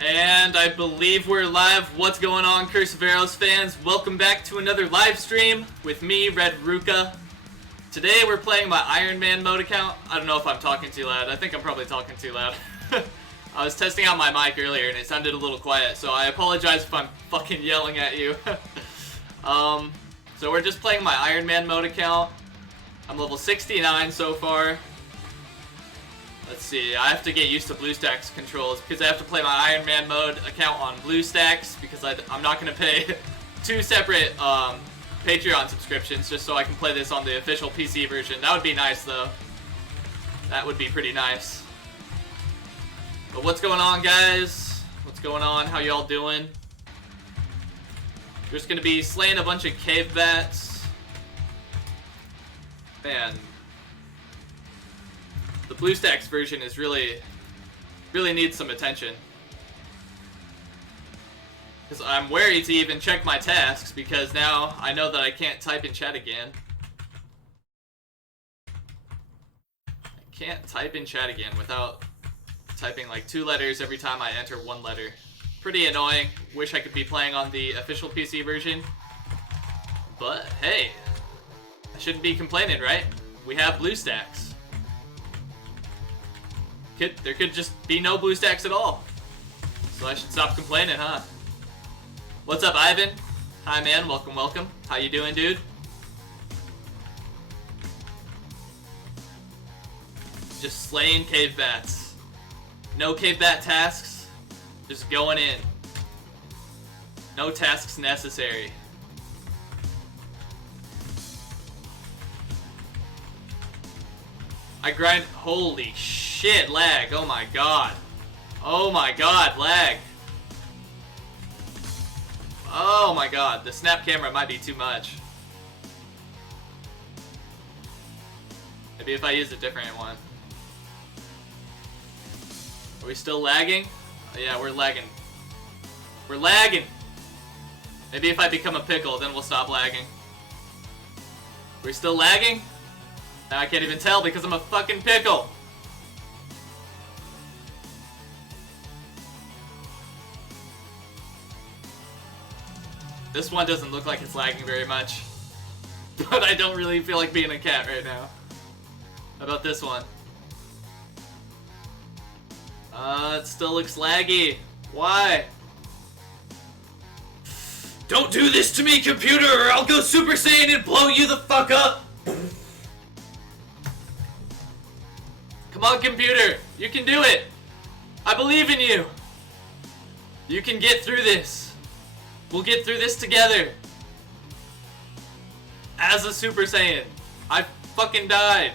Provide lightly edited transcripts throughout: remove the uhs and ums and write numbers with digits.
And I believe we're live. What's going on, Curse of Aros fans? Welcome back to another live stream with me, Red Ruka. Today we're playing my Ironman mode account. I don't know if I'm talking too loud. I think I'm probably talking too loud. I was testing out my mic earlier and it sounded a little quiet, so I apologize if I'm fucking yelling at you. So we're just playing my Ironman mode account. I'm level 69 so far. Let's see, I have to get used to BlueStacks controls because I have to play my Ironman mode account on BlueStacks because I'm not going to pay two separate Patreon subscriptions just so I can play this on the official PC version. That would be nice though. That would be pretty nice. But what's going on, guys? What's going on? How y'all doing? We're just going to be slaying a bunch of cave bats. Man. The BlueStacks version is really needs some attention. Because I'm wary to even check my tasks because now I know that I can't type in chat again. I can't type in chat again without typing like 2 letters every time I enter 1 letter. Pretty annoying. Wish I could be playing on the official PC version. But hey, I shouldn't be complaining, right? We have BlueStacks. There could just be no BlueStacks at all. So I should stop complaining, huh? What's up, Ivan? Hi, man. Welcome, welcome. How you doing, dude? Just slaying cave bats. No cave bat tasks. Just going in. No tasks necessary. I grind. Holy shit, lag. Oh my god. Oh my god, lag. Oh my god, the snap camera might be too much. Maybe if I use a different one. Are we still lagging? Oh, yeah, we're lagging. We're lagging! Maybe if I become a pickle, then we'll stop lagging. We're still lagging? Now I can't even tell because I'm a fucking pickle. This one doesn't look like it's lagging very much. But I don't really feel like being a cat right now. How about this one? It still looks laggy. Why? Don't do this to me, computer, or I'll go Super Saiyan and blow you the fuck up! Come on, computer. You can do it. I believe in you. You can get through this. We'll get through this together. As a Super Saiyan. I fucking died.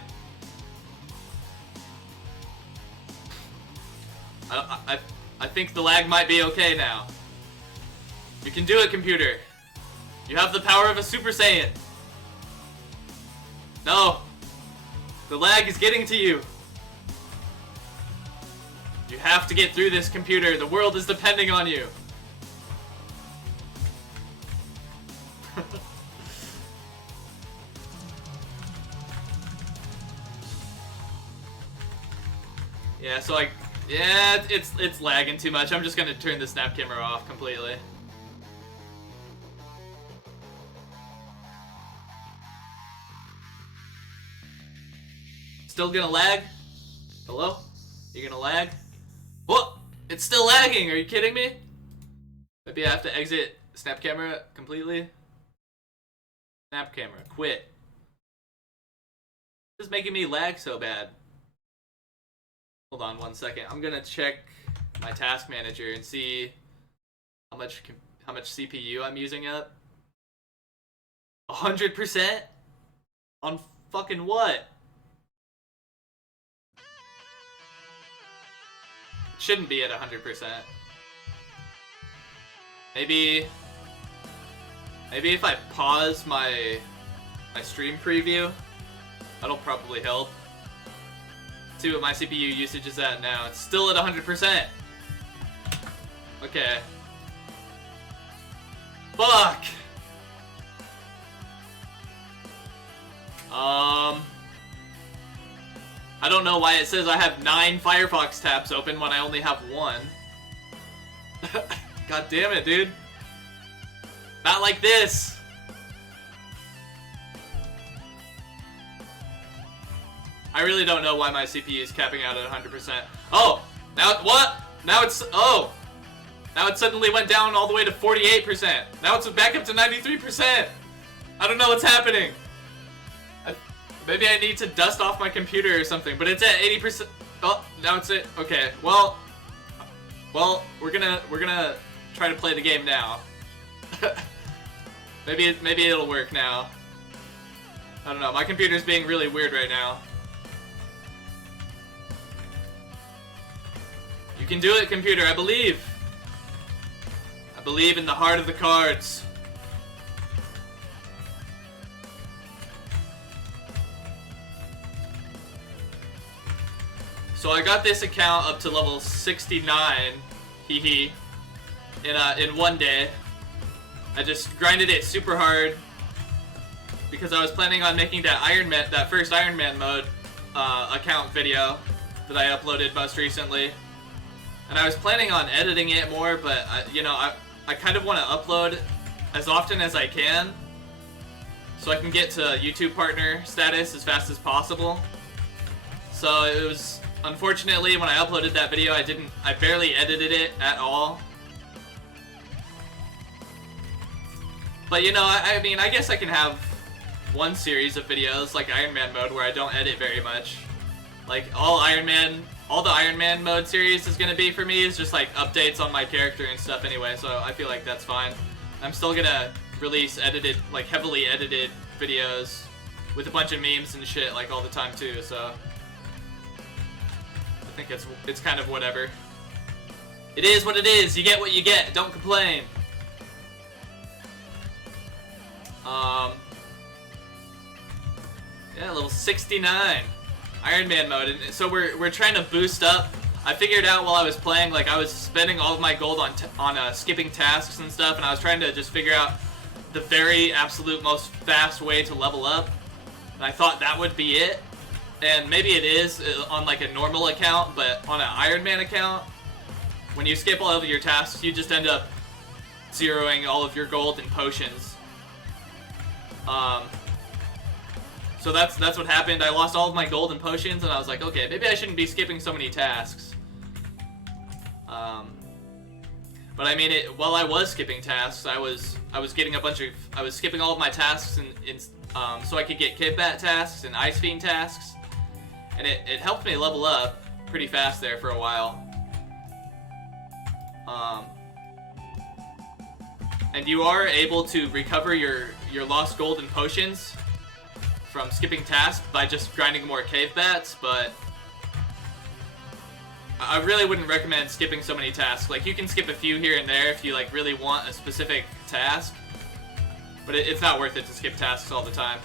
I think the lag might be okay now. You can do it, computer. You have the power of a Super Saiyan. No. The lag is getting to you. You have to get through this, computer. The world is depending on you. Yeah, so it's lagging too much. I'm just gonna turn the snap camera off completely. Still gonna lag? Hello? You gonna lag? What? It's still lagging. Are you kidding me? Maybe I have to exit snap camera completely. Snap camera. Quit. It's making me lag so bad. Hold on 1 second. I'm gonna check my task manager and see how much CPU I'm using up. 100%? On fucking what? It shouldn't be at 100%. Maybe if I pause my stream preview, that'll probably help. See what my CPU usage is at now. It's still at 100%. Okay. Fuck. I don't know why it says I have 9 Firefox tabs open when I only have 1. God damn it, dude. Not like this. I really don't know why my CPU is capping out at 100%. Oh, now what? Now it's now it suddenly went down all the way to 48%. Now it's back up to 93%. I don't know what's happening. Maybe I need to dust off my computer or something, but it's at 80%. Oh, now it's it. Okay, well, we're gonna try to play the game now. maybe it'll work now. I don't know. My computer's being really weird right now. You can do it, computer. I believe. I believe in the heart of the cards. So I got this account up to level 69, hee in one day. I just grinded it super hard because I was planning on making that first Ironman mode account video that I uploaded most recently. And I was planning on editing it more, but I kind of want to upload as often as I can so I can get to YouTube partner status as fast as possible. So it was, unfortunately, when I uploaded that video, I barely edited it at all. But I mean, I guess I can have one series of videos like Ironman mode where I don't edit very much. Like all the Ironman mode series is gonna be for me is just like updates on my character and stuff anyway, so I feel like that's fine. I'm still gonna release like heavily edited videos with a bunch of memes and shit like all the time too, so I think it's kind of whatever. It is what it is. You get what you get. Don't complain. Yeah, level 69. Ironman mode, and so we're trying to boost up. I figured out while I was playing, like I was spending all of my gold on skipping tasks and stuff, and I was trying to just figure out the very absolute most fast way to level up. And I thought that would be it, and maybe it is on like a normal account, but on an Ironman account, when you skip all of your tasks, you just end up zeroing all of your gold and potions. So that's what happened. I lost all of my gold and potions, and I was like, okay, maybe I shouldn't be skipping so many tasks. But I mean, while I was skipping tasks, I was getting I was skipping all of my tasks so I could get Kidbat tasks and Ice Fiend tasks, and it helped me level up pretty fast there for a while. And you are able to recover your lost gold and potions from skipping tasks by just grinding more cave bats, but I really wouldn't recommend skipping so many tasks. Like, you can skip a few here and there if you like really want a specific task, but it's not worth it to skip tasks all the time.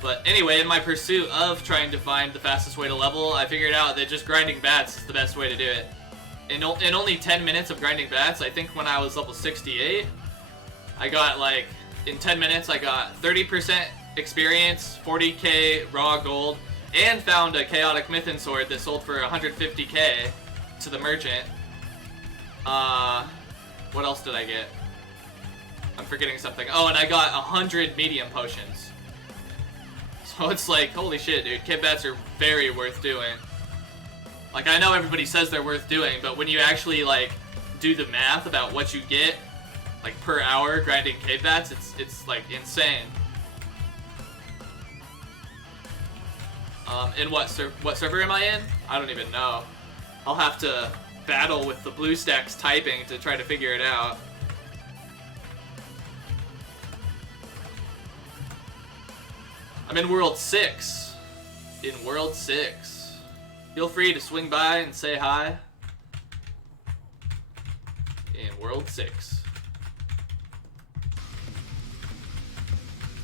But anyway, in my pursuit of trying to find the fastest way to level, I figured out that just grinding bats is the best way to do it. In only 10 minutes of grinding bats, I think when I was level 68, I got like, in 10 minutes, I got 30% experience, 40k raw gold, and found a chaotic Mythin sword that sold for 150k to the merchant. What else did I get? I'm forgetting something. Oh, and I got 100 medium potions. So it's like, holy shit, dude, Kidbats are very worth doing. Like, I know everybody says they're worth doing, but when you actually, like, do the math about what you get, like, per hour grinding cave bats, it's like, insane. In what server am I in? I don't even know. I'll have to battle with the BlueStacks typing to try to figure it out. I'm in World 6. In World 6. Feel free to swing by and say hi. In World 6.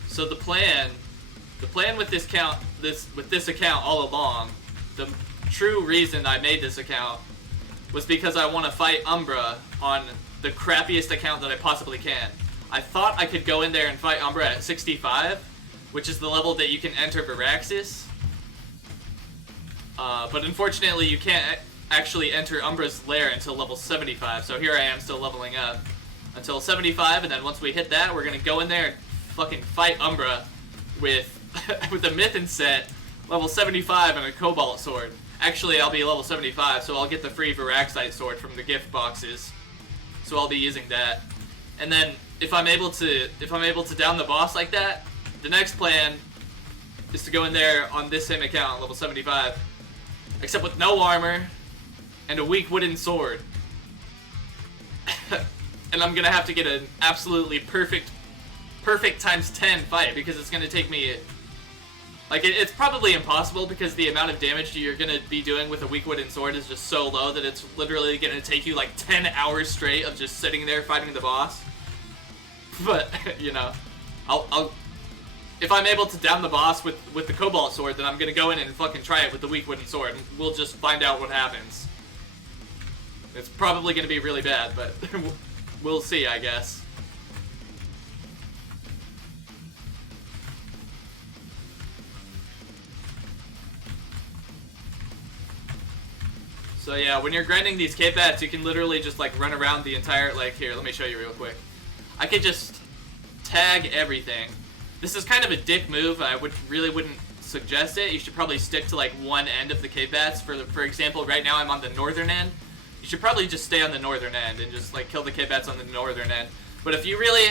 So the plan with this account all along, the true reason I made this account was because I want to fight Umbra on the crappiest account that I possibly can. I thought I could go in there and fight Umbra at 65, which is the level that you can enter Viraxis. But unfortunately, you can't actually enter Umbra's lair until level 75. So here I am still leveling up until 75, and then once we hit that, we're gonna go in there and fucking fight Umbra with with the Mythen set, level 75 and a Cobalt sword. Actually, I'll be level 75, so I'll get the free Viraxite sword from the gift boxes. So I'll be using that. And then if I'm able to down the boss like that, the next plan is to go in there on this same account, level 75, except with no armor and a weak wooden sword. And I'm gonna have to get an absolutely perfect times 10 fight, because it's gonna take me, like, it's probably impossible, because the amount of damage you're gonna be doing with a weak wooden sword is just so low that it's literally gonna take you like 10 hours straight of just sitting there fighting the boss. But you know, I'll if I'm able to down the boss with the Cobalt sword, then I'm gonna go in and fucking try it with the weak wooden sword, and we'll just find out what happens. It's probably gonna be really bad, but we'll see, I guess. So yeah, when you're grinding these K-Bats, you can literally just like run around the entire, like, here, let me show you real quick. I could just tag everything. This is kind of a dick move. I really wouldn't suggest it. You should probably stick to like one end of the K-Bats. For example, right now I'm on the northern end. You should probably just stay on the northern end and just like kill the K-Bats on the northern end. But if you really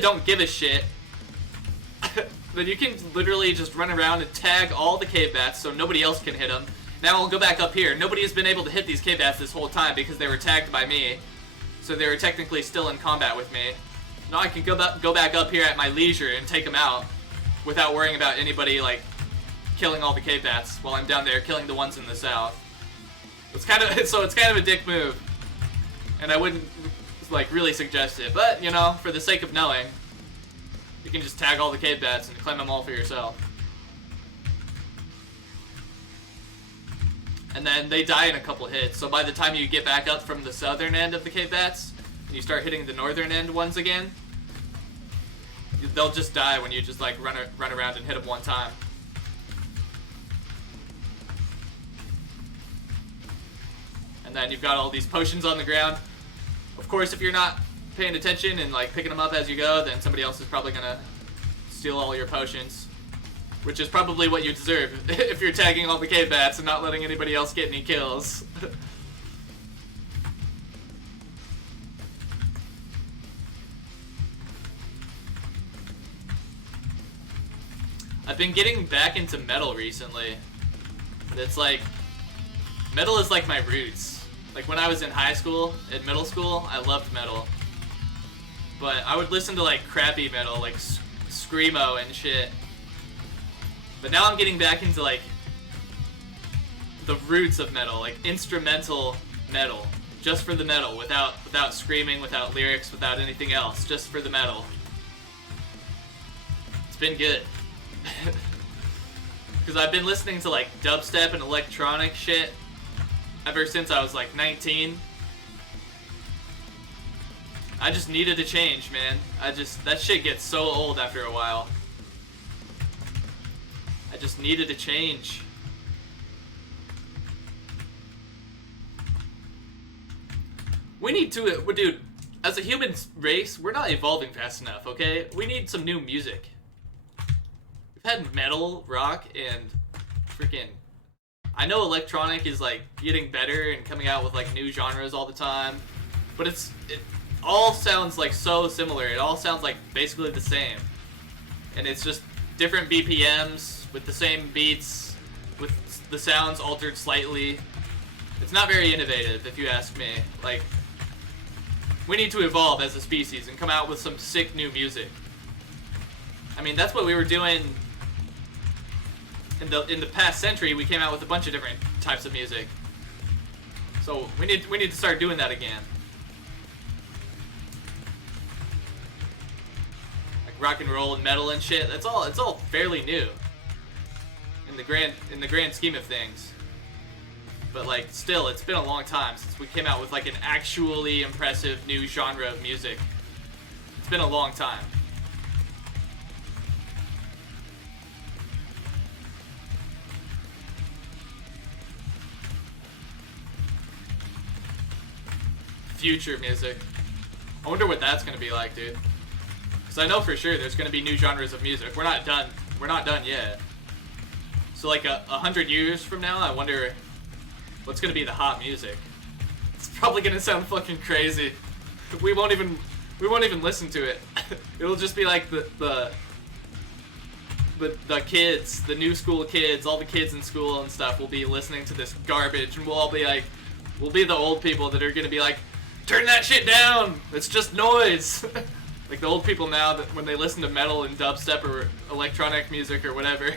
don't give a shit, then you can literally just run around and tag all the K-Bats so nobody else can hit them. Now we'll go back up here. Nobody has been able to hit these K-Bats this whole time because they were tagged by me. So they were technically still in combat with me. Now I can go back up here at my leisure and take them out without worrying about anybody like killing all the K-Bats while I'm down there killing the ones in the south. It's kind of a dick move, and I wouldn't like really suggest it. But you know, for the sake of knowing, you can just tag all the K-Bats and claim them all for yourself. And then they die in a couple hits, so by the time you get back up from the southern end of the K-Bats, and you start hitting the northern end ones again, they'll just die when you just like run around and hit them one time. And then you've got all these potions on the ground. Of course, if you're not paying attention and like picking them up as you go, then somebody else is probably gonna steal all your potions. Which is probably what you deserve if you're tagging all the K-Bats and not letting anybody else get any kills. I've been getting back into metal recently. It's like, metal is like my roots. Like when I was in high school, in middle school, I loved metal. But I would listen to like crappy metal, like screamo and shit. But now I'm getting back into like the roots of metal, like instrumental metal, just for the metal, without screaming, without lyrics, without anything else, just for the metal. It's been good. Because I've been listening to like dubstep and electronic shit ever since I was like 19. I just needed a change, man. That shit gets so old after a while. I just needed a change. We need to, dude, as a human race, we're not evolving fast enough, okay? We need some new music. We've had metal, rock, and freaking, I know electronic is like getting better and coming out with like new genres all the time, but it all sounds like so similar. It all sounds like basically the same. And it's just different BPMs, with the same beats, with the sounds altered slightly. It's not very innovative, if you ask me. Like, we need to evolve as a species and come out with some sick new music. I mean, that's what we were doing in the past century. We came out with a bunch of different types of music. So we need to start doing that again. Like rock and roll and metal and shit. It's all fairly new. In the grand scheme of things. But like still, it's been a long time since we came out with like an actually impressive new genre of music. It's been a long time. future music. I wonder what that's gonna be like, dude. Because I know for sure there's gonna be new genres of music. We're not done. We're not done yet. So like 100 years from now, I wonder what's gonna be the hot music. It's probably gonna sound fucking crazy. We won't even listen to it. It'll just be like the kids, the new school kids, all the kids in school and stuff will be listening to this garbage, and we'll all be like, we'll be the old people that are gonna be like, turn that shit down! It's just noise! Like the old people now, that when they listen to metal and dubstep or electronic music or whatever,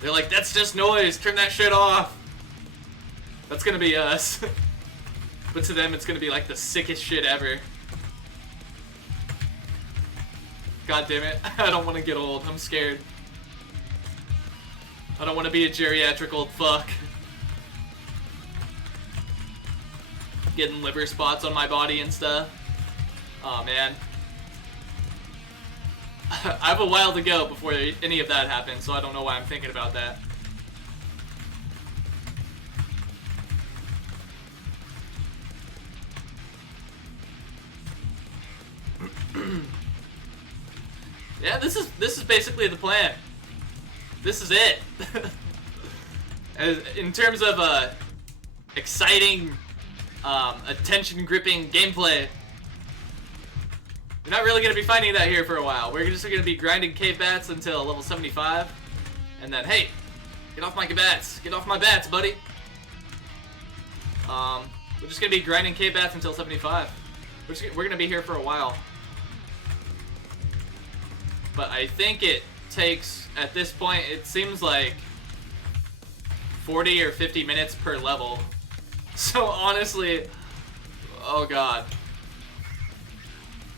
they're like, that's just noise, turn that shit off! That's gonna be us. But to them, it's gonna be like the sickest shit ever. God damn it, I don't want to get old, I'm scared. I don't want to be a geriatric old fuck. Getting liver spots on my body and stuff. Aw, man. I have a while to go before any of that happens, so I don't know why I'm thinking about that. Yeah, this is basically the plan. This is it. In terms of exciting, attention-gripping gameplay, you're not really going to be finding that here for a while. We're just going to be grinding cave bats until level 75, and then, hey, get off my bats. Get off my bats, buddy. We're just going to be grinding cave bats until 75. We're going to be here for a while. But I think it takes, at this point, it seems like 40 or 50 minutes per level. So honestly, oh god.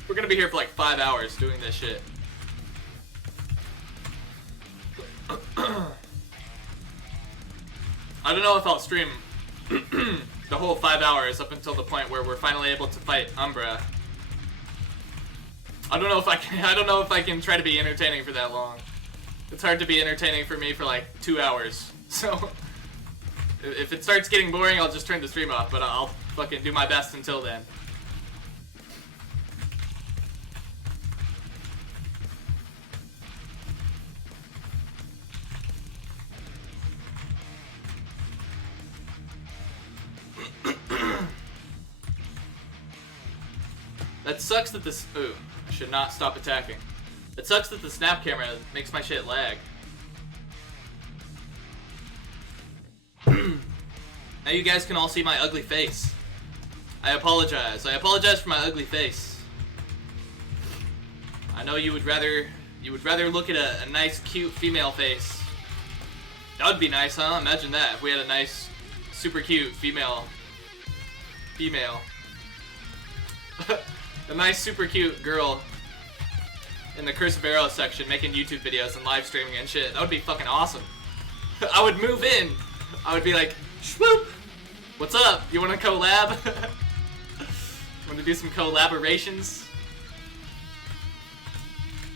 We're gonna be here for like 5 hours doing this shit. I don't know if I'll stream the whole 5 hours up until the point where we're finally able to fight Umbra. I don't know if I can try to be entertaining for that long. It's hard to be entertaining for me for like 2 hours. So if it starts getting boring, I'll just turn the stream off, but I'll fucking do my best until then. That sucks that this... Ooh, I should not stop attacking. It sucks that the snap camera makes my shit lag. Now you guys can all see my ugly face. I apologize. I apologize for my ugly face. I know you would rather look at a nice, cute female face. That would be nice, huh? Imagine that, if we had a nice, super cute female. A nice, super cute girl in the Curse of Aros section making YouTube videos and live streaming and shit. That would be fucking awesome. I would move in. I would be like, swoop! What's up? You wanna collab? Wanna do some collaborations?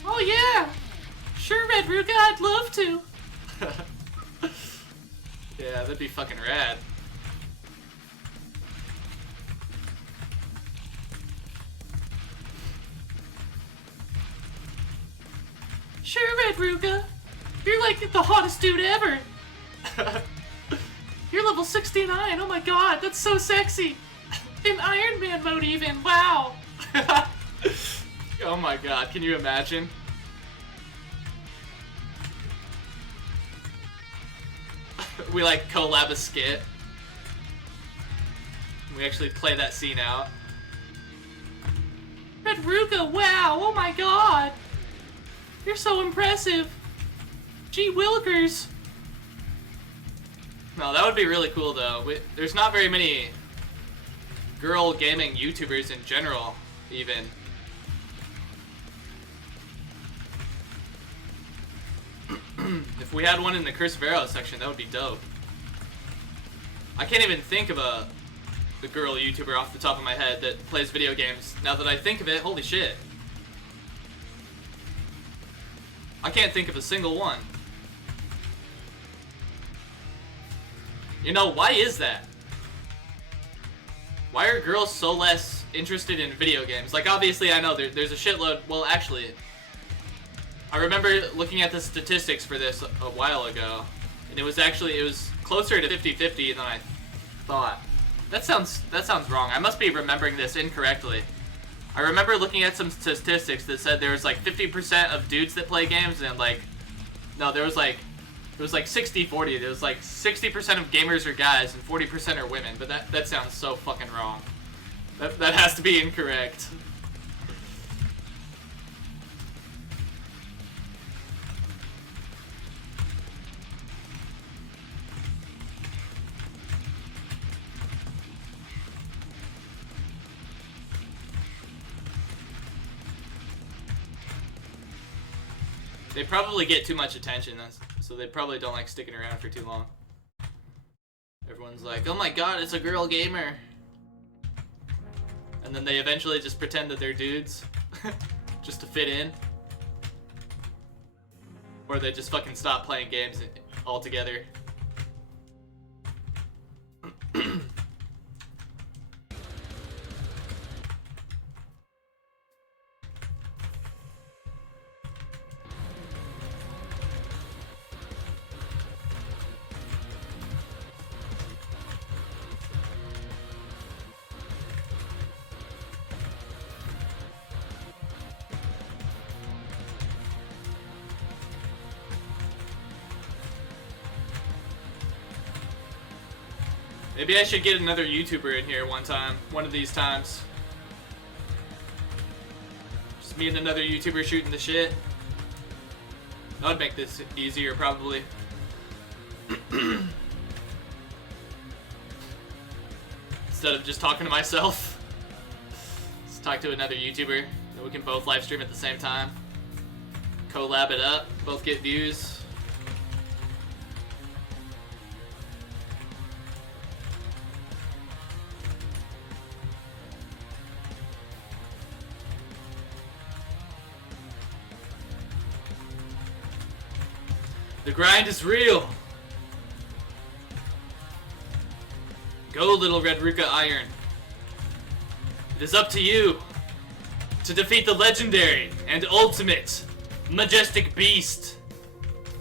Oh yeah! Sure, Red Ruga, I'd love to! Yeah, that'd be fucking rad. Sure, Red Ruga. You're like the hottest dude ever. You're level 69. Oh my god, that's so sexy. In Ironman mode even. Wow. Oh my god, can you imagine? We like collab a skit. We actually play that scene out. Red Ruga, wow, oh my god. You're so impressive. Gee Wilkers. No, that would be really cool though. There's not very many girl gaming YouTubers in general, even. If we had one in the Curse of Aros section, that would be dope. I can't even think of a girl YouTuber off the top of my head that plays video games. Now that I think of it, holy shit. I can't think of a single one. You know, why is that? Why are girls so less interested in video games. Like, obviously, I know there's a shitload. Well, actually, I remember looking at the statistics for this a while ago, and it was closer to 50-50 than I thought. That sounds wrong. I must be remembering this incorrectly. I remember looking at some statistics that said there was like 50% of dudes that play games, and like, no, it was like 60-40. There was like 60% of gamers are guys and 40% are women. But that sounds so fucking wrong. That has to be incorrect. They probably get too much attention, so they probably don't like sticking around for too long. Everyone's like, oh my god, it's a girl gamer. And then they eventually just pretend that they're dudes, just to fit in. Or they just fucking stop playing games altogether. Maybe I should get another YouTuber in here one of these times. Just me and another YouTuber shooting the shit. That would make this easier, probably. Instead of just talking to myself. Let's talk to another YouTuber that we can both live stream at the same time. Collab it up, both get views. The grind is real. Go, little Red Ruka Iron. It is up to you to defeat the legendary and ultimate majestic beast,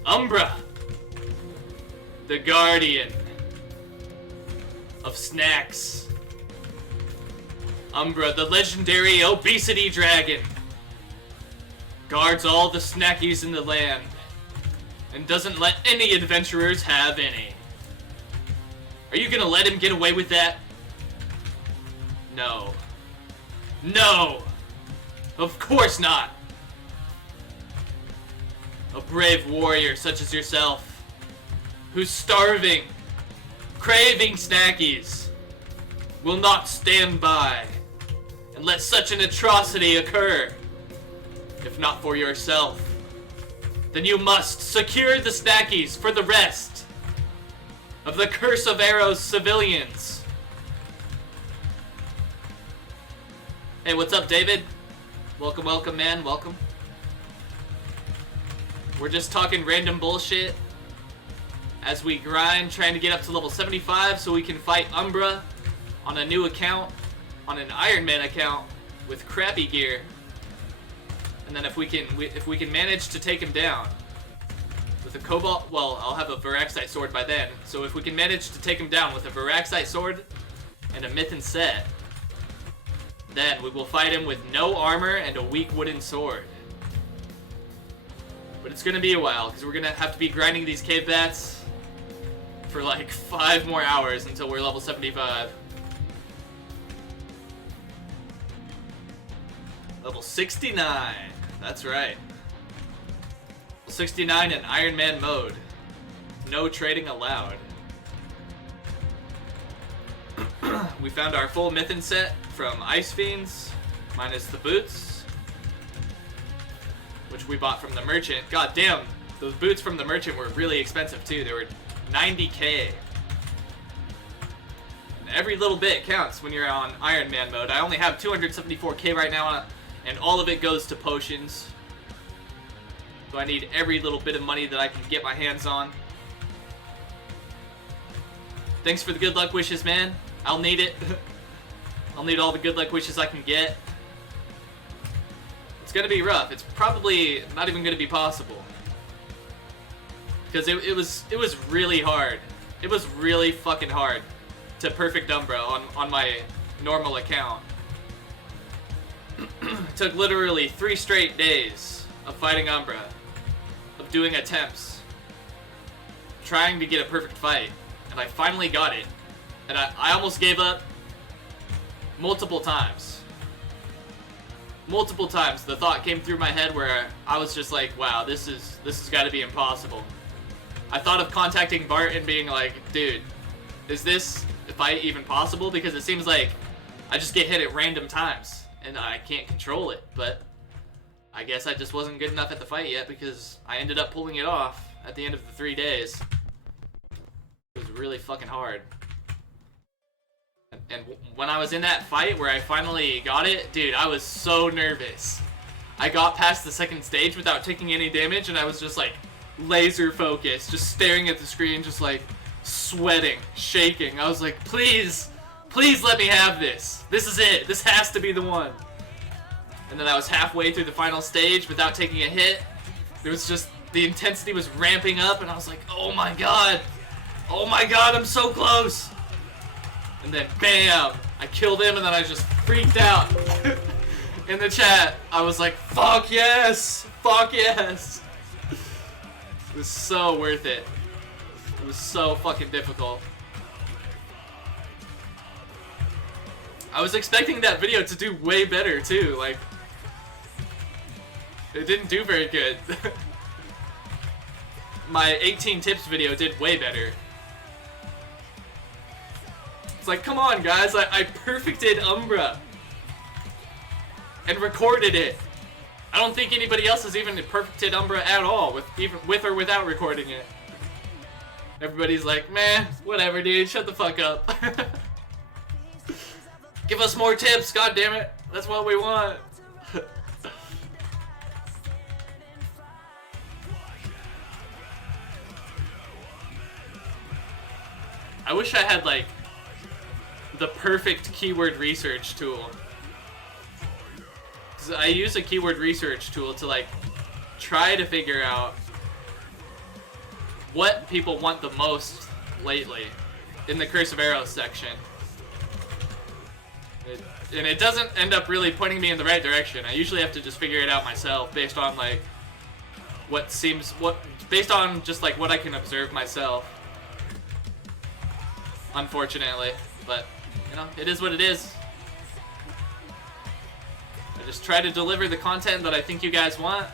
Umbra, the guardian of snacks. Umbra, the legendary obesity dragon, guards all the snackies in the land and doesn't let any adventurers have any. Are you gonna let him get away with that? No. No! Of course not! A brave warrior such as yourself, who's starving, craving snackies, will not stand by and let such an atrocity occur. If not for yourself, then you must secure the snackies for the rest of the Curse of Aros civilians. Hey, what's up, David? Welcome, welcome, man, welcome. We're just talking random bullshit as we grind, trying to get up to level 75 so we can fight Umbra on a new account, on an Ironman account with crappy gear. And then if we can manage to take him down with a Cobalt, well, I'll have a Viraxite sword by then. So if we can manage to take him down with a Viraxite sword and a Mythen set, then we will fight him with no armor and a weak wooden sword. But it's gonna be a while, because we're gonna have to be grinding these cave bats for like 5 more hours until we're level 75. Level 69. That's right. Level 69 in Ironman mode. No trading allowed. We found our full Mythen set from Ice Fiends, minus the boots, which we bought from the merchant. God damn, those boots from the merchant were really expensive too. They were 90k. Every little bit counts when you're on Ironman mode. I only have 274k right now, and all of it goes to potions. So I need every little bit of money that I can get my hands on. Thanks for the good luck wishes, man. I'll need it. I'll need all the good luck wishes I can get. It's gonna be rough. It's probably not even gonna be possible. Because it was really hard. It was really fucking hard to perfect Umbra on my normal account. Took literally 3 straight days of fighting Umbra, of doing attempts, trying to get a perfect fight, and I finally got it. And I almost gave up multiple times. Multiple times the thought came through my head where I was just like, wow, this has got to be impossible. I thought of contacting Bart and being like, dude, is this fight even possible? Because it seems like I just get hit at random times and I can't control it. But I guess I just wasn't good enough at the fight yet, because I ended up pulling it off at the end of the 3 days. It was really fucking hard. And when I was in that fight where I finally got it, dude, I was so nervous. I got past the second stage without taking any damage, and I was just like laser focused, just staring at the screen, just like sweating, shaking. I was like, please, please let me have this. This is it. This has to be the one. And then I was halfway through the final stage without taking a hit. There was just, the intensity was ramping up, and I was like, oh my god, I'm so close. And then bam, I killed him, and then I just freaked out. In the chat, I was like, fuck yes, fuck yes. It was so worth it. It was so fucking difficult. I was expecting that video to do way better too, like, it didn't do very good. My 18 tips video did way better. It's like, come on guys, I perfected Umbra and recorded it. I don't think anybody else has even perfected Umbra at all, with or without recording it. Everybody's like, man, whatever dude, shut the fuck up. Give us more tips, god damn it. That's what we want. I wish I had like the perfect keyword research tool. 'Cause I use a keyword research tool to like try to figure out what people want the most lately in the Curse of Aros section. And it doesn't end up really pointing me in the right direction. I usually have to just figure it out myself based on like based on just like what I can observe myself. Unfortunately, but you know, it is what it is. I just try to deliver the content that I think you guys want,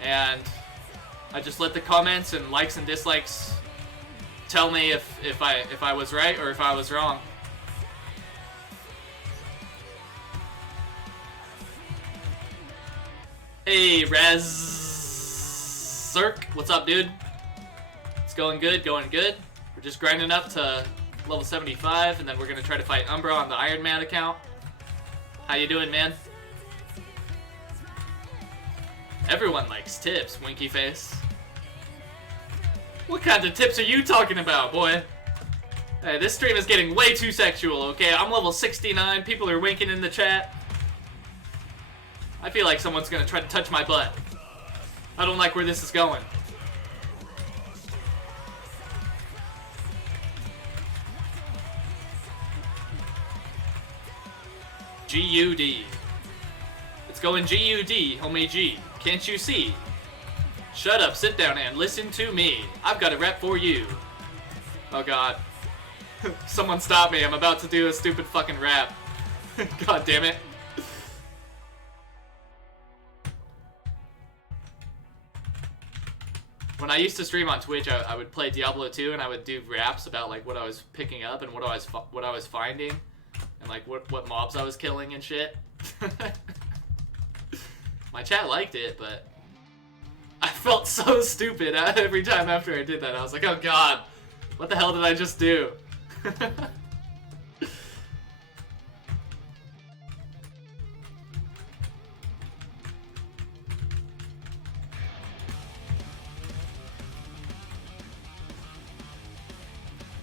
and I just let the comments and likes and dislikes tell me if I was right or if I was wrong. Hey, Zerk, what's up, dude? It's going good, going good. We're just grinding up to level 75, and then we're gonna try to fight Umbra on the Ironman account. How you doing, man? Everyone likes tips, winky face. What kind of tips are you talking about, boy? Hey, this stream is getting way too sexual, okay? I'm level 69, people are winking in the chat. I feel like someone's gonna try to touch my butt. I don't like where this is going. G-U-D. It's going G-U-D, homie G. Can't you see? Shut up, sit down and listen to me. I've got a rap for you. Oh god. Someone stop me, I'm about to do a stupid fucking rap. God damn it. When I used to stream on Twitch, I would play Diablo 2 and I would do raps about like what I was picking up and what I was finding. And like what mobs I was killing and shit. My chat liked it, but I felt so stupid every time after I did that. I was like, oh god, what the hell did I just do?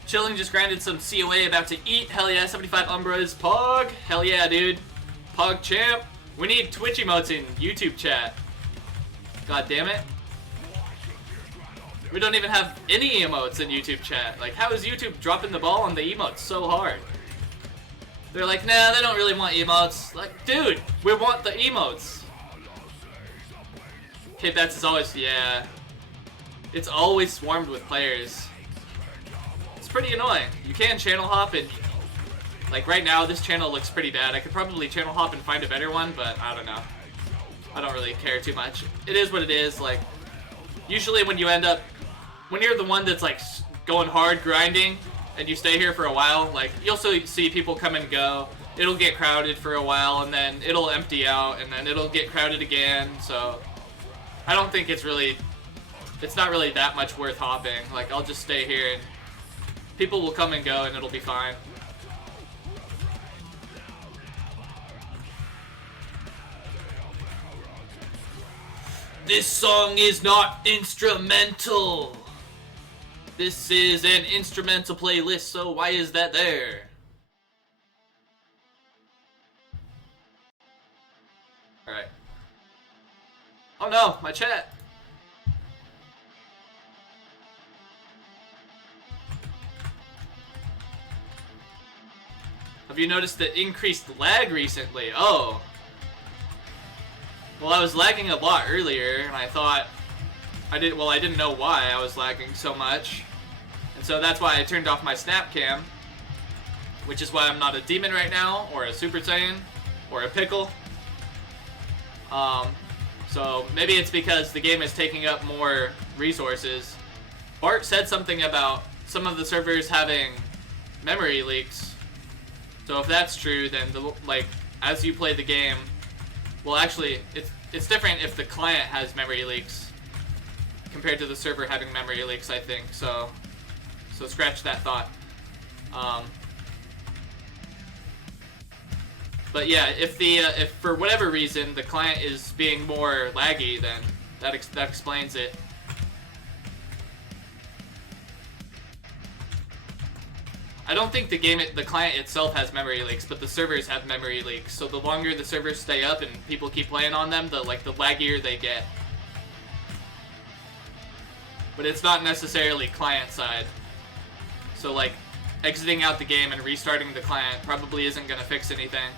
Chilling, just grinded some COA, about to eat. Hell yeah, 75 Umbras. Pog. Hell yeah, dude. Pog champ. We need Twitch emotes in YouTube chat. God damn it. We don't even have any emotes in YouTube chat. Like, how is YouTube dropping the ball on the emotes so hard? They're like, nah, they don't really want emotes. Like, dude, we want the emotes. Okay, Bets is always, yeah. It's always swarmed with players. It's pretty annoying. You can channel hop and, like right now, this channel looks pretty bad. I could probably channel hop and find a better one, but I don't know. I don't really care too much. It is what it is. Like, usually when you're the one that's like going hard grinding and you stay here for a while, like you'll see people come and go. It'll get crowded for a while and then it'll empty out and then it'll get crowded again. So I don't think it's not really that much worth hopping. Like, I'll just stay here and people will come and go and it'll be fine. This song is not instrumental. This is an instrumental playlist, so why is that there? Alright. Oh no, my chat. Have you noticed the increased lag recently? Oh. Well, I was lagging a lot earlier, and I thought I didn't know why I was lagging so much. And so that's why I turned off my snap cam, which is why I'm not a demon right now, or a Super Saiyan, or a pickle. So maybe it's because the game is taking up more resources. Bart said something about some of the servers having memory leaks. So if that's true, then as you play the game, well, actually, it's different if the client has memory leaks compared to the server having memory leaks, I think. So scratch that thought. But yeah, if for whatever reason the client is being more laggy, then that explains it. I don't think the client itself has memory leaks, but the servers have memory leaks. So the longer the servers stay up and people keep playing on them, the laggier they get. But it's not necessarily client side. So like exiting out the game and restarting the client probably isn't gonna fix anything.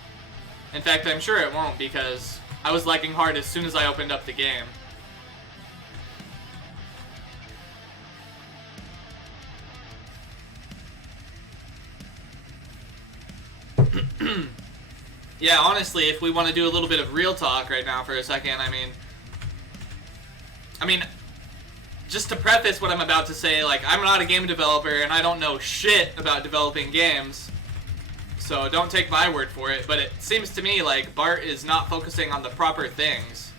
In fact, I'm sure it won't, because I was lagging hard as soon as I opened up the game. Yeah, honestly, if we want to do a little bit of real talk right now for a second, I mean, just to preface what I'm about to say, like, I'm not a game developer and I don't know shit about developing games, so don't take my word for it, but it seems to me like Bart is not focusing on the proper things,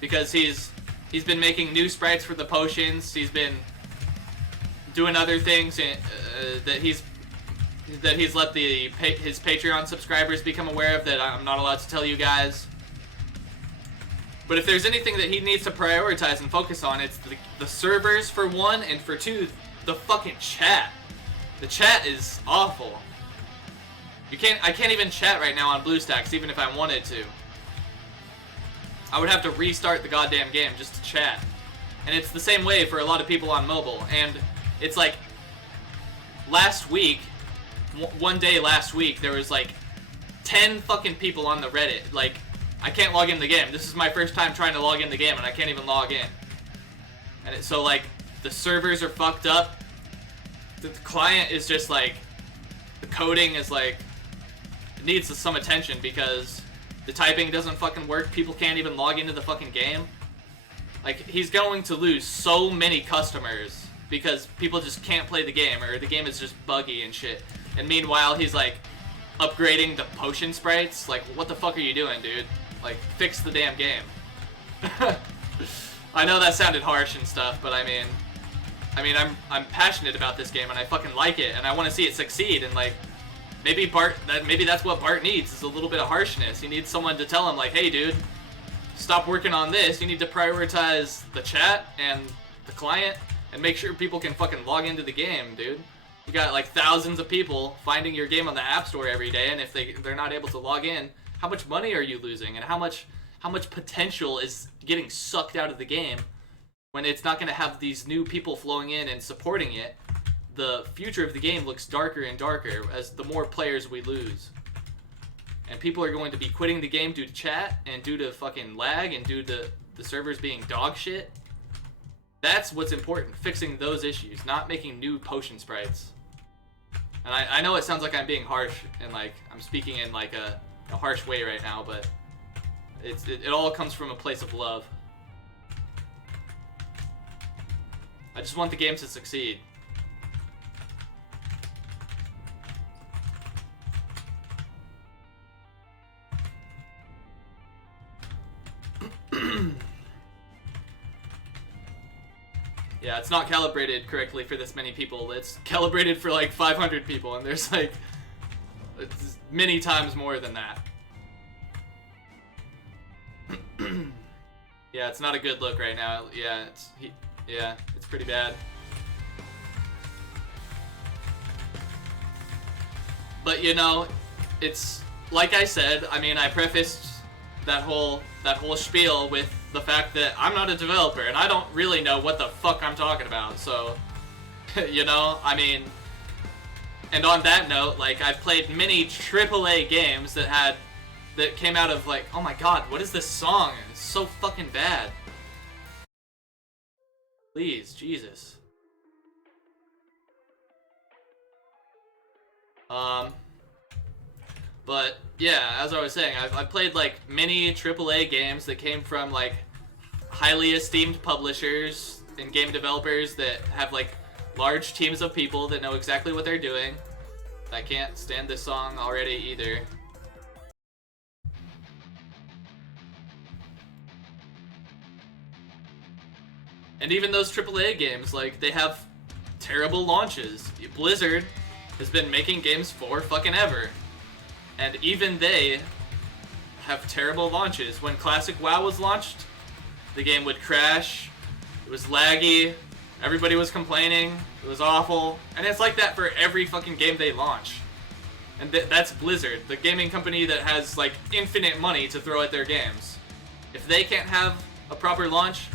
because he's been making new sprites for the potions, he's been doing other things that he's let his Patreon subscribers become aware of that I'm not allowed to tell you guys. But if there's anything that he needs to prioritize and focus on, it's the servers for one, and for two, the fucking chat. The chat is awful. I can't even chat right now on BlueStacks, even if I wanted to. I would have to restart the goddamn game just to chat. And it's the same way for a lot of people on mobile. And it's like, one day last week, there was like 10 fucking people on the Reddit. Like, I can't log in the game. This is my first time trying to log in the game, and I can't even log in. And so like, the servers are fucked up. The client is just like, the coding is like, it needs some attention, because the typing doesn't fucking work. People can't even log into the fucking game. Like, he's going to lose so many customers because people just can't play the game, or the game is just buggy and shit. And meanwhile, he's like upgrading the potion sprites. Like, what the fuck are you doing, dude? Like, fix the damn game. I know that sounded harsh and stuff, but I mean, I'm passionate about this game and I fucking like it and I want to see it succeed. And like, maybe that's what Bart needs, is a little bit of harshness. He needs someone to tell him like, hey, dude, stop working on this. You need to prioritize the chat and the client and make sure people can fucking log into the game, dude. You got like thousands of people finding your game on the App Store every day, and if they're not able to log in, how much money are you losing, and how much potential is getting sucked out of the game when it's not going to have these new people flowing in and supporting it? The future of the game looks darker and darker as the more players we lose. And people are going to be quitting the game due to chat and due to fucking lag and due to the servers being dog shit. That's what's important, fixing those issues, not making new potion sprites. And I know it sounds like I'm being harsh and like I'm speaking in like a harsh way right now, but it all comes from a place of love. I just want the game to succeed. Yeah, it's not calibrated correctly for this many people. It's calibrated for like 500 people, and there's like it's many times more than that. Yeah, it's not a good look right now. Yeah, it's pretty bad. But you know, it's like I said. I mean, I prefaced that whole spiel with the fact that I'm not a developer and I don't really know what the fuck I'm talking about. So, you know, I mean, and on that note, like I've played many AAA games that came out of like, oh my god, what is this song? It's so fucking bad. Please, Jesus. But yeah, as I was saying, I've played like many AAA games that came from like highly esteemed publishers and game developers that have like large teams of people that know exactly what they're doing. I can't stand this song already either. And even those AAA games, like, they have terrible launches. Blizzard has been making games for fucking ever. And even they have terrible launches. When Classic WoW was launched, the game would crash, it was laggy, everybody was complaining, it was awful. And it's like that for every fucking game they launch. And that's Blizzard, the gaming company that has, like, infinite money to throw at their games. If they can't have a proper launch,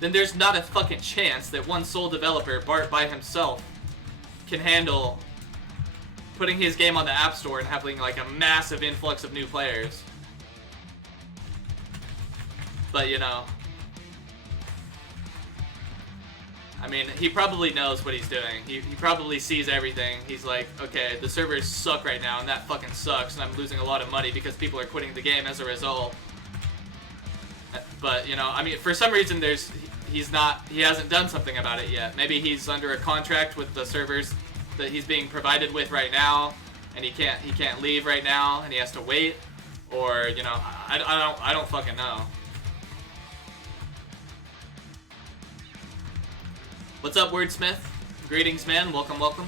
then there's not a fucking chance that one sole developer, Bart by himself, can handle putting his game on the App Store and having like a massive influx of new players. But you know, I mean, he probably knows what he's doing. He probably sees everything. He's like, okay, the servers suck right now and that fucking sucks and I'm losing a lot of money because people are quitting the game as a result. But, you know, I mean, for some reason he hasn't done something about it yet. Maybe he's under a contract with the servers that he's being provided with right now, and he can't leave right now, and he has to wait, or, you know, I don't fucking know. What's up, Wordsmith? Greetings, man. Welcome, welcome.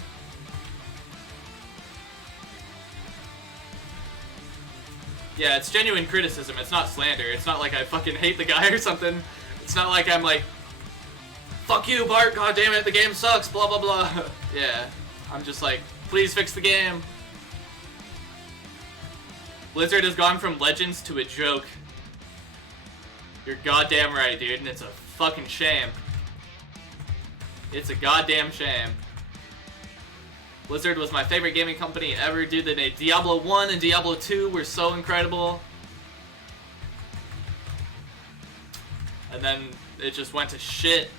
Yeah, it's genuine criticism. It's not slander. It's not like I fucking hate the guy or something. It's not like I'm like, fuck you, Bart, god damn it, the game sucks, blah, blah, blah. Yeah, I'm just like, please fix the game. Blizzard has gone from legends to a joke. You're goddamn right, dude, and it's a fucking shame. It's a goddamn shame. Blizzard was my favorite gaming company ever, dude. They made Diablo 1 and Diablo 2 were so incredible. And then it just went to shit.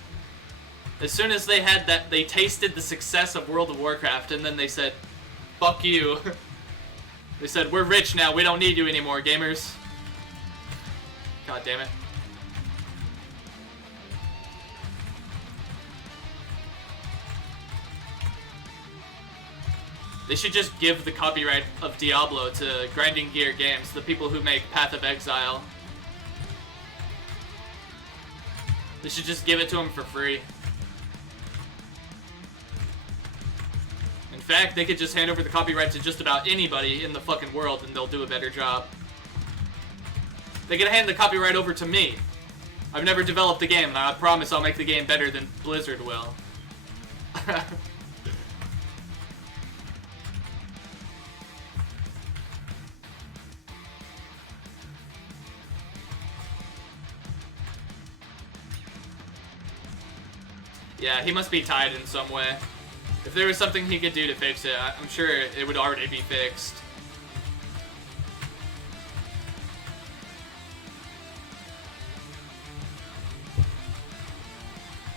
As soon as they had that, they tasted the success of World of Warcraft, and then they said, fuck you. They said, we're rich now, we don't need you anymore, gamers. God damn it. They should just give the copyright of Diablo to Grinding Gear Games, the people who make Path of Exile. They should just give it to them for free. In fact, they could just hand over the copyright to just about anybody in the fucking world and they'll do a better job. They could hand the copyright over to me. I've never developed the game, and I promise I'll make the game better than Blizzard will. Yeah, he must be tied in some way. If there was something he could do to fix it, I'm sure it would already be fixed.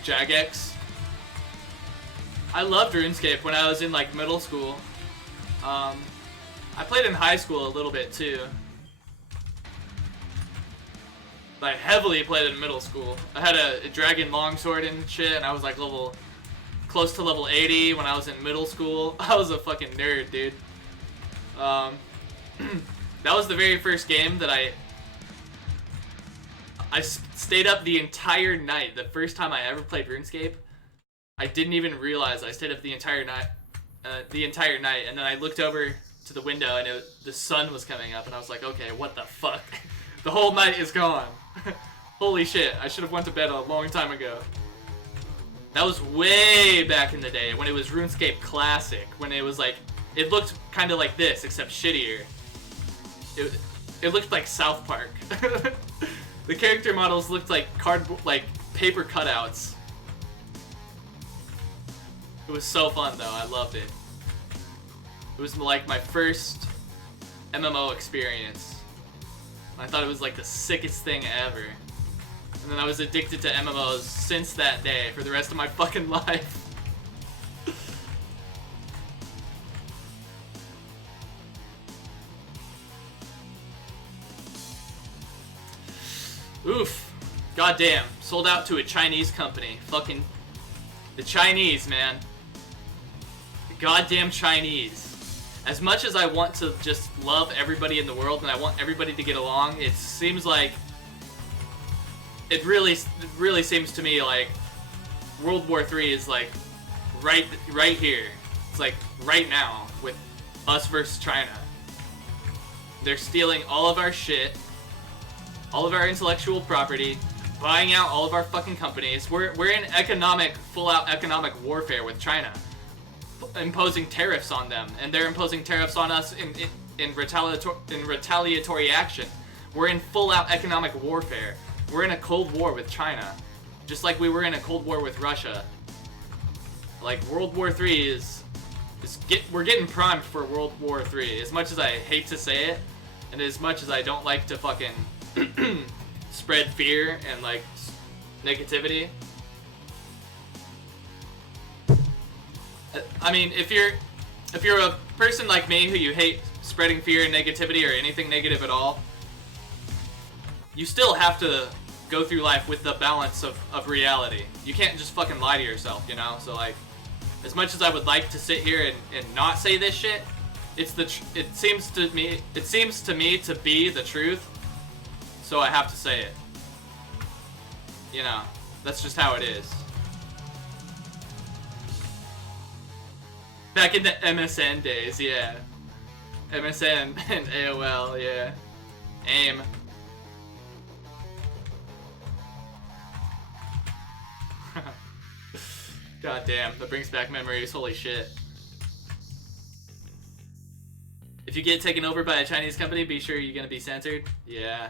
Jagex. I loved RuneScape when I was in like middle school. I played in high school a little bit too. I heavily played in middle school. I had a dragon longsword and shit, and I was like close to level 80 when I was in middle school. I was a fucking nerd, dude. That was the very first game that I stayed up the entire night. The first time I ever played RuneScape, I didn't even realize I stayed up the entire night. And then I looked over to the window, and the sun was coming up, and I was like, okay, what the fuck? The whole night is gone. Holy shit, I should have went to bed a long time ago. That was way back in the day, when it was RuneScape Classic, when it was like, it looked kind of like this, except shittier. It looked like South Park. The character models looked like paper cutouts. It was so fun though, I loved it. It was like my first MMO experience. I thought it was like the sickest thing ever. And then I was addicted to MMOs since that day for the rest of my fucking life. Oof. Goddamn. Sold out to a Chinese company. Fucking the Chinese, man. The goddamn Chinese. As much as I want to just love everybody in the world and I want everybody to get along, it seems like it really seems to me like World War III is like right here. It's like right now with us versus China. They're stealing all of our shit, all of our intellectual property, buying out all of our fucking companies. We're in full-out economic warfare with China, imposing tariffs on them, and they're imposing tariffs on us in retaliatory action. We're in full-out economic warfare. We're in a Cold War with China, just like we were in a Cold War with Russia. Like World War III we're getting primed for World War III. As much as I hate to say it, and as much as I don't like to fucking spread fear and like negativity. I mean, if you're a person like me who you hate spreading fear and negativity or anything negative at all, you still have to go through life with the balance of reality. You can't just fucking lie to yourself, you know? So like, as much as I would like to sit here and not say this shit, it seems to me to be the truth, so I have to say it. You know, that's just how it is. Back in the MSN days, yeah. MSN and AOL, yeah. AIM. God damn, that brings back memories, holy shit. If you get taken over by a Chinese company, be sure you're gonna be censored. Yeah.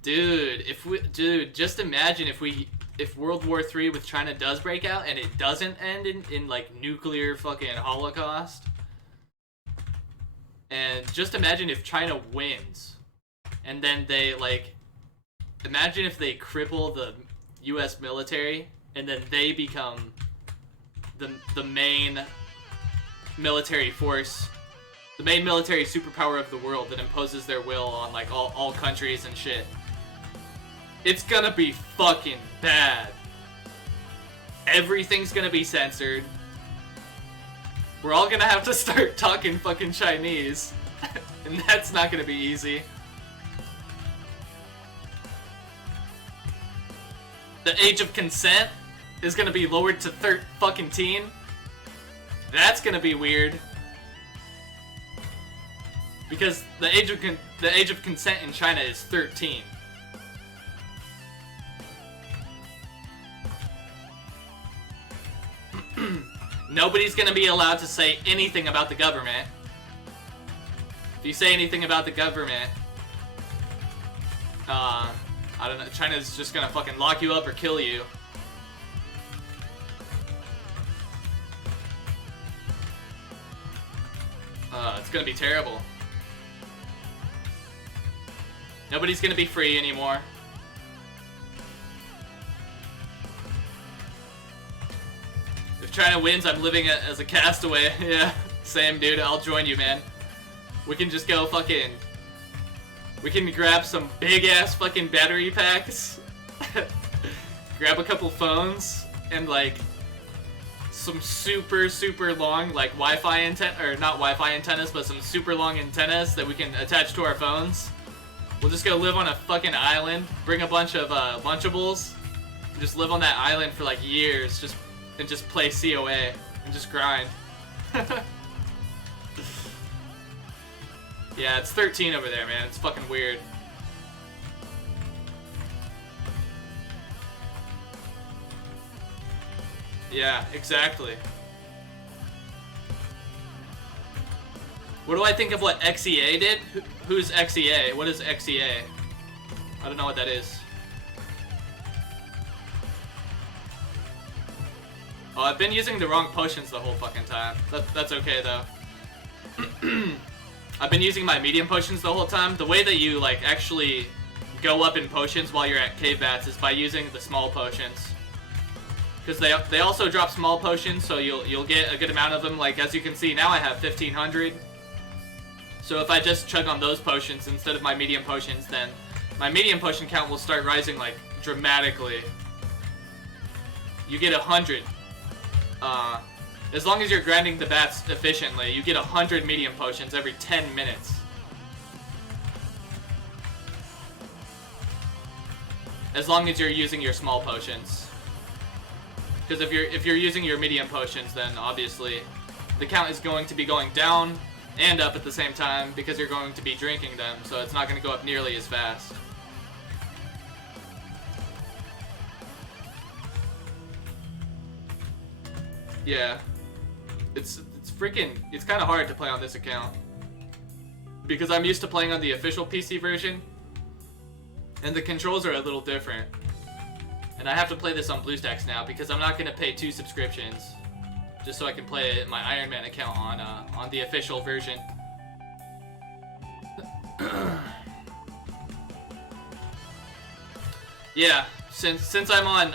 Dude, just imagine if World War III with China does break out and it doesn't end in like nuclear fucking holocaust. And just imagine if China wins. And then they like, imagine if they cripple the US military and then they become the main military force, the main military superpower of the world that imposes their will on like all countries and shit. It's gonna be fucking bad. Everything's gonna be censored. We're all gonna have to start talking fucking Chinese. And that's not gonna be easy. The age of consent is gonna be lowered to fucking teen. That's gonna be weird. Because the age of consent in China is 13. Nobody's gonna be allowed to say anything about the government. If you say anything about the government, I don't know, China's just gonna fucking lock you up or kill you. It's gonna be terrible. Nobody's gonna be free anymore. If China wins, I'm living as a castaway. Yeah, same dude, I'll join you, man. We can just go fucking... We can grab some big-ass fucking battery packs. Grab a couple phones, and like... some super, super long, like, Wi-Fi antenna, or not Wi-Fi antennas, but some super long antennas that we can attach to our phones. We'll just go live on a fucking island, bring a bunch of Lunchables, and just live on that island for like years, and just play COA and just grind. Yeah, it's 13 over there, man. It's fucking weird. Yeah, exactly. What do I think of what XEA did? Who's XEA? What is XEA? I don't know what that is. Oh, I've been using the wrong potions the whole fucking time. That's okay, though. I've been using my medium potions the whole time. The way that you, like, actually go up in potions while you're at cave bats is by using the small potions. Because they also drop small potions, so you'll get a good amount of them. Like, as you can see, now I have 1,500. So if I just chug on those potions instead of my medium potions, then my medium potion count will start rising, like, dramatically. You get 100. As long as you're grinding the bats efficiently, you get 100 medium potions every 10 minutes. As long as you're using your small potions. Because if you're using your medium potions, then obviously the count is going to be going down and up at the same time because you're going to be drinking them, so it's not going to go up nearly as fast. Yeah. It's kind of hard to play on this account. Because I'm used to playing on the official PC version, and the controls are a little different. And I have to play this on BlueStacks now because I'm not going to pay 2 subscriptions just so I can play my Ironman account on the official version. Yeah, since I'm on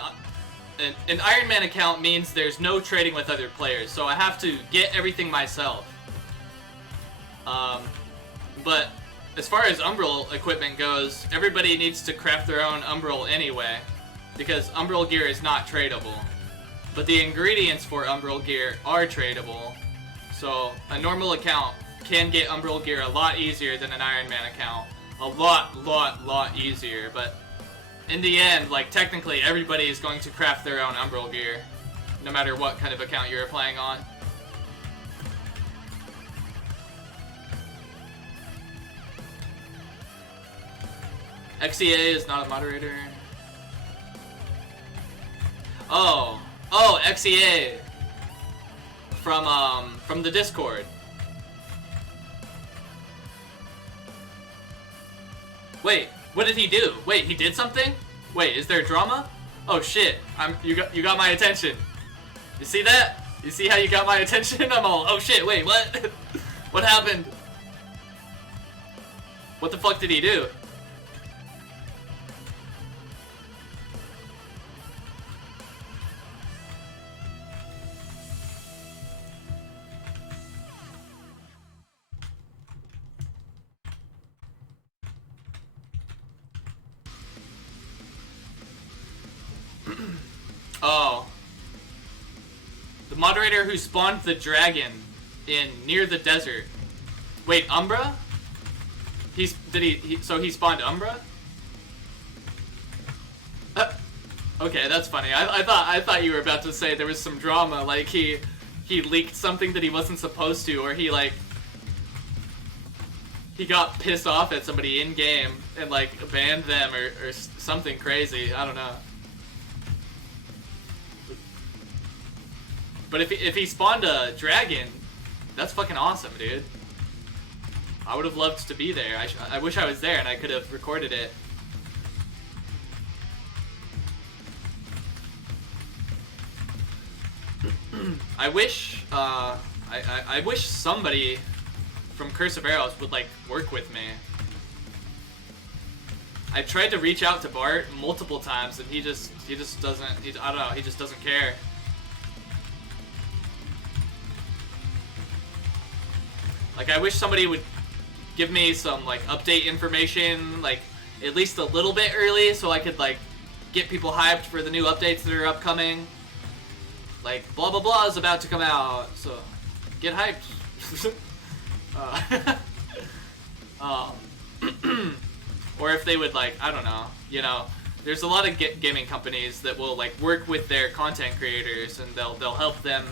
an Ironman account means there's no trading with other players, so I have to get everything myself. But as far as Umbral equipment goes, everybody needs to craft their own Umbral anyway, because Umbral gear is not tradable. But the ingredients for Umbral gear are tradable, so a normal account can get Umbral gear a lot easier than an Ironman account. A lot easier, but in the end, like, technically everybody is going to craft their own Umbral gear, no matter what kind of account you're playing on. XEA is not a moderator. Oh, XEA from the Discord. Wait, what did he do? Wait, he did something? Wait, is there drama? Oh shit! You got my attention. You see that? You see how you got my attention? I'm all, oh shit! Wait, what? What happened? What the fuck did he do? Oh. The moderator who spawned the dragon near the desert. Wait, Umbra? So he spawned Umbra? Okay, that's funny. I thought you were about to say there was some drama, like he leaked something that he wasn't supposed to, or he got pissed off at somebody in game and like banned them or something crazy. I don't know. But if he spawned a dragon, that's fucking awesome, dude. I would have loved to be there. I wish I was there and I could have recorded it. I wish I wish somebody from Curse of Aros would like work with me. I tried to reach out to Bart multiple times, and he just doesn't. I don't know. He just doesn't care. Like, I wish somebody would give me some like update information, like at least a little bit early, so I could like get people hyped for the new updates that are upcoming. Like, blah blah blah is about to come out, so get hyped. Or if they would, like, I don't know, you know, there's a lot of gaming companies that will like work with their content creators, and they'll help them.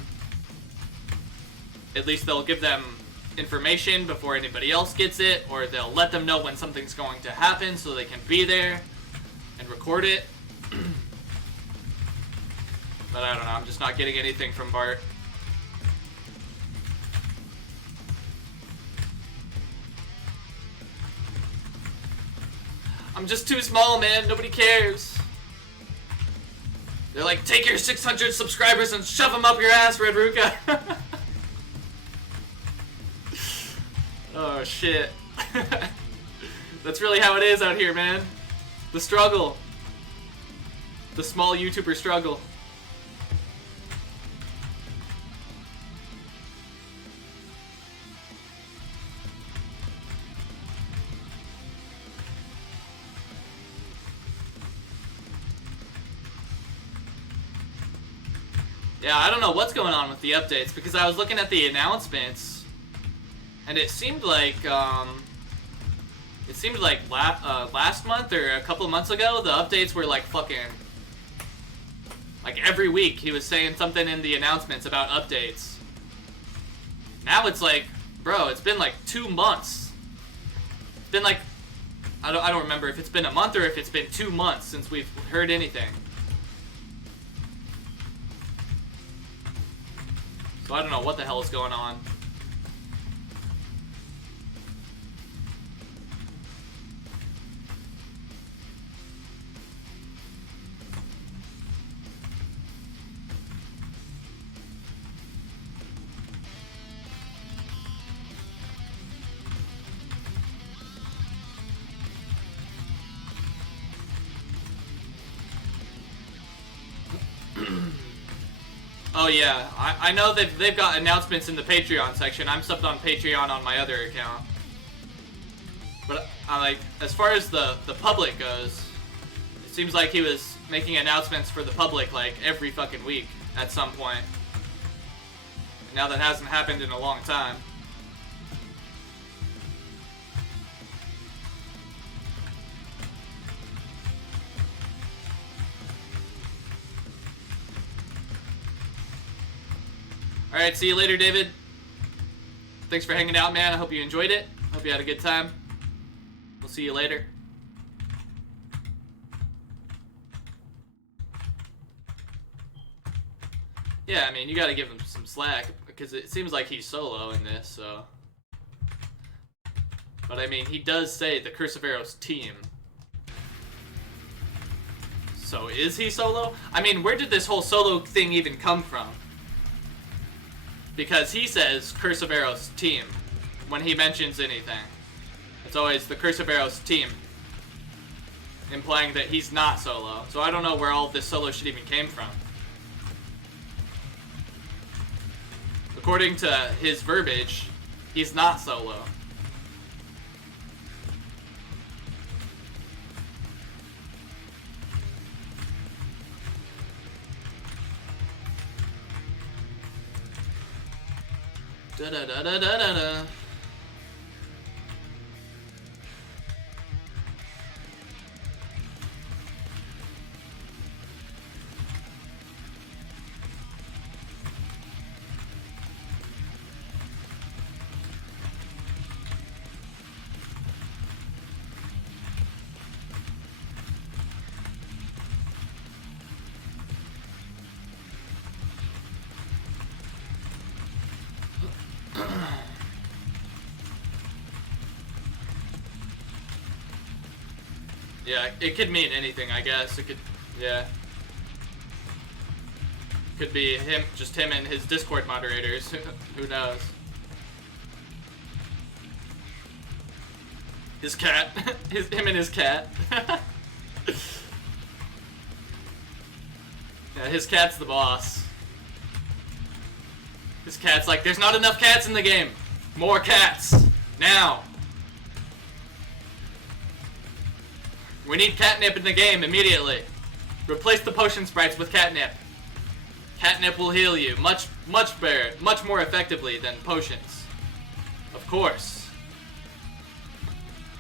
At least they'll give them information before anybody else gets it, or they'll let them know when something's going to happen so they can be there and record it. But I don't know, I'm just not getting anything from Bart. I'm just too small, man. Nobody cares. They're like, take your 600 subscribers and shove them up your ass, Red Ruka. Oh, shit. That's really how it is out here, man. The struggle. The small YouTuber struggle. Yeah, I don't know what's going on with the updates, because I was looking at the announcements, and it seemed like last month or a couple of months ago, the updates were like fucking, like every week he was saying something in the announcements about updates. Now it's like, bro, it's been like 2 months. It's been like, I don't remember if it's been a month or if it's been 2 months since we've heard anything. So I don't know what the hell is going on. Oh yeah, I know they've got announcements in the Patreon section. I'm subbed on Patreon on my other account. But I like, as far as the public goes, it seems like he was making announcements for the public like every fucking week at some point. And now that hasn't happened in a long time. Alright, see you later, David. Thanks for hanging out, man. I hope you enjoyed it. Hope you had a good time. We'll see you later. Yeah, I mean, you gotta give him some slack, because it seems like he's solo in this, so... But I mean, he does say the Curse of Aros team. So is he solo? I mean, where did this whole solo thing even come from? Because he says Curse of Aros team when he mentions anything. It's always the Curse of Aros team, implying that he's not solo. So I don't know where all of this solo shit even came from. According to his verbiage, he's not solo. Da da da da da da. Yeah, it could mean anything, I guess. It could, yeah. Could be him, just him and his Discord moderators. Who knows? His cat. Him and his cat. Yeah, his cat's the boss. His cat's like, there's not enough cats in the game. More cats. Now. We need catnip in the game immediately. Replace the potion sprites with catnip. Catnip will heal you much better, much more effectively than potions. Of course.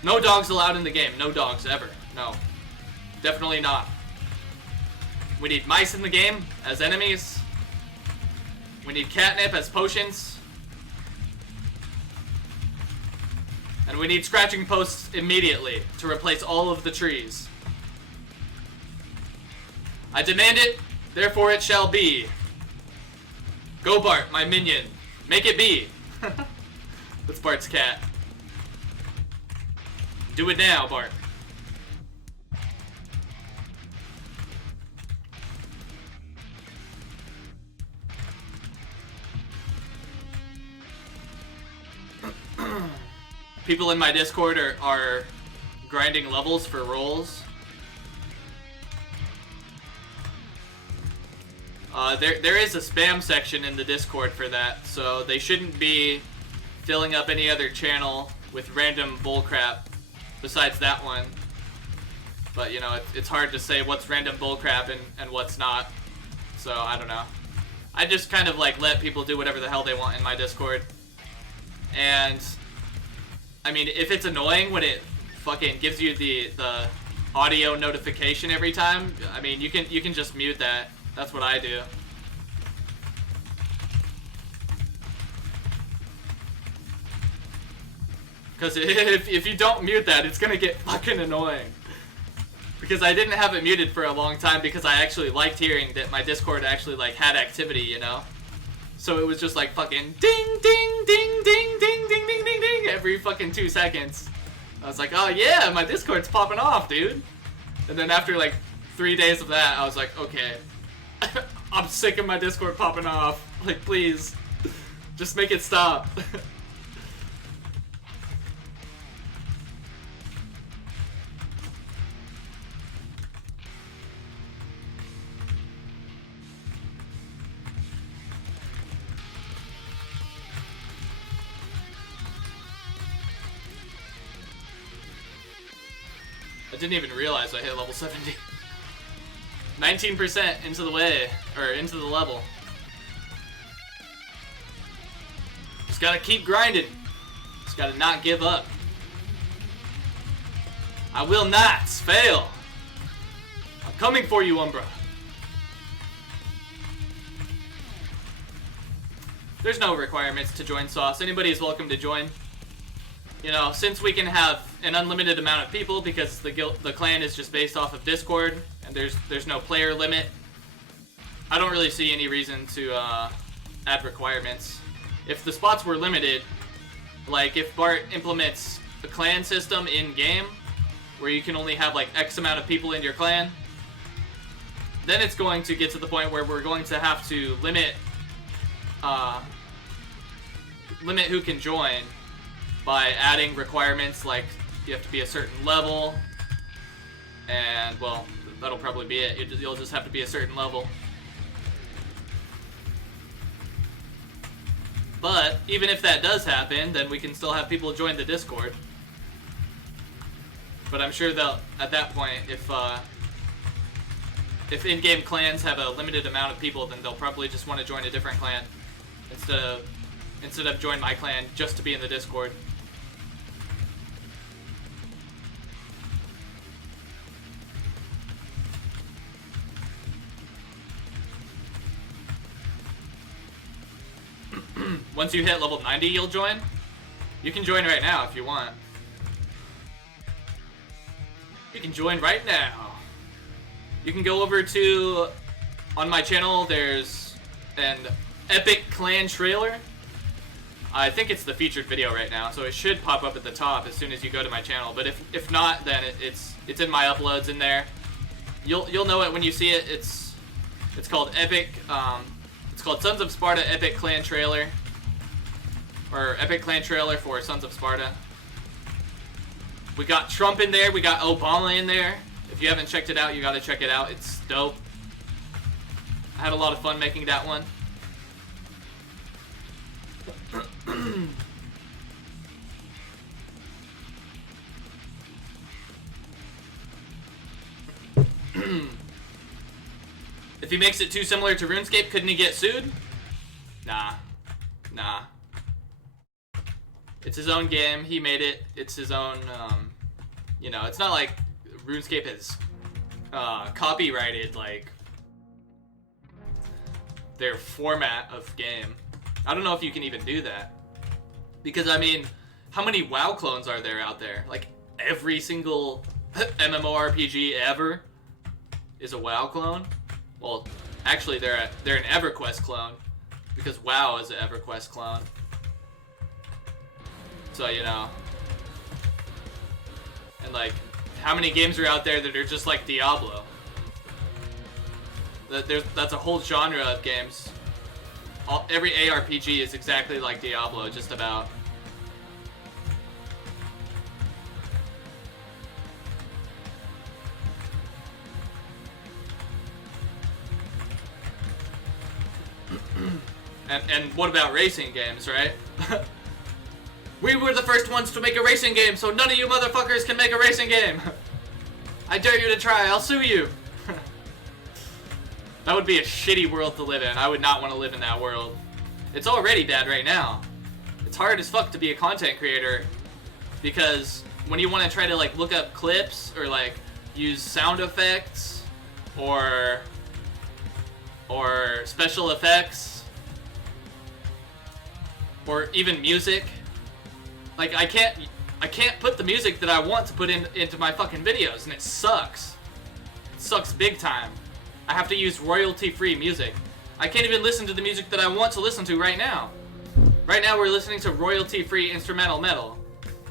No dogs allowed in the game. No dogs ever. No. Definitely not. We need mice in the game as enemies. We need catnip as potions. And we need scratching posts immediately to replace all of the trees. I demand it, therefore it shall be. Go Bart, my minion. Make it be. That's Bart's cat. Do it now, Bart. People in my Discord are grinding levels for rolls. There is a spam section in the Discord for that, so they shouldn't be filling up any other channel with random bullcrap besides that one. But, you know, it's hard to say what's random bullcrap and what's not. So, I don't know. I just kind of, like, let people do whatever the hell they want in my Discord. And, I mean, if it's annoying when it fucking gives you the audio notification every time, I mean, you can just mute that. That's what I do. Because if you don't mute that, it's gonna get fucking annoying. Because I didn't have it muted for a long time because I actually liked hearing that my Discord actually like had activity, you know? So it was just like fucking ding, ding, ding, ding, ding, ding, ding, ding, ding every fucking 2 seconds. I was like, oh yeah, my Discord's popping off, dude. And then after like 3 days of that, I was like, okay. I'm sick of my Discord popping off. Like, please. Just make it stop. I didn't even realize I hit level 70. 19% into the way, or into the level. Just gotta keep grinding. Just gotta not give up. I will not fail. I'm coming for you, Umbra. There's no requirements to join Sauce. Anybody is welcome to join. You know, since we can have an unlimited amount of people because the clan is just based off of Discord and there's no player limit, I don't really see any reason to add requirements. If the spots were limited, like if Bart implements a clan system in game where you can only have like X amount of people in your clan, then it's going to get to the point where we're going to have to limit who can join by adding requirements like you have to be a certain level, and well, that'll probably be it. You'll just have to be a certain level. But even if that does happen, then we can still have people join the Discord. But I'm sure they'll, at that point, if in-game clans have a limited amount of people, then they'll probably just want to join a different clan instead of join my clan just to be in the Discord. Once you hit level 90, you'll join. You can join right now if you want. You can join right now. You can go over to, on my channel, there's an epic clan trailer. I think it's the featured video right now, so it should pop up at the top as soon as you go to my channel. But if not, then it's in my uploads in there. You'll know it when you see it. It's called Epic. It's called Sons of Sparta Epic Clan Trailer, or Epic Clan Trailer for Sons of Sparta. We got Trump in there. We got Obama in there. If you haven't checked it out, you gotta check it out. It's dope. I had a lot of fun making that one. If he makes it too similar to RuneScape, couldn't he get sued? Nah. Nah. It's his own game. He made it. It's his own, you know, it's not like RuneScape has copyrighted, like, their format of game. I don't know if you can even do that. Because, I mean, how many WoW clones are there out there? Like, every single MMORPG ever is a WoW clone? Well, actually, they're an EverQuest clone. Because WoW is an EverQuest clone. So, you know. And, like, how many games are out there that are just like Diablo? That's a whole genre of games. Every ARPG is exactly like Diablo, just about. And what about racing games, right? We were the first ones to make a racing game, so none of you motherfuckers can make a racing game. I dare you to try, I'll sue you. That would be a shitty world to live in. I would not want to live in that world. It's already bad right now. It's hard as fuck to be a content creator because when you want to try to like look up clips or like use sound effects or special effects or even music, like I can't put the music that I want to put into my fucking videos, and it sucks. It sucks big time. I have to use royalty-free music. I can't even listen to the music that I want to listen to right now. Right now we're listening to royalty-free instrumental metal.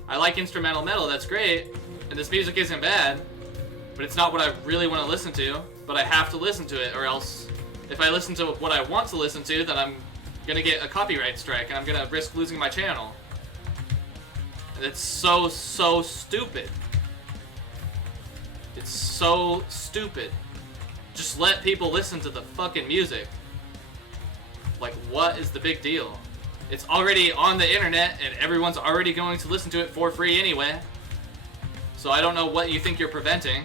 I like instrumental metal, that's great, and this music isn't bad, but it's not what I really want to listen to, but I have to listen to it, or else if I listen to what I want to listen to, then I'm gonna get a copyright strike, and I'm gonna risk losing my channel. And it's so stupid. It's so stupid. Just let people listen to the fucking music. Like, what is the big deal? It's already on the internet, and everyone's already going to listen to it for free anyway. So I don't know what you think you're preventing.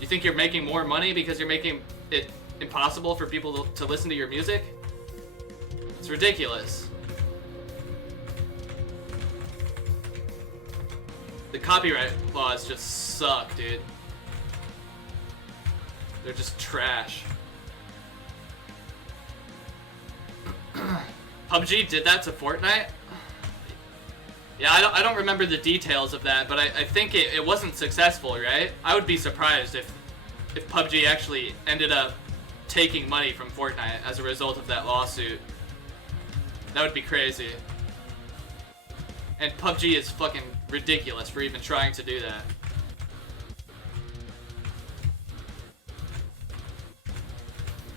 You think you're making more money because you're making it impossible for people to listen to your music? It's ridiculous. The copyright laws just suck, dude. They're just trash. PUBG did that to Fortnite? Yeah, I don't remember the details of that, but I think it wasn't successful, right? I would be surprised if PUBG actually ended up taking money from Fortnite as a result of that lawsuit. That would be crazy. And PUBG is fucking ridiculous for even trying to do that.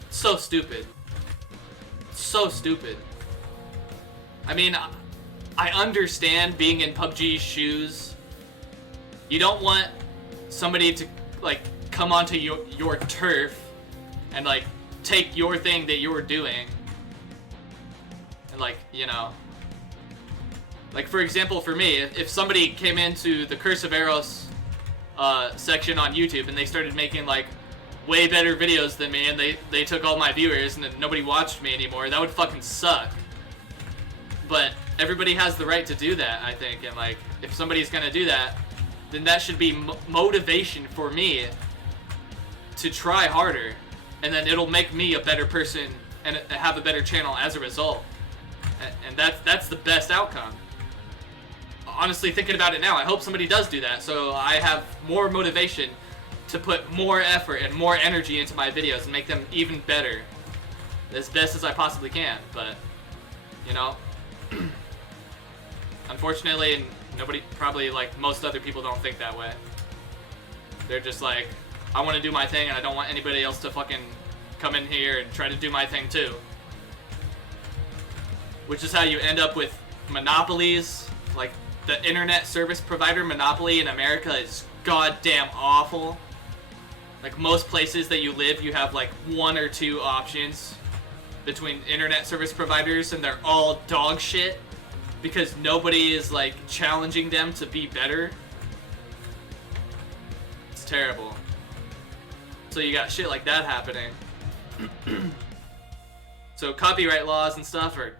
So stupid. So stupid. I mean, I understand being in PUBG's shoes. You don't want somebody to, like, come onto your turf and, like, take your thing that you were doing. And, like, you know. Like, for example, for me, if somebody came into the Curse of Aros section on YouTube and they started making, like, way better videos than me and they took all my viewers and then nobody watched me anymore, that would fucking suck. But everybody has the right to do that, I think, and, like, if somebody's gonna do that, then that should be motivation for me to try harder, and then it'll make me a better person and have a better channel as a result. And that's the best outcome. Honestly, thinking about it now, I hope somebody does do that, so I have more motivation to put more effort and more energy into my videos and make them even better, as best as I possibly can. But, you know, unfortunately, nobody, probably like most other people, don't think that way. They're just like, I want to do my thing and I don't want anybody else to fucking come in here and try to do my thing too. Which is how you end up with monopolies, like the internet service provider monopoly in America is goddamn awful. Like, most places that you live, you have like 1 or 2 options between internet service providers, and they're all dog shit because nobody is like challenging them to be better. It's terrible. So you got shit like that happening. So copyright laws and stuff are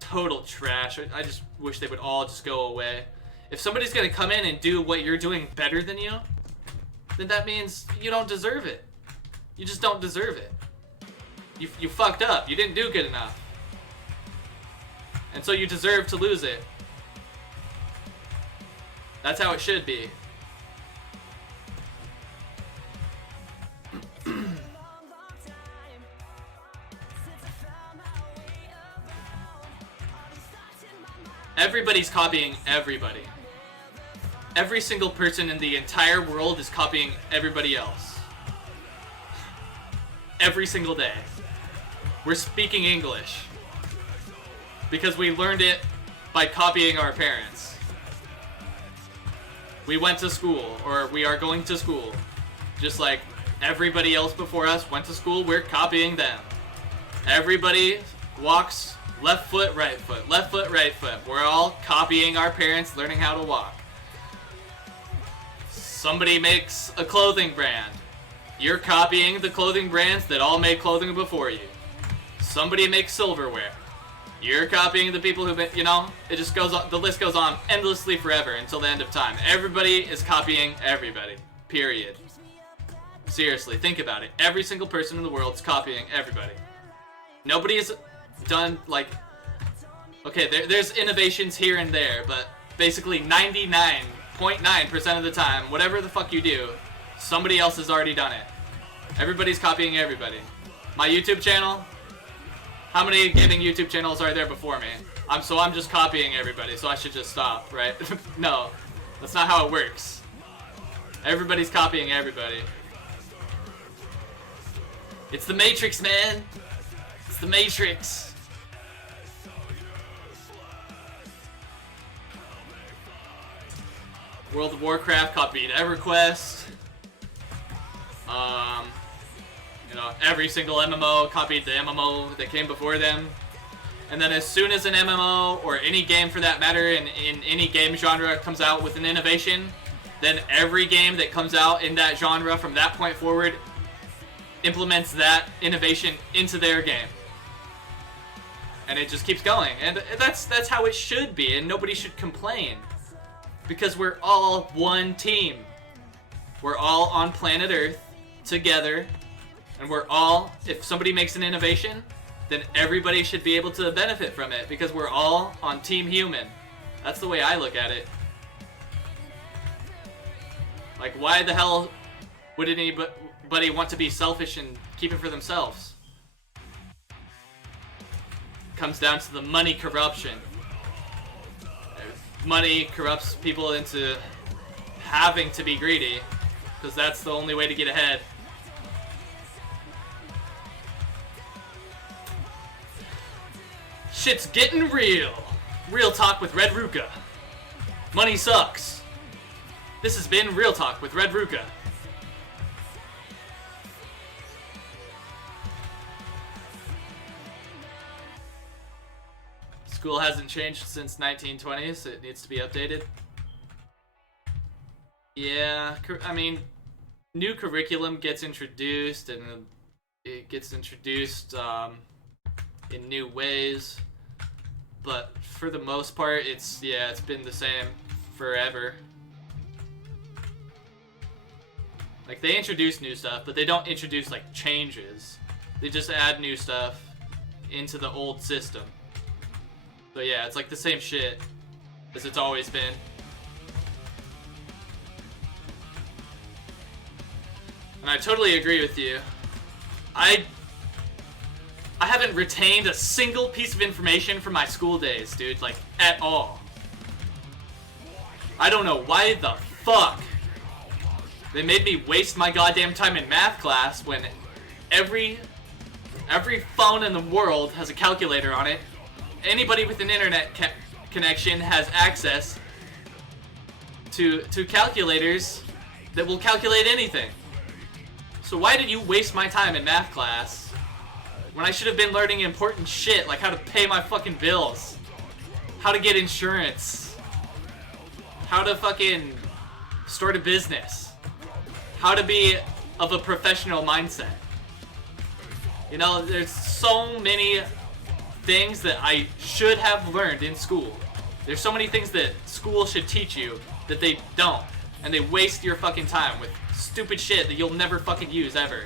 total trash. I just wish they would all just go away. If somebody's gonna come in and do what you're doing better than you, then that means you don't deserve it. You just don't deserve it. You fucked up. You didn't do good enough. And so you deserve to lose it. That's how it should be. Everybody's copying everybody. Every single person in the entire world is copying everybody else. Every single day. We're speaking English because we learned it by copying our parents. We went to school, or we are going to school. Just like everybody else before us went to school, we're copying them. Everybody walks left foot, right foot, left foot, right foot. We're all copying our parents learning how to walk. Somebody makes a clothing brand. You're copying the clothing brands that all made clothing before you. Somebody makes silverware. You're copying the people who, you know, it just goes on, the list goes on endlessly forever until the end of time. Everybody is copying everybody. Period. Seriously, think about it. Every single person in the world is copying everybody. Nobody's done, like, okay, there's innovations here and there, but basically 99.9% of the time, whatever the fuck you do, somebody else has already done it. Everybody's copying everybody. My YouTube channel, how many gaming YouTube channels are there before me? I'm just copying everybody, so I should just stop, right? No, that's not how it works. Everybody's copying everybody. It's the Matrix, man. It's the Matrix. World of Warcraft copied EverQuest. You know, every single MMO copied the MMO that came before them. And then as soon as an MMO, or any game for that matter, in any game genre comes out with an innovation, then every game that comes out in that genre from that point forward implements that innovation into their game. And it just keeps going. And that's how it should be, and nobody should complain. Because we're all one team. We're all on planet Earth together, and we're all, if somebody makes an innovation, then everybody should be able to benefit from it, because we're all on Team Human. That's the way I look at it. Like, why the hell would anybody want to be selfish and keep it for themselves? It comes down to the money corruption. Money corrupts people into having to be greedy, because that's the only way to get ahead. Shit's getting real. Real Talk with Red Ruka. Money sucks. This has been Real Talk with Red Ruka. School hasn't changed since 1920s, so it needs to be updated. Yeah, I mean, new curriculum gets introduced, and it gets introduced in new ways. But for the most part, it's been the same forever. Like, they introduce new stuff, but they don't introduce, like, changes. They just add new stuff into the old system. So yeah, it's like the same shit as it's always been. And I totally agree with you. I haven't retained a single piece of information from my school days, dude, like, at all. I don't know why the fuck they made me waste my goddamn time in math class when every phone in the world has a calculator on it. Anybody with an internet connection has access to calculators that will calculate anything. So why did you waste my time in math class when I should have been learning important shit like how to pay my fucking bills, how to get insurance, how to fucking start a business, how to be of a professional mindset. You know, there's so many things that I should have learned in school. There's so many things that school should teach you that they don't. And they waste your fucking time with stupid shit that you'll never fucking use ever.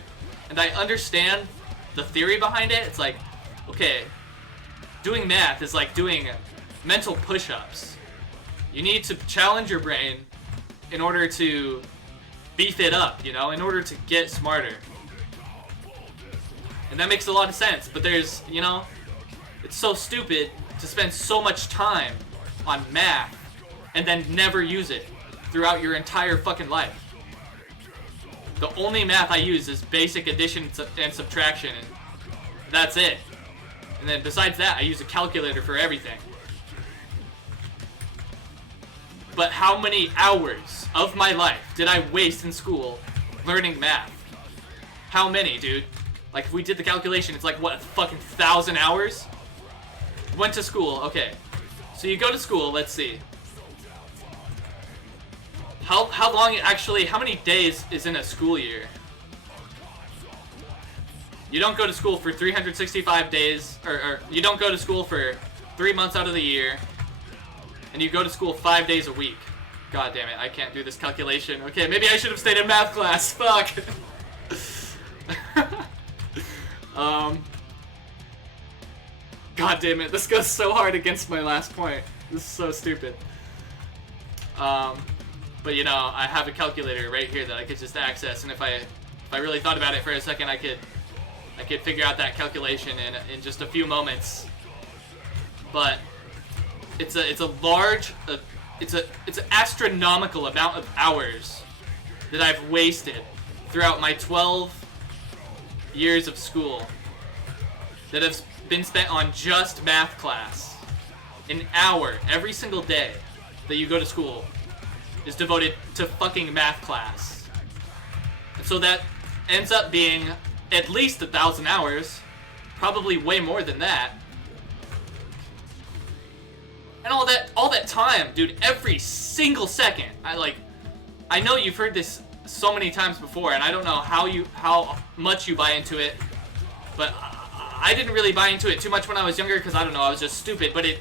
And I understand the theory behind it. It's like, okay, doing math is like doing mental push-ups. You need to challenge your brain in order to beef it up, you know, in order to get smarter. And that makes a lot of sense, but there's, you know, it's so stupid to spend so much time on math and then never use it throughout your entire fucking life. The only math I use is basic addition and subtraction, and that's it. And then besides that, I use a calculator for everything. But how many hours of my life did I waste in school learning math? How many, dude? Like, if we did the calculation, it's like, what, a fucking 1,000 hours? Went to school, okay. So you go to school, let's see. How long, actually, how many days is in a school year? You don't go to school for 365 days, or you don't go to school for 3 months out of the year, and you go to school 5 days a week. God damn it, I can't do this calculation. Okay, maybe I should have stayed in math class, fuck. God damn it, this goes so hard against my last point. This is so stupid. But you know, I have a calculator right here that I could just access, and if I really thought about it for a second, I could figure out that calculation in just a few moments. But it's an astronomical amount of hours that I've wasted throughout my 12 years of school that have been spent on just math class. An hour every single day that you go to school is devoted to fucking math class. And so that ends up being at least 1,000 hours, probably way more than that. And all that time, dude, every single second. I know you've heard this so many times before, and I don't know how much you buy into it, but I didn't really buy into it too much when I was younger because, I don't know, I was just stupid, but it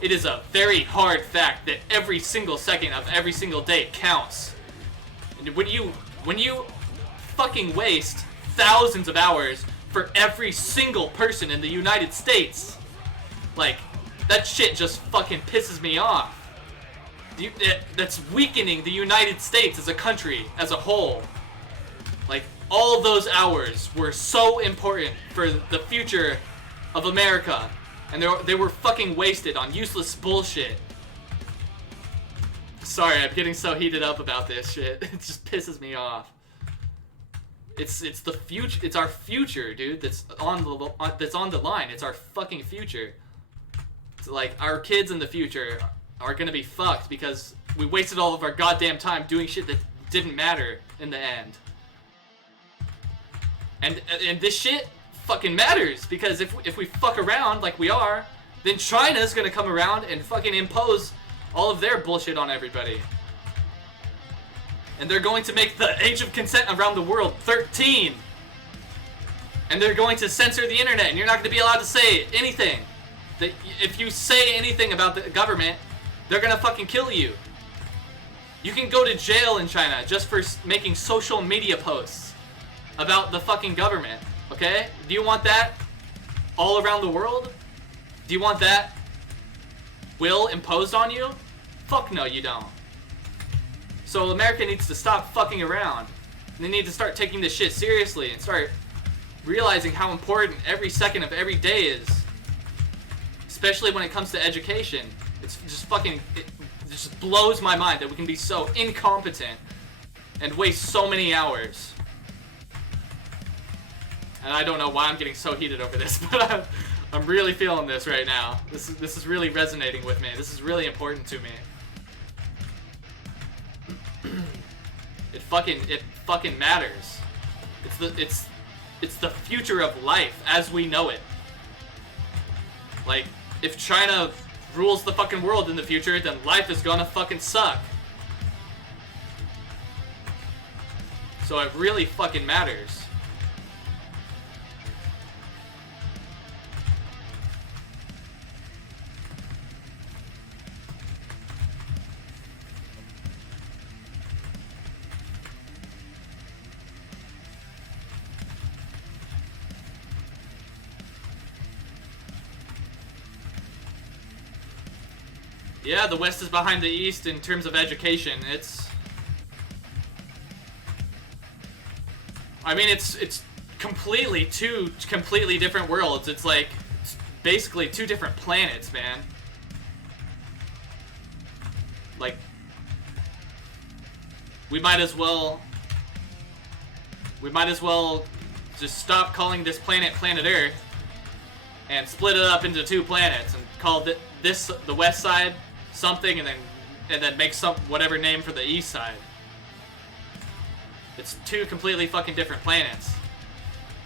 is a very hard fact that every single second of every single day counts. And when you fucking waste thousands of hours for every single person in the United States, like, that shit just fucking pisses me off. That's weakening the United States as a country, as a whole. Like, all those hours were so important for the future of America, and they were fucking wasted on useless bullshit. Sorry, I'm getting so heated up about this shit. It just pisses me off. It's the future. It's our future, dude. That's on the line. It's our fucking future. It's like, our kids in the future are gonna be fucked because we wasted all of our goddamn time doing shit that didn't matter in the end. And this shit fucking matters, because if we fuck around like we are, then China's gonna come around and fucking impose all of their bullshit on everybody. And they're going to make the age of consent around the world 13. And they're going to censor the internet, and you're not gonna be allowed to say anything. That if you say anything about the government, they're gonna fucking kill you. You can go to jail in China just for making social media posts about the fucking government, okay? Do you want that all around the world? Do you want that will imposed on you? Fuck no, you don't. So America needs to stop fucking around. They need to start taking this shit seriously and start realizing how important every second of every day is. Especially when it comes to education. It's just fucking, it just blows my mind that we can be so incompetent and waste so many hours. And I don't know why I'm getting so heated over this, but I'm really feeling this right now. This is really resonating with me. This is really important to me. It fucking matters. It's the future of life as we know it. Like, if China rules the fucking world in the future, then life is gonna fucking suck. So it really fucking matters. Yeah, the West is behind the East in terms of education. I mean, it's completely two completely different worlds. It's like, it's basically two different planets, man. Like, we might as well just stop calling this planet Planet Earth and split it up into two planets and call this the West side something, and then make some whatever name for the East side. It's two completely fucking different planets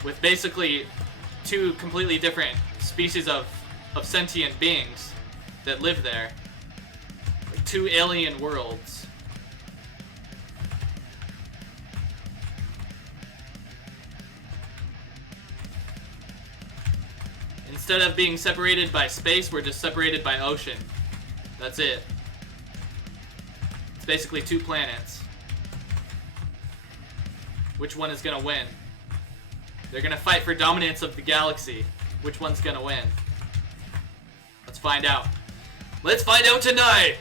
with basically two completely different species of sentient beings that live there. Like two alien worlds. Instead of being separated by space, we're just separated by ocean. That's it. It's basically two planets. Which one is gonna win? They're gonna fight for dominance of the galaxy. Which one's gonna win? Let's find out. Let's find out tonight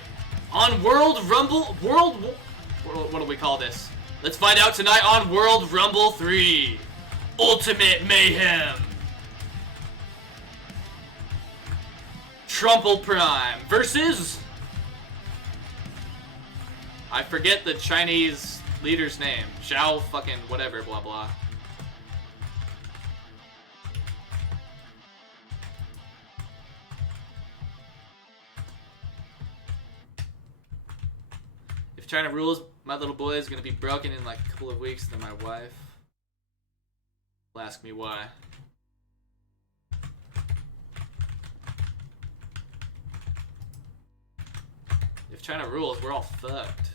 on World Rumble. What do we call this? Let's find out tonight on World Rumble 3. Ultimate Mayhem. Trumple Prime versus... I forget the Chinese leader's name. Zhao fucking whatever, blah blah. If China rules, my little boy is gonna be broken in like a couple of weeks, then my wife will ask me why. If China rules, we're all fucked.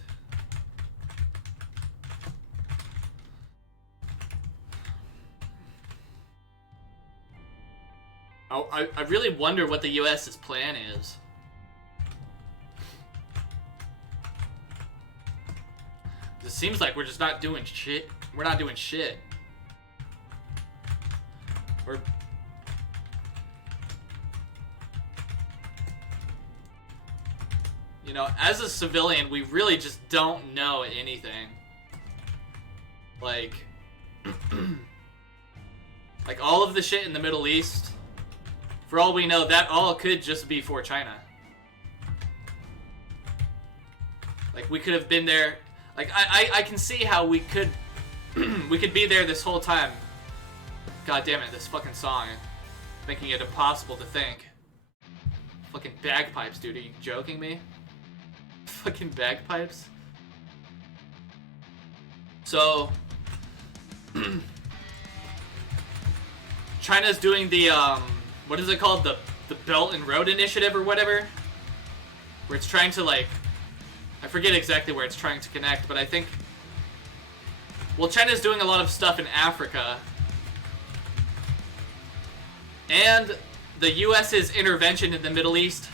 I really wonder what the US's plan is. It seems like we're just not doing shit. We're not doing shit. We're... You know, as a civilian, we really just don't know anything. Like... like, all of the shit in the Middle East... For all we know, that all could just be for China. Like, we could have been there... Like, I can see how we could... we could be there this whole time. God damn it, this fucking song. Making it impossible to think. Fucking bagpipes, dude. Are you joking me? Fucking bagpipes? So... China's doing the, what is it called? The Belt and Road Initiative or whatever? Where it's trying to, like... I forget exactly where it's trying to connect, but I think... Well, China's doing a lot of stuff in Africa. And the US's intervention in the Middle East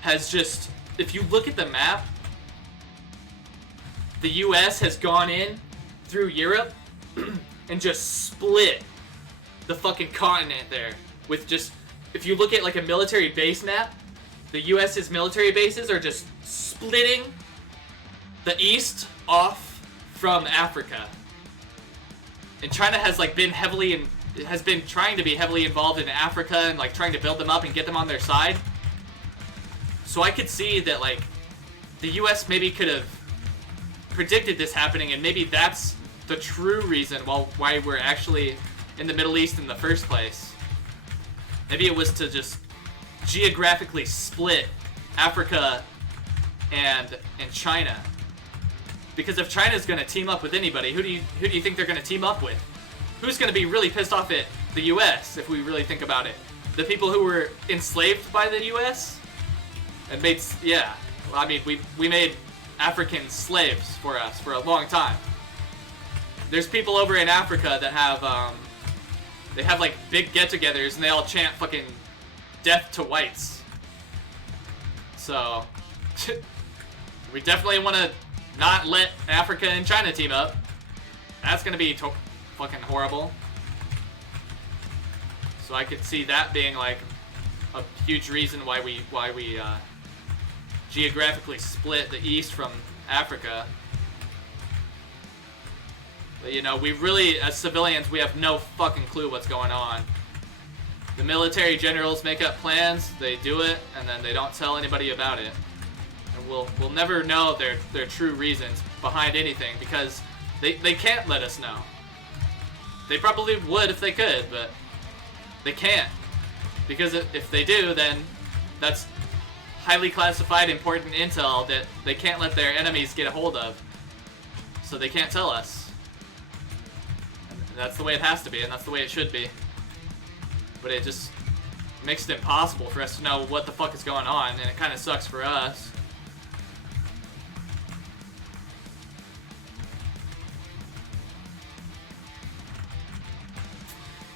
has just... If you look at the map, the US has gone in through Europe and just split the fucking continent there with just... If you look at like a military base map, the US's military bases are just splitting the East off from Africa. And China has like been trying to be heavily involved in Africa and like trying to build them up and get them on their side. So I could see that like the US maybe could have predicted this happening, and maybe that's the true reason why we're actually in the Middle East in the first place. Maybe it was to just geographically split Africa and China. Because if China's gonna team up with anybody, who do you think they're gonna team up with? Who's gonna be really pissed off at the U.S. if we really think about it? The people who were enslaved by the U.S. and made, yeah. I mean, we made African slaves for us for a long time. There's people over in Africa that have they have like big get-togethers and they all chant fucking death to whites. So we definitely want to not let Africa and China team up. That's gonna be fucking horrible. So I could see that being like a huge reason why we geographically split the East from Africa. But you know, we really, as civilians, we have no fucking clue what's going on. The military generals make up plans, they do it, and then they don't tell anybody about it. And we'll never know their true reasons behind anything because they can't let us know. They probably would if they could, but they can't. Because if they do, then that's highly classified, important intel that they can't let their enemies get a hold of. So they can't tell us. And that's the way it has to be, and that's the way it should be. But it just makes it impossible for us to know what the fuck is going on, and it kind of sucks for us.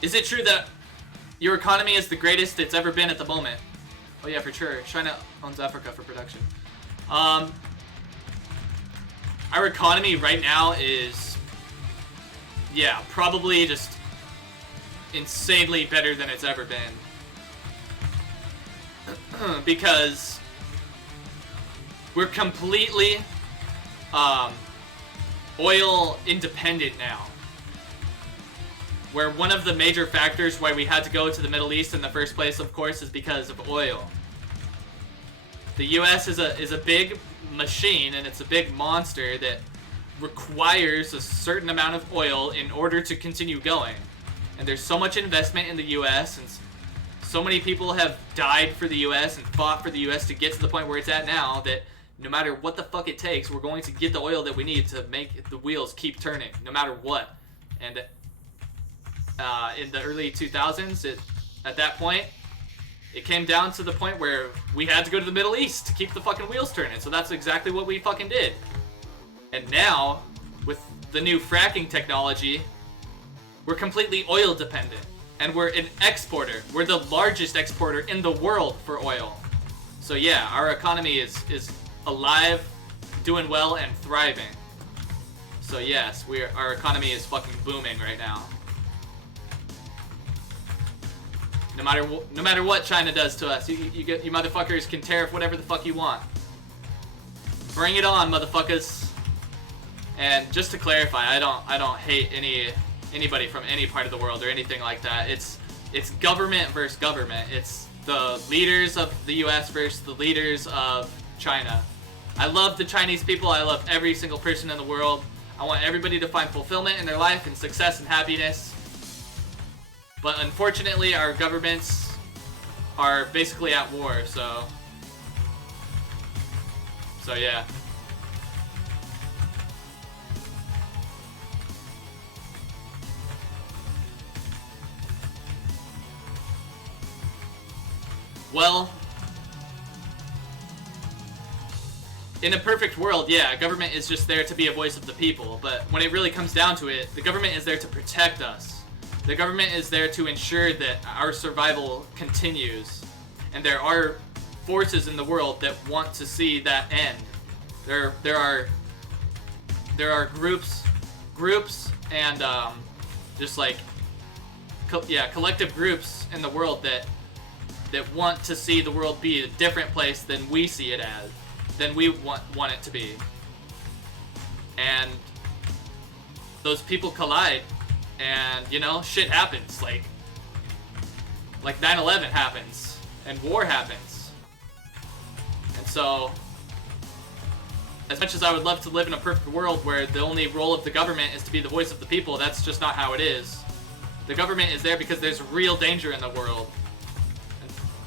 Is it true that your economy is the greatest it's ever been at the moment? Oh yeah, for sure. China owns Africa for production. Our economy right now is, yeah, probably just insanely better than it's ever been. Because we're completely oil independent now. Where one of the major factors why we had to go to the Middle East in the first place, of course, is because of oil. The U.S. is a big machine, and it's a big monster that requires a certain amount of oil in order to continue going. And there's so much investment in the U.S., and so many people have died for the U.S. and fought for the U.S. to get to the point where it's at now that no matter what the fuck it takes, we're going to get the oil that we need to make the wheels keep turning, no matter what. And in the early 2000s, at that point, it came down to the point where we had to go to the Middle East to keep the fucking wheels turning. So that's exactly what we fucking did. And now, with the new fracking technology, we're completely oil dependent. And we're an exporter. We're the largest exporter in the world for oil. So yeah, our economy is alive, doing well, and thriving. So yes, our economy is fucking booming right now. No matter what China does to us, you motherfuckers can tariff whatever the fuck you want. Bring it on, motherfuckers. And just to clarify, I don't hate anybody from any part of the world or anything like that. It's government versus government. It's the leaders of the U.S. versus the leaders of China. I love the Chinese people. I love every single person in the world. I want everybody to find fulfillment in their life and success and happiness. But unfortunately, our governments are basically at war, so yeah. Well, in a perfect world, yeah, government is just there to be a voice of the people, but when it really comes down to it, the government is there to protect us. The government is there to ensure that our survival continues, and there are forces in the world that want to see that end. There are groups and just like collective groups in the world that want to see the world be a different place than we see it as, than we want it to be. And those people collide. And, you know, shit happens, like 9/11 happens, and war happens. And so, as much as I would love to live in a perfect world where the only role of the government is to be the voice of the people, that's just not how it is. The government is there because there's real danger in the world.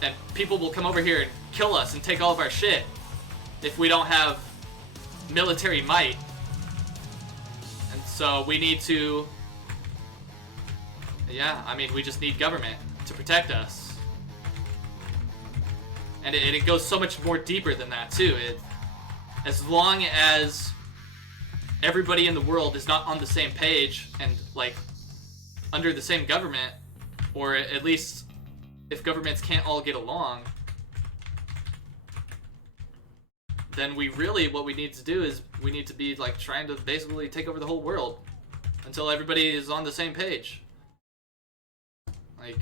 And people will come over here and kill us and take all of our shit if we don't have military might So we need to... Yeah, I mean, we just need government to protect us. And it goes so much more deeper than that, too. As long as everybody in the world is not on the same page and, like, under the same government, or at least if governments can't all get along, then what we need to do is we need to be, like, trying to basically take over the whole world until everybody is on the same page. Like,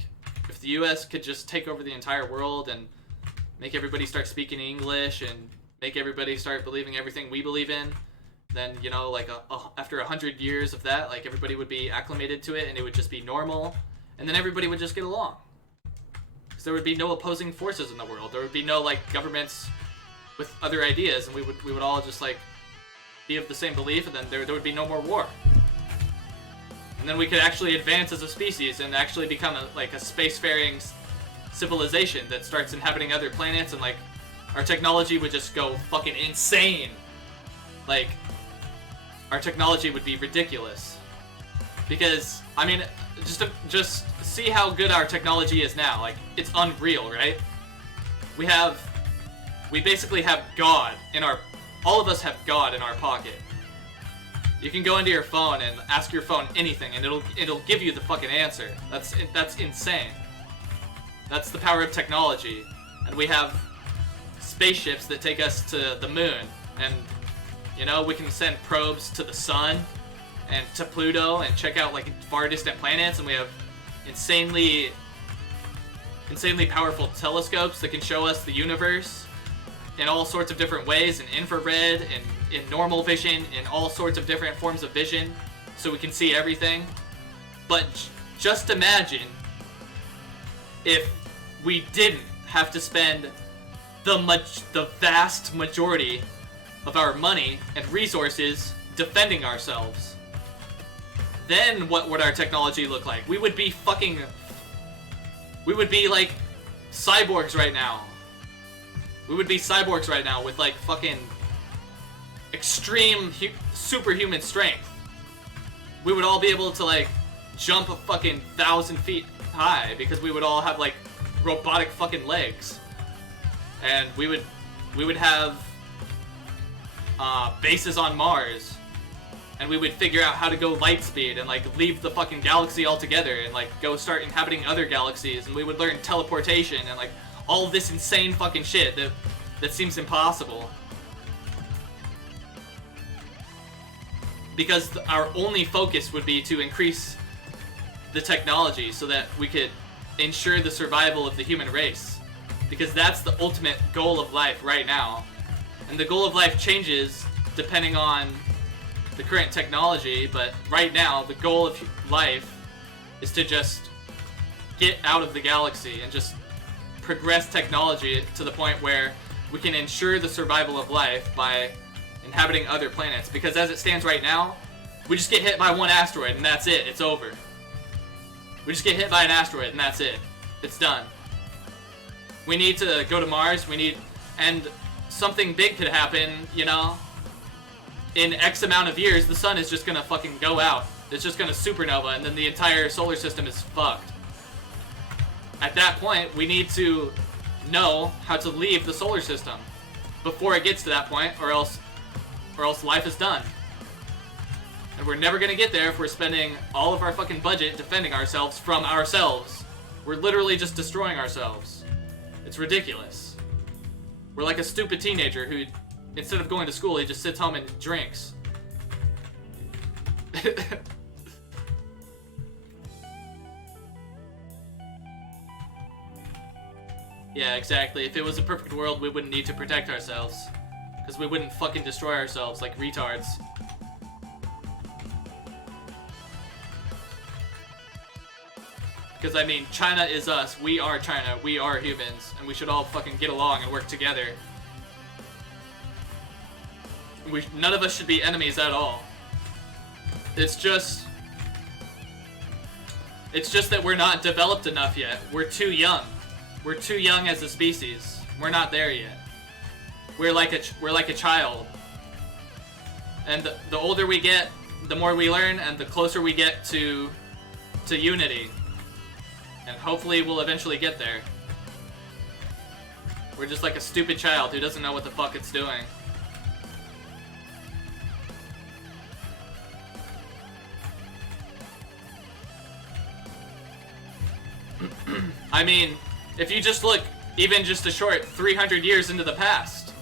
if the US could just take over the entire world and make everybody start speaking English and make everybody start believing everything we believe in, then, you know, like, after 100 years of that, like, everybody would be acclimated to it and it would just be normal, and then everybody would just get along. Because there would be no opposing forces in the world. There would be no, like, governments with other ideas, and we would all just, like, be of the same belief, and then there would be no more war. And then we could actually advance as a species and actually become a spacefaring civilization that starts inhabiting other planets, and, like, our technology would just go fucking insane. Like, our technology would be ridiculous. Because, I mean, just see how good our technology is now. Like, it's unreal, right? We basically have God in all of us have God in our pocket. You can go into your phone and ask your phone anything, and it'll give you the fucking answer. That's insane. That's the power of technology. And we have spaceships that take us to the moon, and, you know, we can send probes to the sun and to Pluto and check out, like, far distant planets, and we have insanely powerful telescopes that can show us the universe in all sorts of different ways, in infrared, in normal vision, in all sorts of different forms of vision, so we can see everything. But just imagine if we didn't have to spend the vast majority of our money and resources defending ourselves. Then what would our technology look like? We would be like cyborgs right now. We would be cyborgs right now with, like, fucking extreme superhuman strength. We would all be able to, like, jump a fucking 1,000 feet high because we would all have, like, robotic fucking legs. And we would have bases on Mars, and we would figure out how to go light speed and, like, leave the fucking galaxy altogether and, like, go start inhabiting other galaxies, and we would learn teleportation and, like, all of this insane fucking shit that seems impossible. Because our only focus would be to increase the technology so that we could ensure the survival of the human race. Because that's the ultimate goal of life right now. And the goal of life changes depending on the current technology, but right now the goal of life is to just get out of the galaxy and just progress technology to the point where we can ensure the survival of life by inhabiting other planets. Because as it stands right now, we just get hit by one asteroid and that's it. It's over. We just get hit by an asteroid and that's it. It's done. We need to go to Mars. And something big could happen, you know. In X amount of years, the sun is just gonna fucking go out. It's just gonna supernova, and then the entire solar system is fucked. At that point, we need to know how to leave the solar system before it gets to that point, or else life is done. And we're never gonna get there if we're spending all of our fucking budget defending ourselves from ourselves. We're literally just destroying ourselves. It's ridiculous. We're like a stupid teenager who, instead of going to school, he just sits home and drinks. Yeah, exactly. If it was a perfect world, we wouldn't need to protect ourselves. Because we wouldn't fucking destroy ourselves like retards. Because, I mean, China is us. We are China. We are humans. And we should all fucking get along and work together. None of us should be enemies at all. It's just that we're not developed enough yet. We're too young. We're too young as a species. We're not there yet. We're like a child. And the older we get, the more we learn, and the closer we get to unity. And hopefully we'll eventually get there. We're just like a stupid child who doesn't know what the fuck it's doing. I mean, if you just look even just a short 300 years into the past,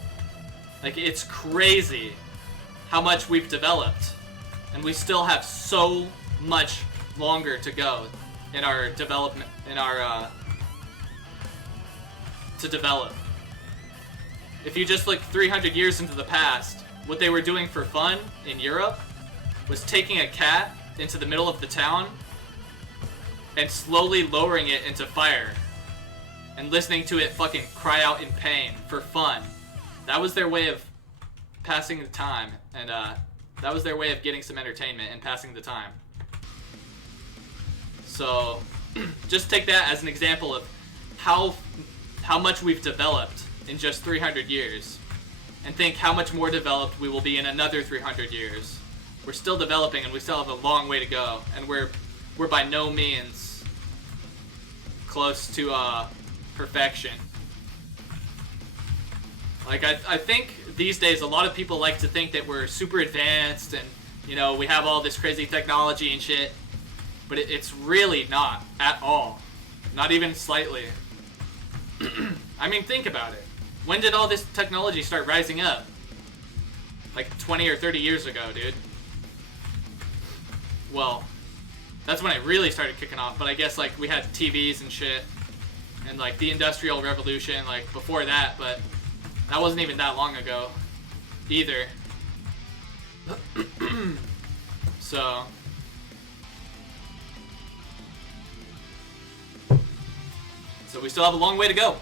like, it's crazy how much we've developed. And we still have so much longer to go in our development, to develop. If you just look 300 years into the past, what they were doing for fun in Europe was taking a cat into the middle of the town and slowly lowering it into fire and listening to it fucking cry out in pain for fun. That was their way of passing the time, and that was their way of getting some entertainment and passing the time. So just take that as an example of how much we've developed in just 300 years, and think how much more developed we will be in another 300 years. We're still developing, and we still have a long way to go, and we're by no means close to perfection. Like, I think these days a lot of people like to think that we're super advanced and, you know, we have all this crazy technology and shit, but it's really not at all. Not even slightly. I mean, think about it. When did all this technology start rising up? Like 20 or 30 years ago, dude. Well, that's when it really started kicking off, but I guess, like, we had TVs and shit, and, like, the Industrial Revolution, like, before that, but that wasn't even that long ago either. So we still have a long way to go.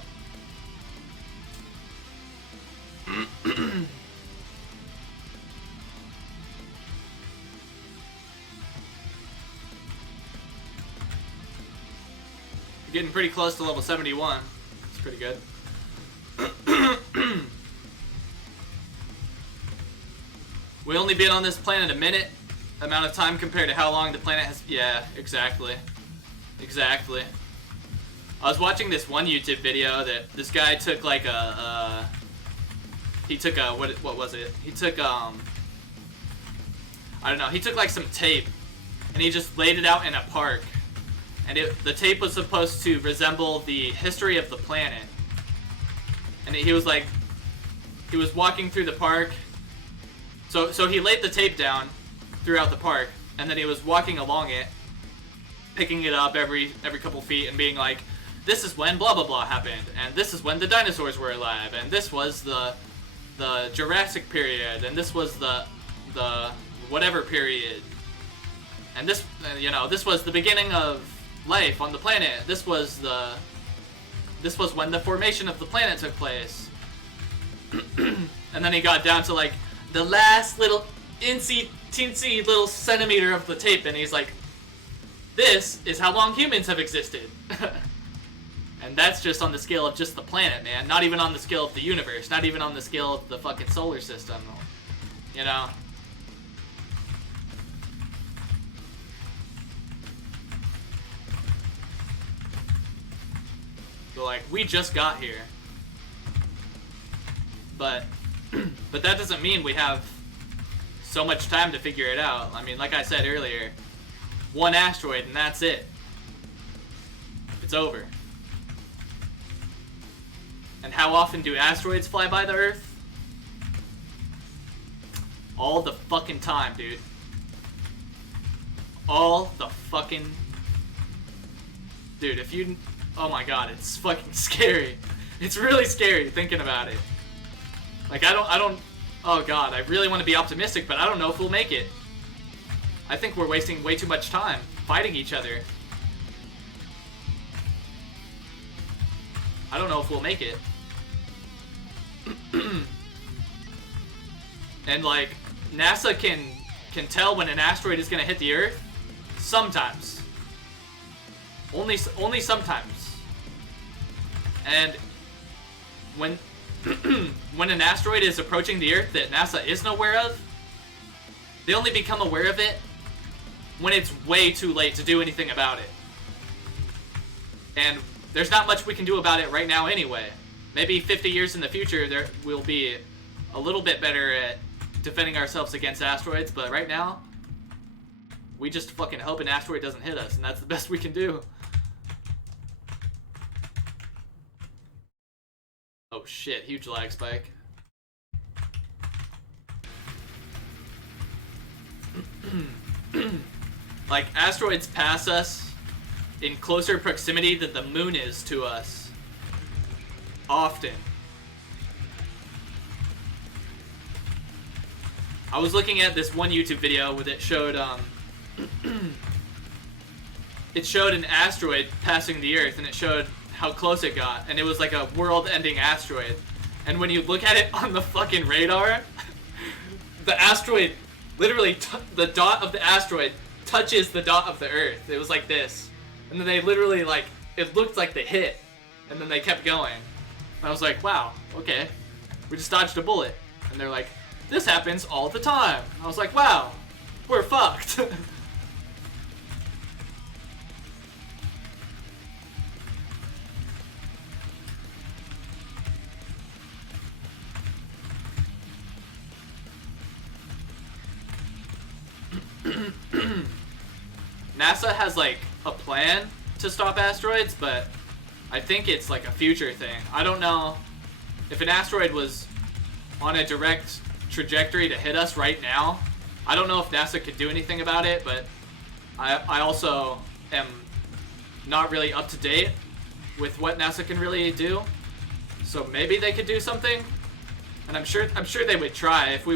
Getting pretty close to level 71. It's pretty good. We only been on this planet a minute amount of time compared to how long the planet has. Yeah, exactly. Exactly. I was watching this one YouTube video that this guy took like he took what was it? He took I don't know. He took like some tape and he just laid it out in a park. And the tape was supposed to resemble the history of the planet. And he was walking through the park. So he laid the tape down throughout the park, and then he was walking along it, picking it up every couple feet and being like, this is when blah blah blah happened, and this is when the dinosaurs were alive, and this was the Jurassic period, and this was the whatever period, and this, you know, this was the beginning of life on the planet. This was when the formation of the planet took place. And then he got down to like the last little teensy little centimeter of the tape, and he's like, this is how long humans have existed. And that's just on the scale of just the planet, man. Not even on the scale of the universe. Not even on the scale of the fucking solar system. You know? So, like, we just got here. But that doesn't mean we have so much time to figure it out. I mean, like I said earlier, one asteroid and that's it. It's over. And how often do asteroids fly by the Earth? All the fucking time, dude. All the fucking... Dude, if you... Oh my god, it's fucking scary. It's really scary thinking about it. Like, I don't... Oh god, I really want to be optimistic, but I don't know if we'll make it. I think we're wasting way too much time fighting each other. I don't know if we'll make it. And like, NASA can tell when an asteroid is gonna hit the Earth. Sometimes. Only sometimes. And when when an asteroid is approaching the Earth that NASA isn't aware of, They only become aware of it when it's way too late to do anything about it. And there's not much we can do about it right now anyway. Maybe 50 years in the future there we'll be a little bit better at defending ourselves against asteroids, but right now we just fucking hope an asteroid doesn't hit us, and that's the best we can do. Oh shit, huge lag spike. Like, asteroids pass us in closer proximity than the moon is to us. Often. I was looking at this one YouTube video where it showed, it showed an asteroid passing the Earth, and it showed how close it got, and it was like a world-ending asteroid. And when you look at it on the fucking radar, the asteroid, literally, the dot of the asteroid touches the dot of the Earth. It was like this. And then they literally, like, it looked like they hit, and then they kept going. And I was like, wow, okay. We just dodged a bullet. And they're like, this happens all the time. I was like, wow, we're fucked. NASA has like a plan to stop asteroids, but I think it's like a future thing. I don't know if an asteroid was on a direct trajectory to hit us right now. I don't know if NASA could do anything about it, but I also am not really up to date with what NASA can really do. So maybe they could do something, and I'm sure they would try. If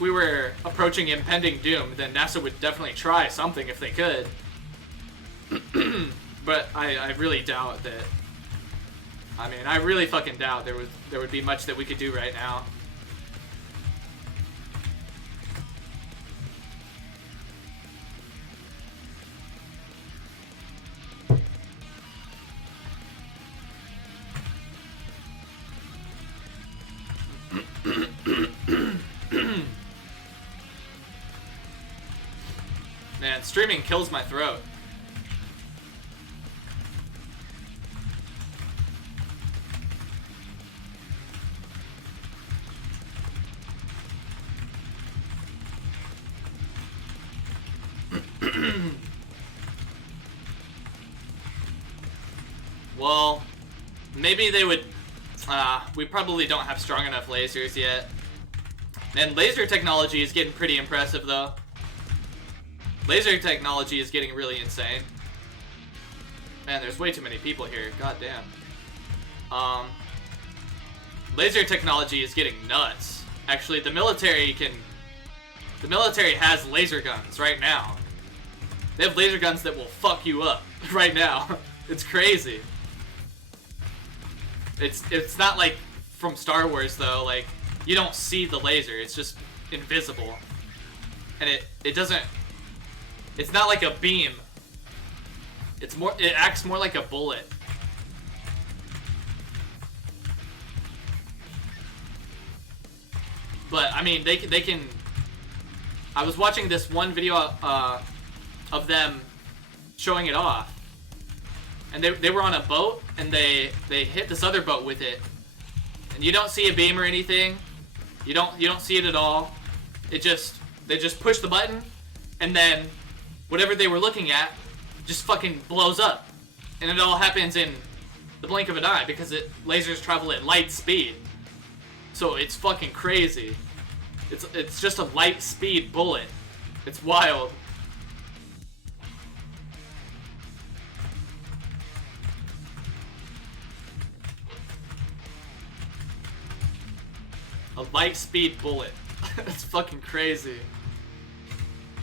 we were approaching impending doom, then NASA would definitely try something if they could. But I really doubt that. I mean, I really fucking doubt there would be much that we could do right now. Man, streaming kills my throat. Well, maybe they would. We probably don't have strong enough lasers yet. And laser technology is getting pretty impressive, though. Laser technology is getting really insane. Man, there's way too many people here. God damn. Laser technology is getting nuts. Actually, the military has laser guns right now. They have laser guns that will fuck you up right now. It's crazy. It's not like from Star Wars though. Like, you don't see the laser. It's just invisible, and it doesn't. It's not like a beam. It acts more like a bullet. But I mean, they can. I was watching this one video of them showing it off, and they were on a boat, and they hit this other boat with it, and you don't see a beam or anything. You don't see it at all. They just push the button, and then whatever they were looking at just fucking blows up, and it all happens in the blink of an eye because lasers travel at light speed. So it's fucking crazy. It's just a light speed bullet. It's wild. A light speed bullet. That's fucking crazy.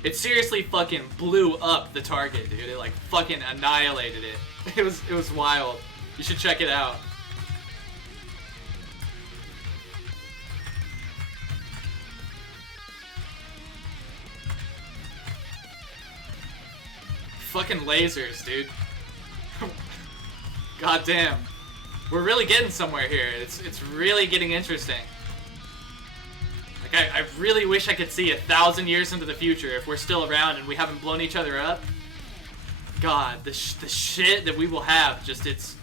It seriously fucking blew up the target, dude. It like fucking annihilated it. It was wild. You should check it out. Fucking lasers, dude. God damn. We're really getting somewhere here. It's really getting interesting. Like, I really wish I could see 1,000 years into the future if we're still around and we haven't blown each other up. God, the shit that we will have, just it's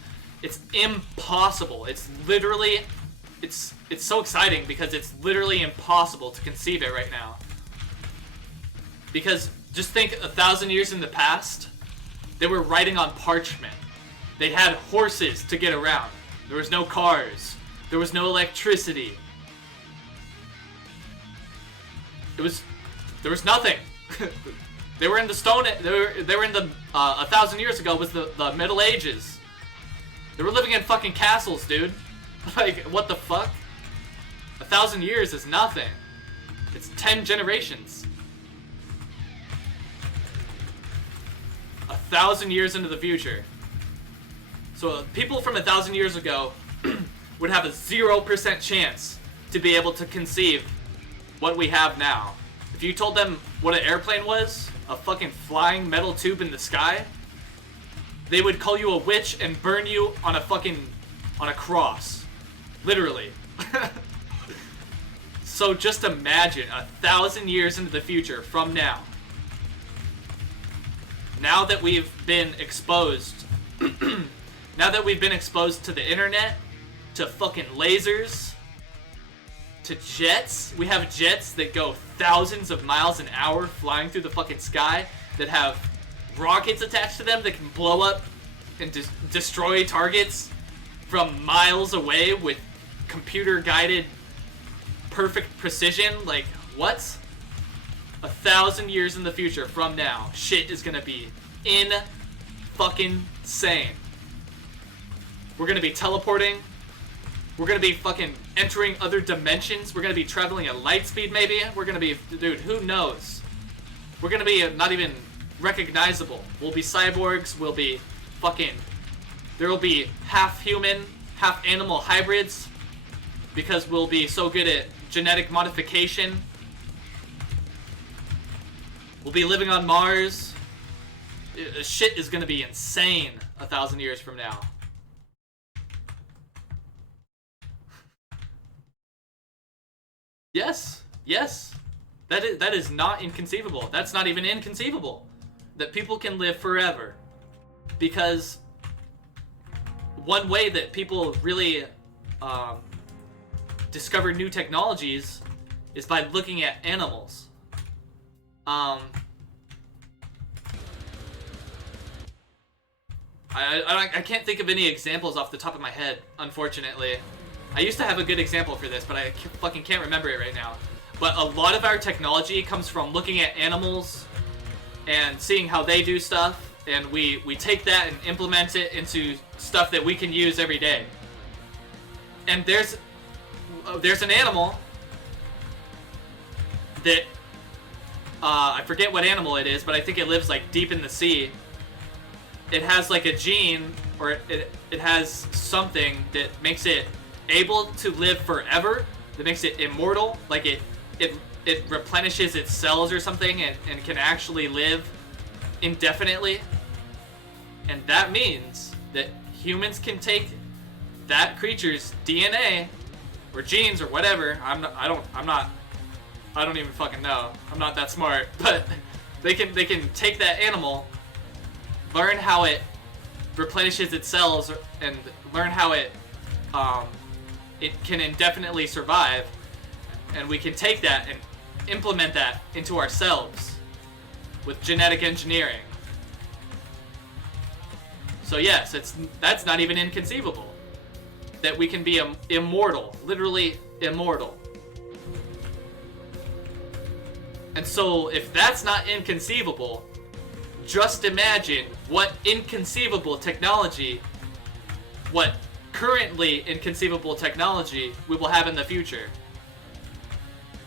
impossible. It's literally, it's so exciting because it's literally impossible to conceive it right now. Because just think 1,000 years in the past, they were writing on parchment. They had horses to get around. There was no cars. There was no electricity. There was nothing. They were in the stone. They were in the 1,000 years ago was the Middle Ages. They were living in fucking castles, dude. Like, what the fuck? 1,000 years is nothing. It's 10 generations. 1,000 years into the future. So people from 1,000 years ago would have a 0% chance to be able to conceive what we have now. If you told them what an airplane was, a fucking flying metal tube in the sky, they would call you a witch and burn you on a cross. Literally. So just imagine 1,000 years into the future from now. Now that we've been exposed, now that we've been exposed to the internet, to fucking lasers, to jets. We have jets that go thousands of miles an hour flying through the fucking sky that have rockets attached to them that can blow up and destroy targets from miles away with computer-guided perfect precision. Like, what? 1,000 years in the future from now, shit is gonna be fucking-sane. We're gonna be teleporting. We're gonna be fucking entering other dimensions. We're gonna be traveling at light speed, maybe. We're gonna be, dude, who knows? We're gonna be not even recognizable. We'll be cyborgs. We'll be fucking. There will be half human, half animal hybrids because we'll be so good at genetic modification. We'll be living on Mars. Shit is gonna be insane 1,000 years from now. Yes. That is not inconceivable. That's not even inconceivable. That people can live forever. Because one way that people really discover new technologies is by looking at animals. I can't think of any examples off the top of my head, unfortunately. I used to have a good example for this, but I fucking can't remember it right now. But a lot of our technology comes from looking at animals and seeing how they do stuff, and we take that and implement it into stuff that we can use every day. And there's an animal that I forget what animal it is, but I think it lives like deep in the sea. It has like a gene, or it has something that makes it able to live forever, that makes it immortal, like it replenishes its cells or something and can actually live indefinitely. And that means that humans can take that creature's DNA or genes or whatever. I don't even fucking know. I'm not that smart, but they can take that animal, learn how it replenishes its cells, and learn how it can indefinitely survive, and we can take that and implement that into ourselves with genetic engineering. So yes, that's not even inconceivable. That we can be immortal, literally immortal. And so if that's not inconceivable, just imagine what inconceivable technology, what currently inconceivable technology we will have in the future.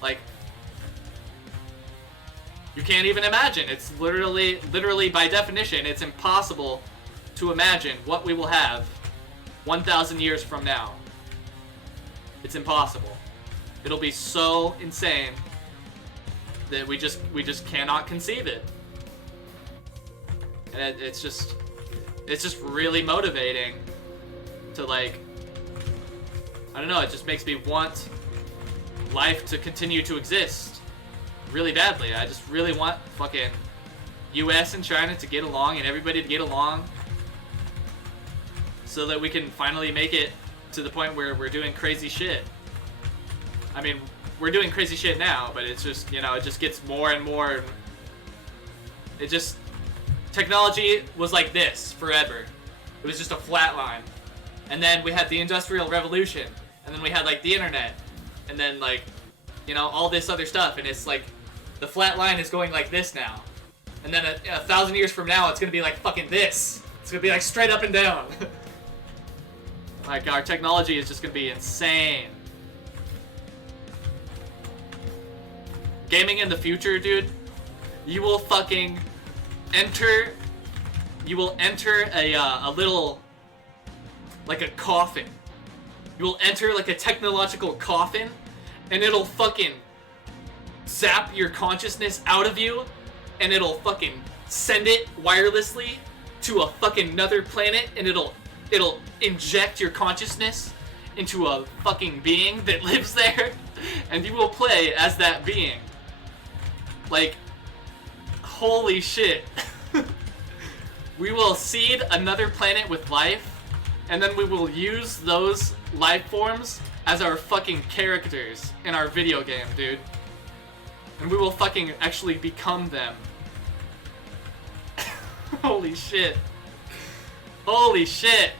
Like, you can't even imagine. It's literally by definition, it's impossible to imagine what we will have 1,000 years from now. It's impossible. It'll be so insane that we just cannot conceive it. And it's just really motivating to, like, I don't know, it just makes me want life to continue to exist really badly. I just really want fucking US and China to get along and everybody to get along so that we can finally make it to the point where we're doing crazy shit. I mean, we're doing crazy shit now, but it's just, you know, it just gets more and more. It just, technology was like this forever. It was just a flat line. And then we had the Industrial Revolution, and then we had like the internet, and then like, you know, all this other stuff, and it's like, the flat line is going like this now. And then a 1,000 years from now, it's gonna be like fucking this. It's gonna be like straight up and down. Like, our technology is just gonna be insane. Gaming in the future, dude, you will fucking enter, you will enter a little, like a coffin. You will enter like a technological coffin, and it'll fucking zap your consciousness out of you, and it'll fucking send it wirelessly to a fucking another planet, and it'll inject your consciousness into a fucking being that lives there, and you will play as that being. Like, holy shit. We will seed another planet with life, and then we will use those life forms as our fucking characters in our video game, dude. And we will fucking actually become them. Holy shit. Holy shit.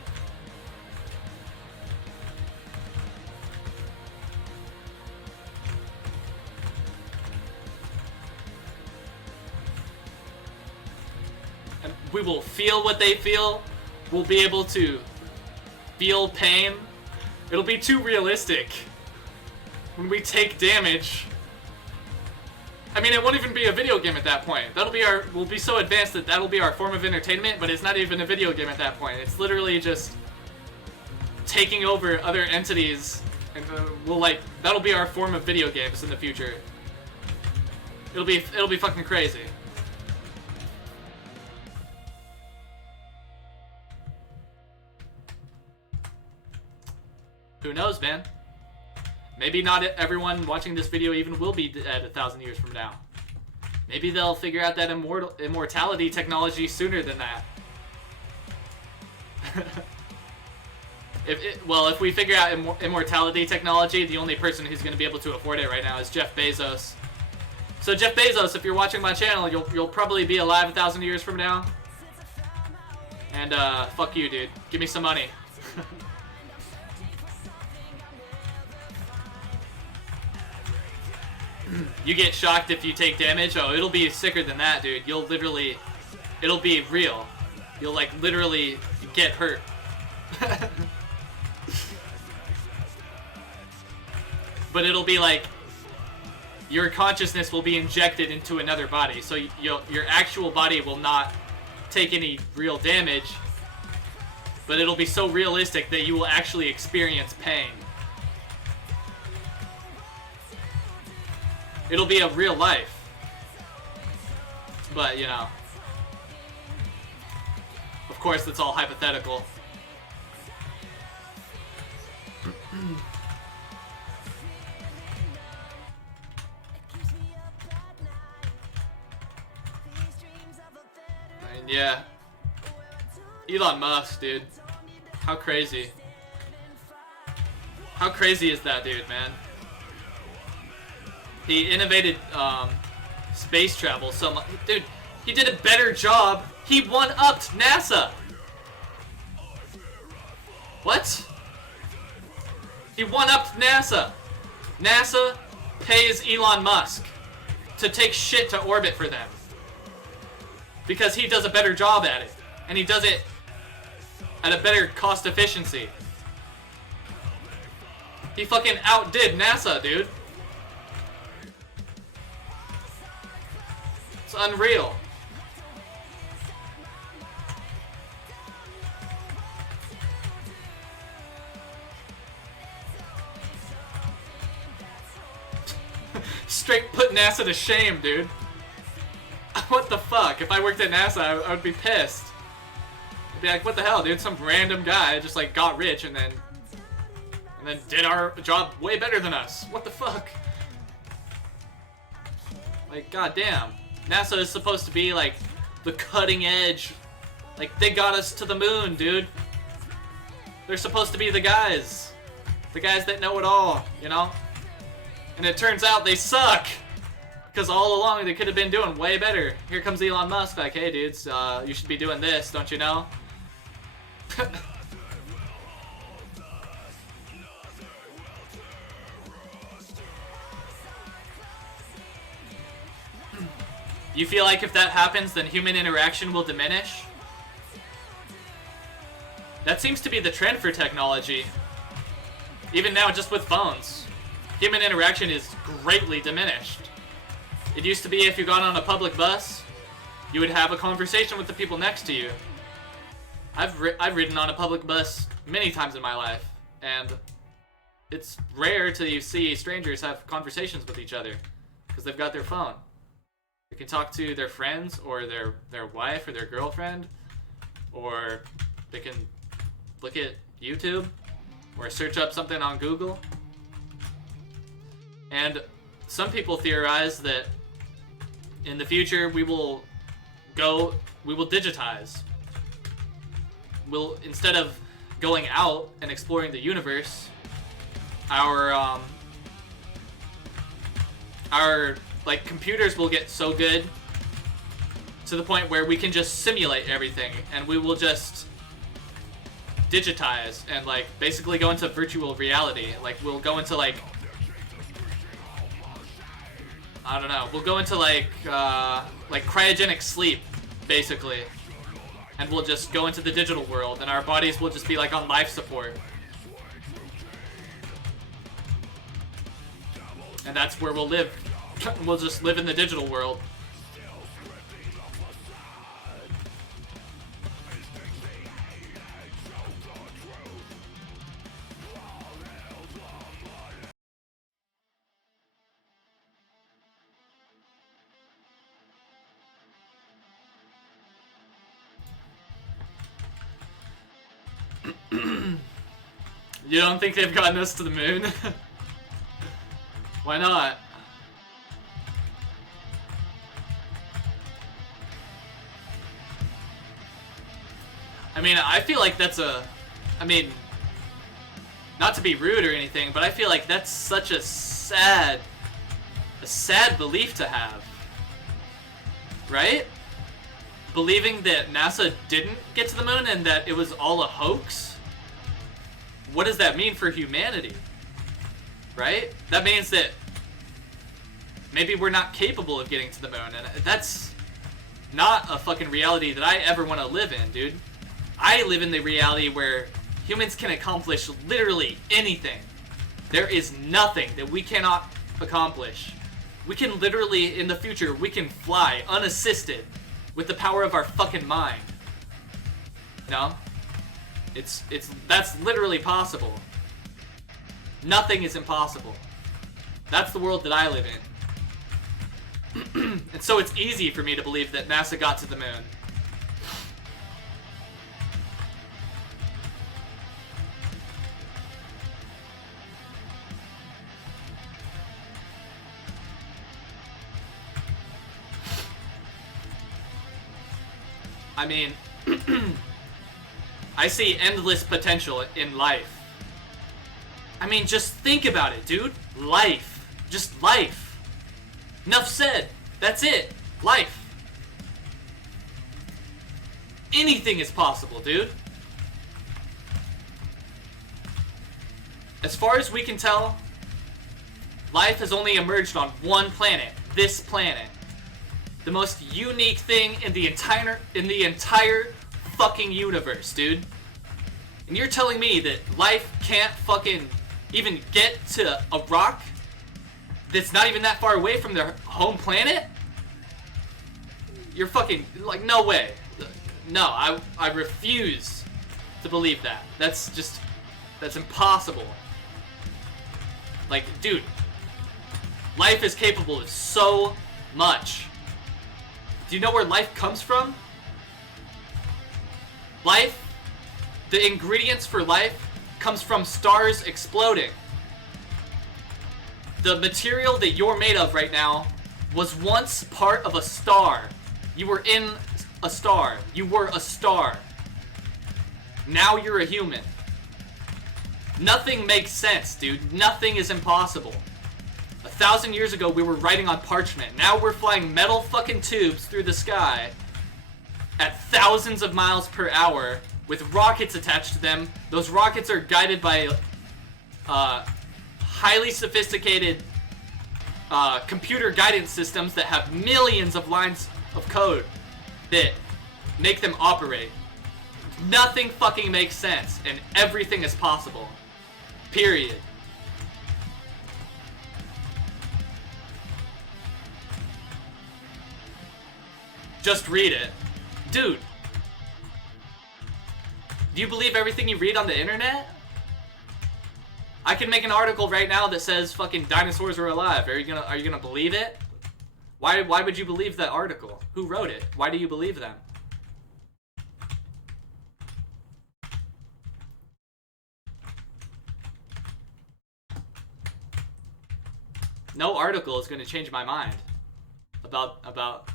And we will feel what they feel. We'll be able to feel pain. It'll be too realistic. When we take damage, I mean, it won't even be a video game at that point. We'll be so advanced that that'll be our form of entertainment, but it's not even a video game at that point. It's literally just taking over other entities, and that'll be our form of video games in the future. It'll be fucking crazy. Who knows, man? Maybe not everyone watching this video even will be dead 1,000 years from now. Maybe they'll figure out that immortality technology sooner than that. If we figure out immortality technology, the only person who's going to be able to afford it right now is Jeff Bezos. So Jeff Bezos, if you're watching my channel, you'll probably be alive 1,000 years from now. And fuck you, dude. Give me some money. You get shocked if you take damage? Oh, it'll be sicker than that, dude. It'll be real. You'll like literally get hurt. But it'll be like, your consciousness will be injected into another body. So your actual body will not take any real damage, but it'll be so realistic that you will actually experience pain. It'll be a real life. But, you know. Of course, that's all hypothetical. And yeah. Elon Musk, dude. How crazy. How crazy is that dude, man? He innovated space travel so much. Dude, he did a better job. He one-upped NASA. What? He one-upped NASA. NASA pays Elon Musk to take shit to orbit for them. Because he does a better job at it. And he does it at a better cost efficiency. He fucking outdid NASA, dude. It's unreal. Straight put NASA to shame, dude. What the fuck? If I worked at NASA, I would be pissed. I'd be like, what the hell, dude? Some random guy just like got rich and then and then did our job way better than us. What the fuck? Like, goddamn. NASA is supposed to be like the cutting edge. Like, they got us to the moon, dude. They're supposed to be the guys. The guys that know it all, you know? And it turns out they suck. Because all along they could have been doing way better. Here comes Elon Musk like, hey dudes, you should be doing this, don't you know? You feel like if that happens, then human interaction will diminish? That seems to be the trend for technology. Even now, just with phones. Human interaction is greatly diminished. It used to be if you got on a public bus, you would have a conversation with the people next to you. I've ridden on a public bus many times in my life, and it's rare to see strangers have conversations with each other because they've got their phone. They can talk to their friends or their wife or their girlfriend, or they can look at YouTube or search up something on Google. And some people theorize that in the future we will digitize. We'll, instead of going out and exploring the universe, our like computers will get so good to the point where we can just simulate everything, and we will just digitize and like basically go into virtual reality. Like we'll go into like, I don't know, we'll go into like cryogenic sleep basically, and we'll just go into the digital world, and our bodies will just be like on life support, and that's where we'll live. We'll just live in the digital world. You don't think they've gotten us to the moon? Why not? I mean, I feel like that's not to be rude or anything, but I feel like that's such a sad belief to have. Right? Believing that NASA didn't get to the moon and that it was all a hoax? What does that mean for humanity? Right? That means that maybe we're not capable of getting to the moon, and that's not a fucking reality that I ever want to live in, dude. I live in the reality where humans can accomplish literally anything. There is nothing that we cannot accomplish. We can literally, in the future, we can fly unassisted with the power of our fucking mind. No? That's literally possible. Nothing is impossible. That's the world that I live in. And so it's easy for me to believe that NASA got to the moon. I mean, I see endless potential in life. I mean, just think about it, dude. Life. Just life. Enough said. That's it. Life. Anything is possible, dude. As far as we can tell, life has only emerged on one planet. This planet. The most unique thing in the entire fucking universe, dude. And you're telling me that life can't fucking even get to a rock that's not even that far away from their home planet? You're fucking, like, no way. No, I refuse to believe that. That's impossible. Like, dude, life is capable of so much. Do you know where life comes from? Life, the ingredients for life comes from stars exploding. The material that you're made of right now was once part of a star. You were in a star. You were a star. Now you're a human. Nothing makes sense, dude. Nothing is impossible. 1,000 years ago, we were writing on parchment. Now we're flying metal fucking tubes through the sky at thousands of miles per hour with rockets attached to them. Those rockets are guided by highly sophisticated computer guidance systems that have millions of lines of code that make them operate. Nothing fucking makes sense, and everything is possible. Period. Just read it. Dude. Do you believe everything you read on the internet? I can make an article right now that says fucking dinosaurs are alive. Are you gonna believe it? Why would you believe that article? Who wrote it? Why do you believe them? No article is gonna change my mind about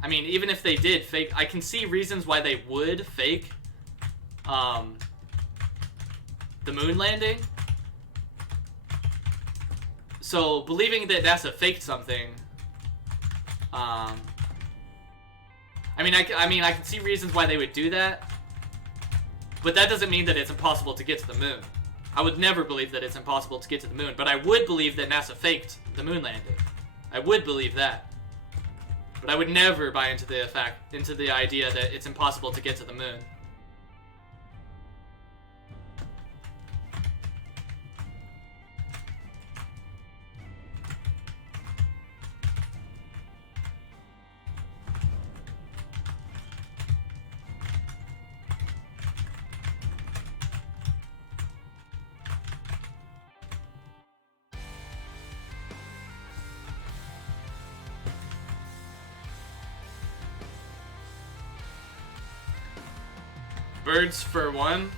I mean, even if they did fake, I can see reasons why they would fake the moon landing. So believing that NASA faked something, I can see reasons why they would do that, but that doesn't mean that it's impossible to get to the moon. I would never believe that it's impossible to get to the moon, but I would believe that NASA faked the moon landing. I would believe that. But I would never buy into the idea that it's impossible to get to the moon. Birds for one?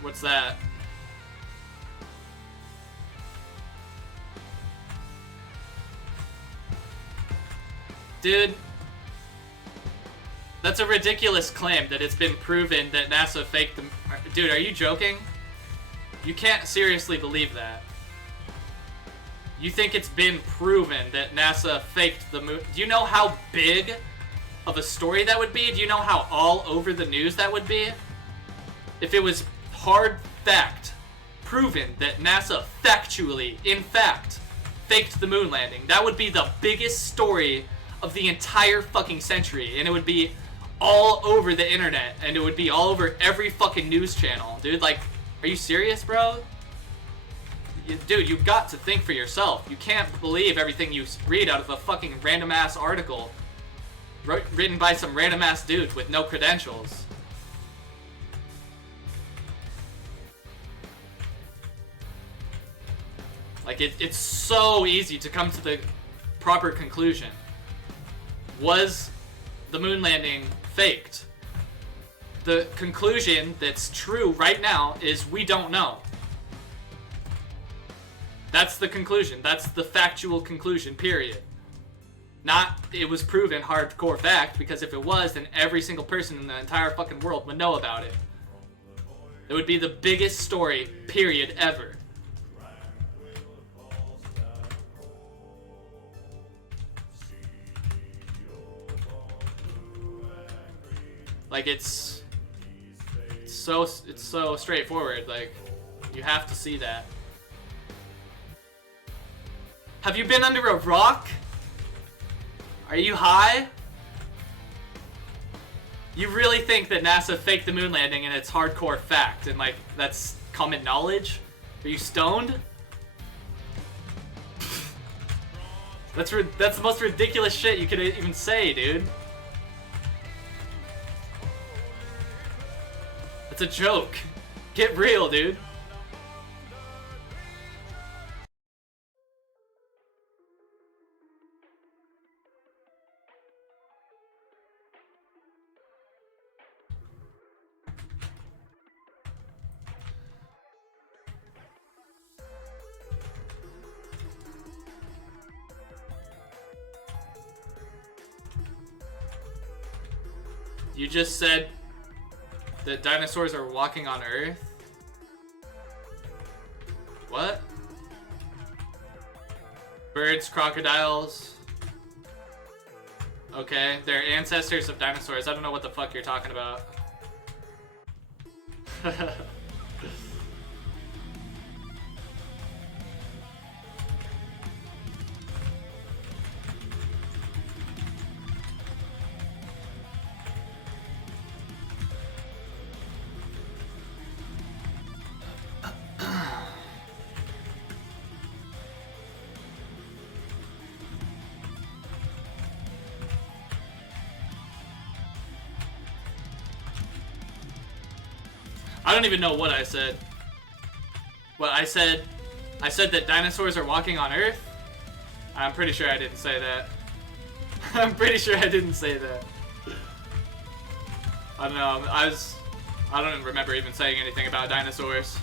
What's that? Dude, that's a ridiculous claim that it's been proven that NASA faked the... Dude, are you joking? You can't seriously believe that. You think it's been proven that NASA faked the moon? Do you know how big of a story that would be? Do you know how all over the news that would be? If it was hard fact, proven that NASA factually, in fact, faked the moon landing, that would be the biggest story of the entire fucking century, and it would be all over the internet, and it would be all over every fucking news channel. Dude, like, are you serious, bro? Dude, you've got to think for yourself. You can't believe everything you read out of a fucking random-ass article written by some random-ass dude with no credentials. Like, it's so easy to come to the proper conclusion. Was the moon landing faked? The conclusion that's true right now is we don't know. That's the conclusion. That's the factual conclusion, period. Not, it was proven hardcore fact, because if it was, then every single person in the entire fucking world would know about it. It would be the biggest story, period, ever. Like, it's so straightforward. Like, you have to see that. Have you been under a rock? Are you high? You really think that NASA faked the moon landing and it's hardcore fact and, like, that's common knowledge? Are you stoned? That's the most ridiculous shit you could even say, dude. It's a joke. Get real, dude. You just said that dinosaurs are walking on Earth? What? Birds, crocodiles. Okay, they're ancestors of dinosaurs. I don't know what the fuck you're talking about. I don't even know what I said. What I said that dinosaurs are walking on Earth? I'm pretty sure I didn't say that. I'm pretty sure I didn't say that. I don't know, I don't remember even saying anything about dinosaurs.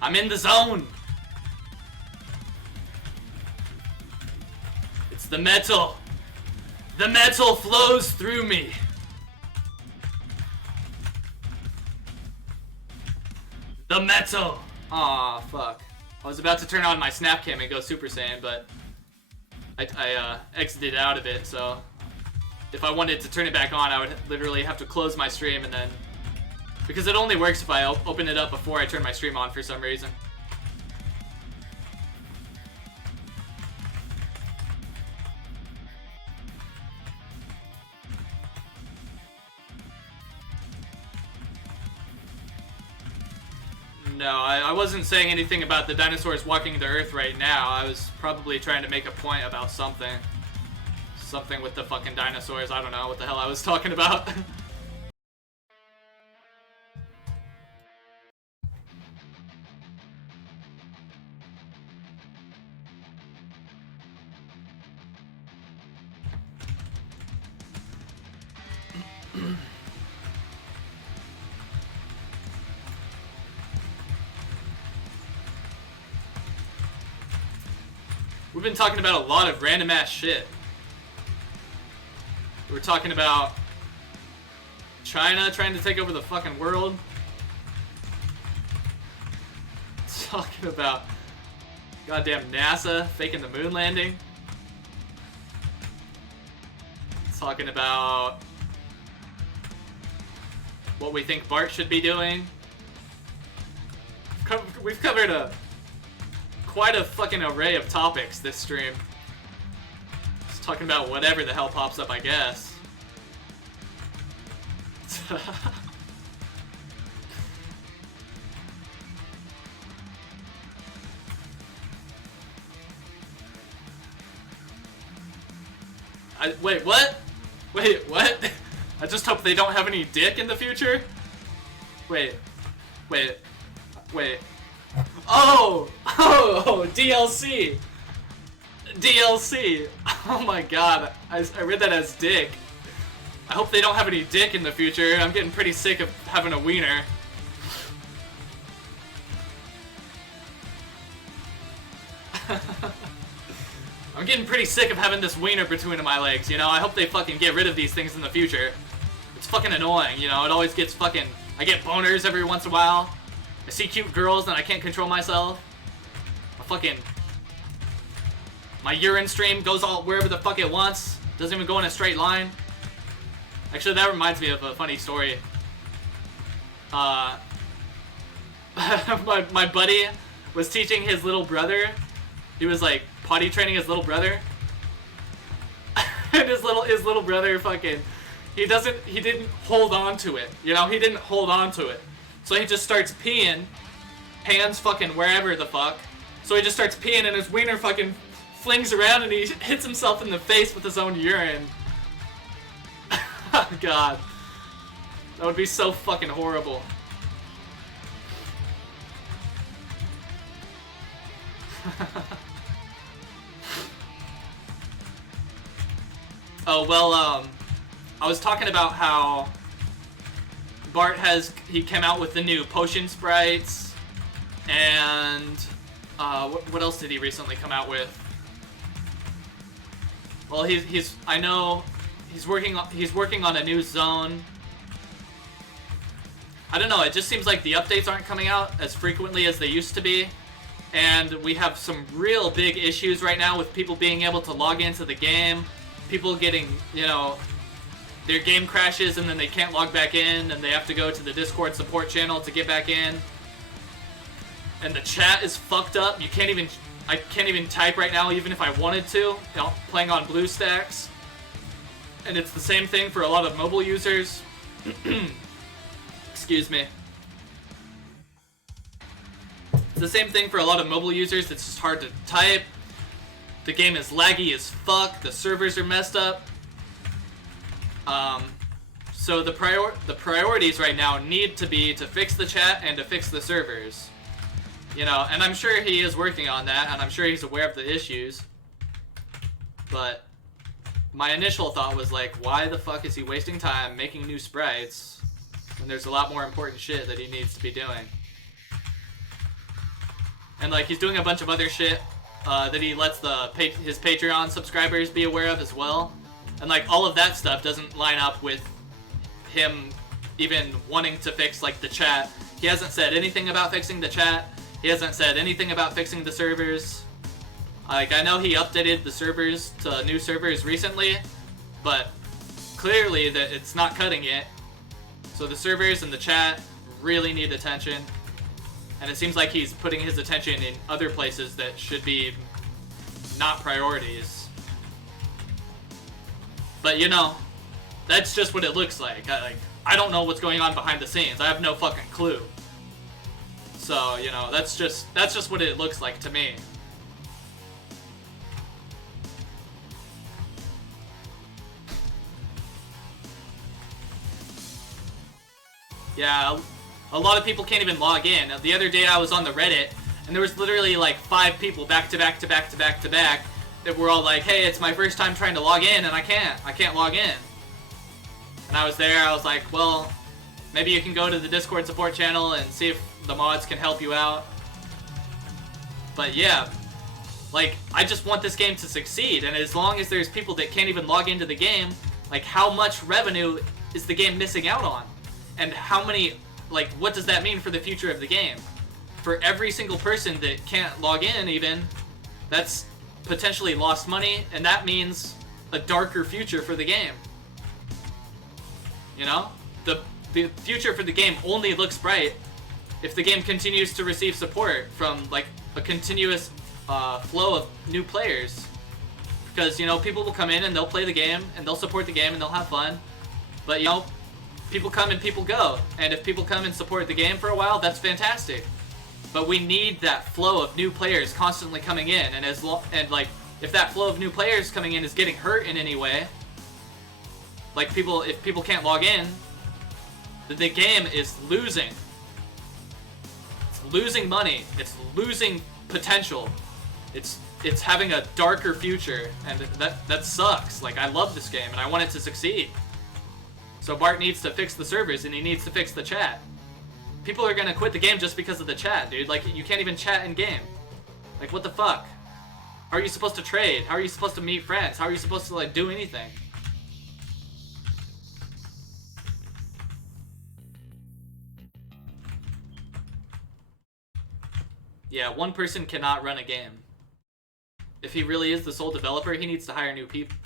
I'm in the zone! It's the metal! The metal flows through me! The metal! Aw, fuck. I was about to turn on my snap cam and go Super Saiyan, but I exited out of it, so if I wanted to turn it back on, I would literally have to close my stream and then... Because it only works if I open it up before I turn my stream on for some reason. No, I wasn't saying anything about the dinosaurs walking the Earth right now. I was probably trying to make a point about something. Something with the fucking dinosaurs. I don't know what the hell I was talking about. We've been talking about a lot of random ass shit. We're talking about China trying to take over the fucking world. Talking about goddamn NASA faking the moon landing. Talking about what we think Bart should be doing. We've covered quite a fucking array of topics this stream. Just talking about whatever the hell pops up, I guess. Wait, what? Wait, what? I just hope they don't have any dick in the future? Wait. Oh, DLC. DLC. Oh my god, I read that as dick. I hope they don't have any dick in the future. I'm getting pretty sick of having a wiener. I'm getting pretty sick of having this wiener between my legs, you know? I hope they fucking get rid of these things in the future. It's fucking annoying, you know? It always gets fucking... I get boners every once in a while. I see cute girls and I can't control myself. My urine stream goes all wherever the fuck it wants. Doesn't even go in a straight line. Actually, that reminds me of a funny story. My buddy was teaching his little brother. He was like potty training his little brother. And his little brother fucking... He didn't hold on to it. You know, he didn't hold on to it. So he just starts peeing, hands fucking wherever the fuck. So he just starts peeing and his wiener fucking flings around and he hits himself in the face with his own urine. Oh god. That would be so fucking horrible. Oh, well, I was talking about how Bart he came out with the new potion sprites, and what else did he recently come out with? Well, I know he's working on a new zone. I don't know, it just seems like the updates aren't coming out as frequently as they used to be. And we have some real big issues right now with people being able to log into the game. People getting, you know, their game crashes and then they can't log back in and they have to go to the Discord support channel to get back in. And the chat is fucked up. I can't even type right now even if I wanted to, you know, playing on BlueStacks. And it's the same thing for a lot of mobile users. Excuse me. It's the same thing for a lot of mobile users. It's just hard to type. The game is laggy as fuck. The servers are messed up. So the priorities right now need to be to fix the chat and to fix the servers. You know, and I'm sure he is working on that, and I'm sure he's aware of the issues. But my initial thought was like, why the fuck is he wasting time making new sprites when there's a lot more important shit that he needs to be doing? And like, he's doing a bunch of other shit that he lets his Patreon subscribers be aware of as well. And like, all of that stuff doesn't line up with him even wanting to fix like the chat. He hasn't said anything about fixing the chat. He hasn't said anything about fixing the servers. Like, I know he updated the servers to new servers recently, but clearly that it's not cutting it. So the servers and the chat really need attention. And it seems like he's putting his attention in other places that should be not priorities. But you know, that's just what it looks like. I don't know what's going on behind the scenes. I have no fucking clue. So, you know, that's just what it looks like to me. Yeah, a lot of people can't even log in. The other day I was on the Reddit, and there was literally like 5 people back to back that were all like, hey, it's my first time trying to log in, and I can't log in. And I was there, I was like, well, maybe you can go to the Discord support channel and see if the mods can help you out. But yeah, like, I just want this game to succeed, and as long as there's people that can't even log into the game, like, how much revenue is the game missing out on? And how many, like, what does that mean for the future of the game? For every single person that can't log in even, that's potentially lost money, and that means a darker future for the game. You know? The future for the game only looks bright if the game continues to receive support from, like, a continuous flow of new players. Because, you know, people will come in and they'll play the game, and they'll support the game, and they'll have fun. But, you know, people come and people go. And if people come and support the game for a while, that's fantastic. But we need that flow of new players constantly coming in. And if that flow of new players coming in is getting hurt in any way, like, if people can't log in, the game is losing. It's losing money. It's losing potential. It's having a darker future, and that sucks. Like, I love this game and I want it to succeed. So Bart needs to fix the servers and he needs to fix the chat. People are gonna quit the game just because of the chat, dude. Like, you can't even chat in game. Like, what the fuck? How are you supposed to trade? How are you supposed to meet friends? How are you supposed to, like, do anything? Yeah, one person cannot run a game. If he really is the sole developer, he needs to hire new people.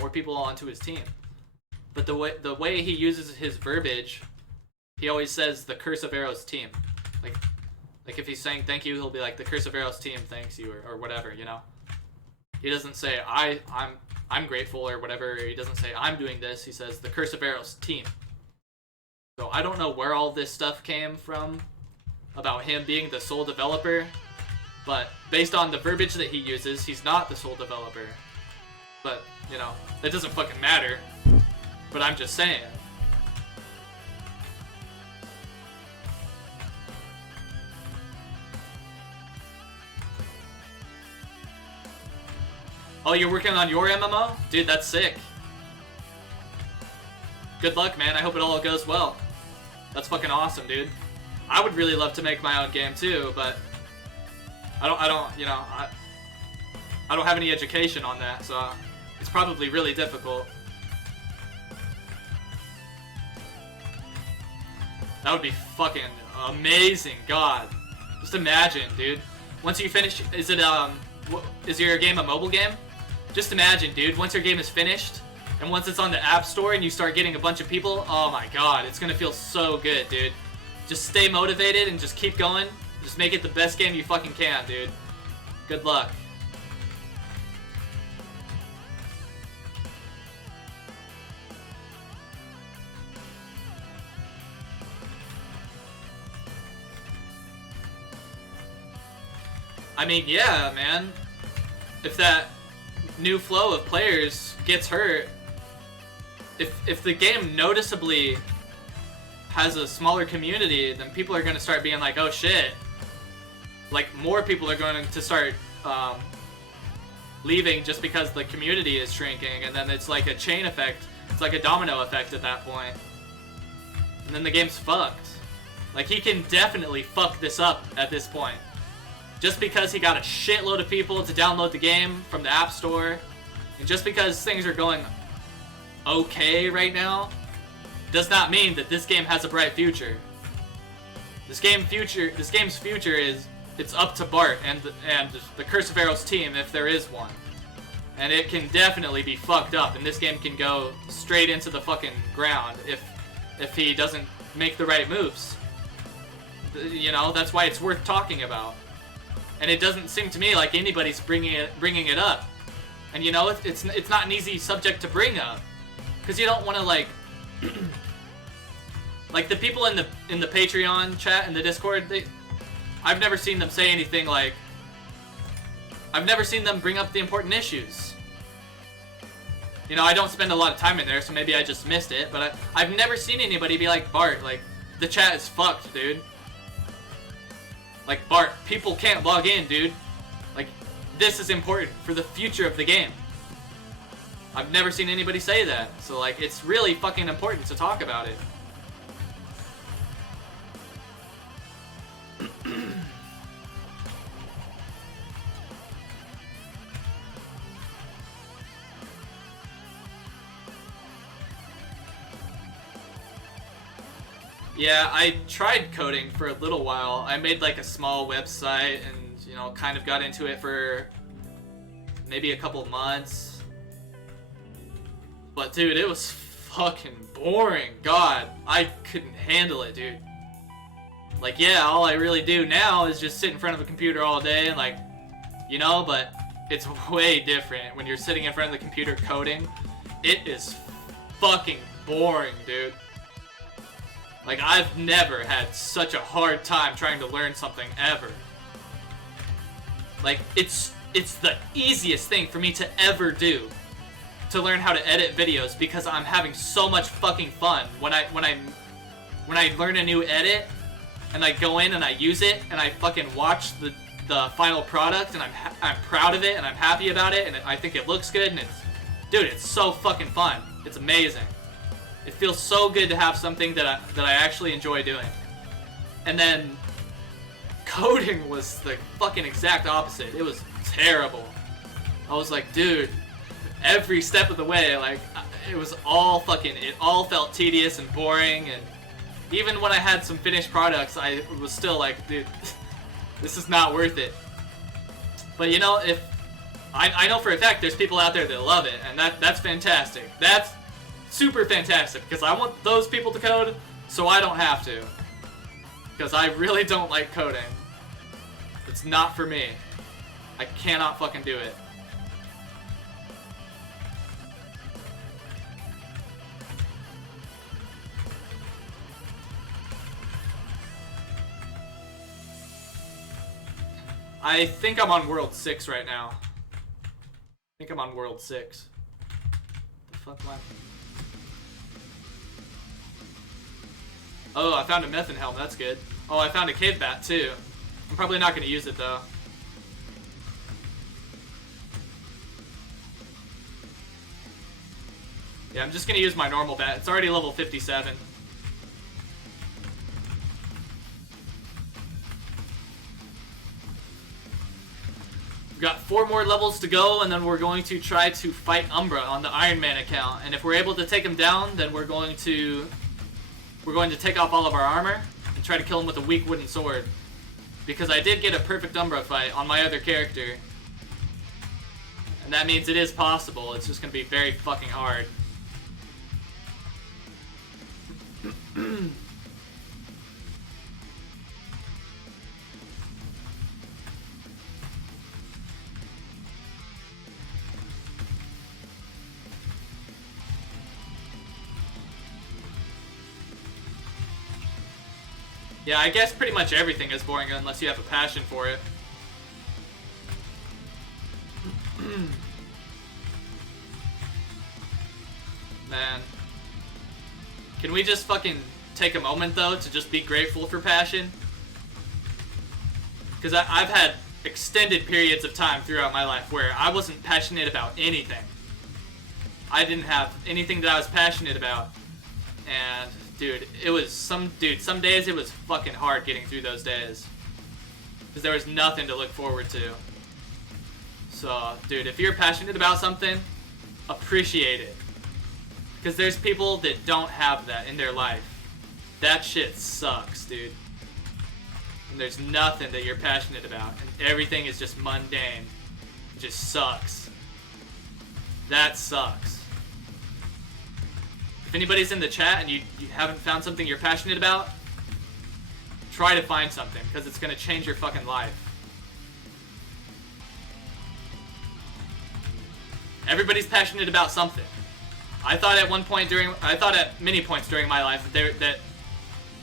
More people onto his team. But the way he uses his verbiage, he always says the Curse of Aros team. Like if he's saying thank you, he'll be like the Curse of Aros team thanks you or whatever, you know. He doesn't say I'm grateful or whatever. He doesn't say I'm doing this. He says the Curse of Aros team. So I don't know where all this stuff came from about him being the sole developer, but based on the verbiage that he uses, he's not the sole developer. But, you know, that doesn't fucking matter. But I'm just saying. Oh, you're working on your MMO? Dude, that's sick. Good luck, man. I hope it all goes well. That's fucking awesome, dude. I would really love to make my own game too, but I don't, you know, I don't have any education on that, so It's probably really difficult. That would be fucking amazing, God. Just imagine, dude. Once you finish, is your game a mobile game? Just imagine, dude, once your game is finished, and once it's on the App Store and you start getting a bunch of people, oh my God, it's gonna feel so good, dude. Just stay motivated and just keep going. Just make it the best game you fucking can, dude. Good luck. I mean, yeah, man. If that new flow of players gets hurt, if the game noticeably has a smaller community, then people are going to start being like, oh shit. Like, more people are going to start leaving just because the community is shrinking, and then it's like a chain effect. It's like a domino effect at that point. And then the game's fucked. Like, he can definitely fuck this up at this point. Just because he got a shitload of people to download the game from the App Store, and just because things are going okay right now, does not mean that this game has a bright future. This game's future is, it's up to Bart and the Curse of Aros team, if there is one. And it can definitely be fucked up, and this game can go straight into the fucking ground if he doesn't make the right moves. You know, that's why it's worth talking about. And it doesn't seem to me like anybody's bringing it up. And you know, it's not an easy subject to bring up, because you don't want to like like the people in the Patreon chat and the Discord. I've never seen them say anything like. I've never seen them bring up the important issues. You know, I don't spend a lot of time in there, so maybe I just missed it. But I've never seen anybody be like, Bart, like the chat is fucked, dude. Like, Bart, people can't log in, dude. Like, this is important for the future of the game. I've never seen anybody say that. So, like, it's really fucking important to talk about it. Yeah, I tried coding for a little while. I made like a small website and, you know, kind of got into it for maybe a couple months. But dude, it was fucking boring. God, I couldn't handle it, dude. Like, yeah, all I really do now is just sit in front of a computer all day and like, you know, but it's way different when you're sitting in front of the computer coding. It is fucking boring, dude. Like, I've never had such a hard time trying to learn something ever. Like, it's the easiest thing for me to ever do to learn how to edit videos, because I'm having so much fucking fun when I learn a new edit and I go in and I use it and I fucking watch the final product and I'm proud of it and I'm happy about it and I think it looks good and it's so fucking fun. It's amazing. It feels so good to have something that I actually enjoy doing. And then coding was the fucking exact opposite. It was terrible. I was like, dude, every step of the way, like, it all felt tedious and boring, and even when I had some finished products, I was still like, dude, this is not worth it. But you know, if I know for a fact there's people out there that love it, and that's fantastic. That's super fantastic, because I want those people to code so I don't have to. Because I really don't like coding. It's not for me. I cannot fucking do it. I think I'm on World 6 right now. I think I'm on World 6. The fuck am I? Oh, I found a Methan helm, that's good. Oh, I found a cave bat too. I'm probably not gonna use it though. Yeah, I'm just gonna use my normal bat. It's already level 57. We've got 4 more levels to go, and then we're going to try to fight Umbra on the Ironman account. And if we're able to take him down, then we're going to take off all of our armor and try to kill him with a weak wooden sword. Because I did get a perfect Umbra fight on my other character. And that means it is possible. It's just going to be very fucking hard. Yeah, I guess pretty much everything is boring unless you have a passion for it. Man. Can we just fucking take a moment, though, to just be grateful for passion? Because I've had extended periods of time throughout my life where I wasn't passionate about anything. I didn't have anything that I was passionate about. And, dude, it was some days it was fucking hard getting through those days. Because there was nothing to look forward to. So, dude, if you're passionate about something, appreciate it. Because there's people that don't have that in their life. That shit sucks, dude. And there's nothing that you're passionate about. And everything is just mundane. It just sucks. That sucks. If anybody's in the chat and you haven't found something you're passionate about, try to find something, because it's going to change your fucking life. Everybody's passionate about something. I thought at many points during my life that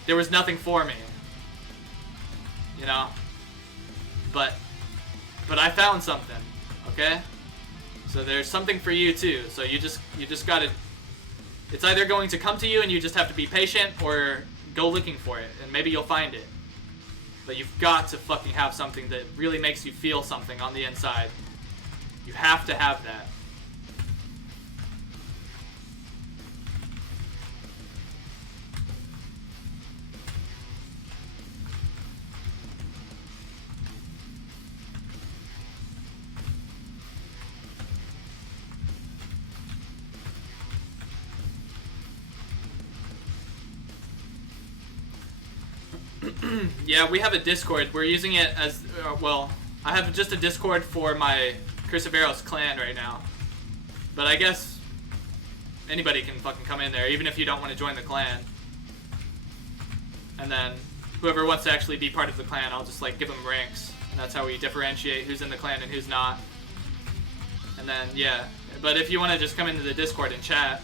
there was nothing for me. You know? But I found something, okay? So there's something for you too. So you just gotta, it's either going to come to you and you just have to be patient, or go looking for it and maybe you'll find it. But you've got to fucking have something that really makes you feel something on the inside. You have to have that. Yeah, we have a Discord. We're using it as, well, I have just a Discord for my Curse of Aros clan right now. But I guess anybody can fucking come in there, even if you don't want to join the clan. And then whoever wants to actually be part of the clan, I'll just like give them ranks. And that's how we differentiate who's in the clan and who's not. And then, yeah. But if you want to just come into the Discord and chat,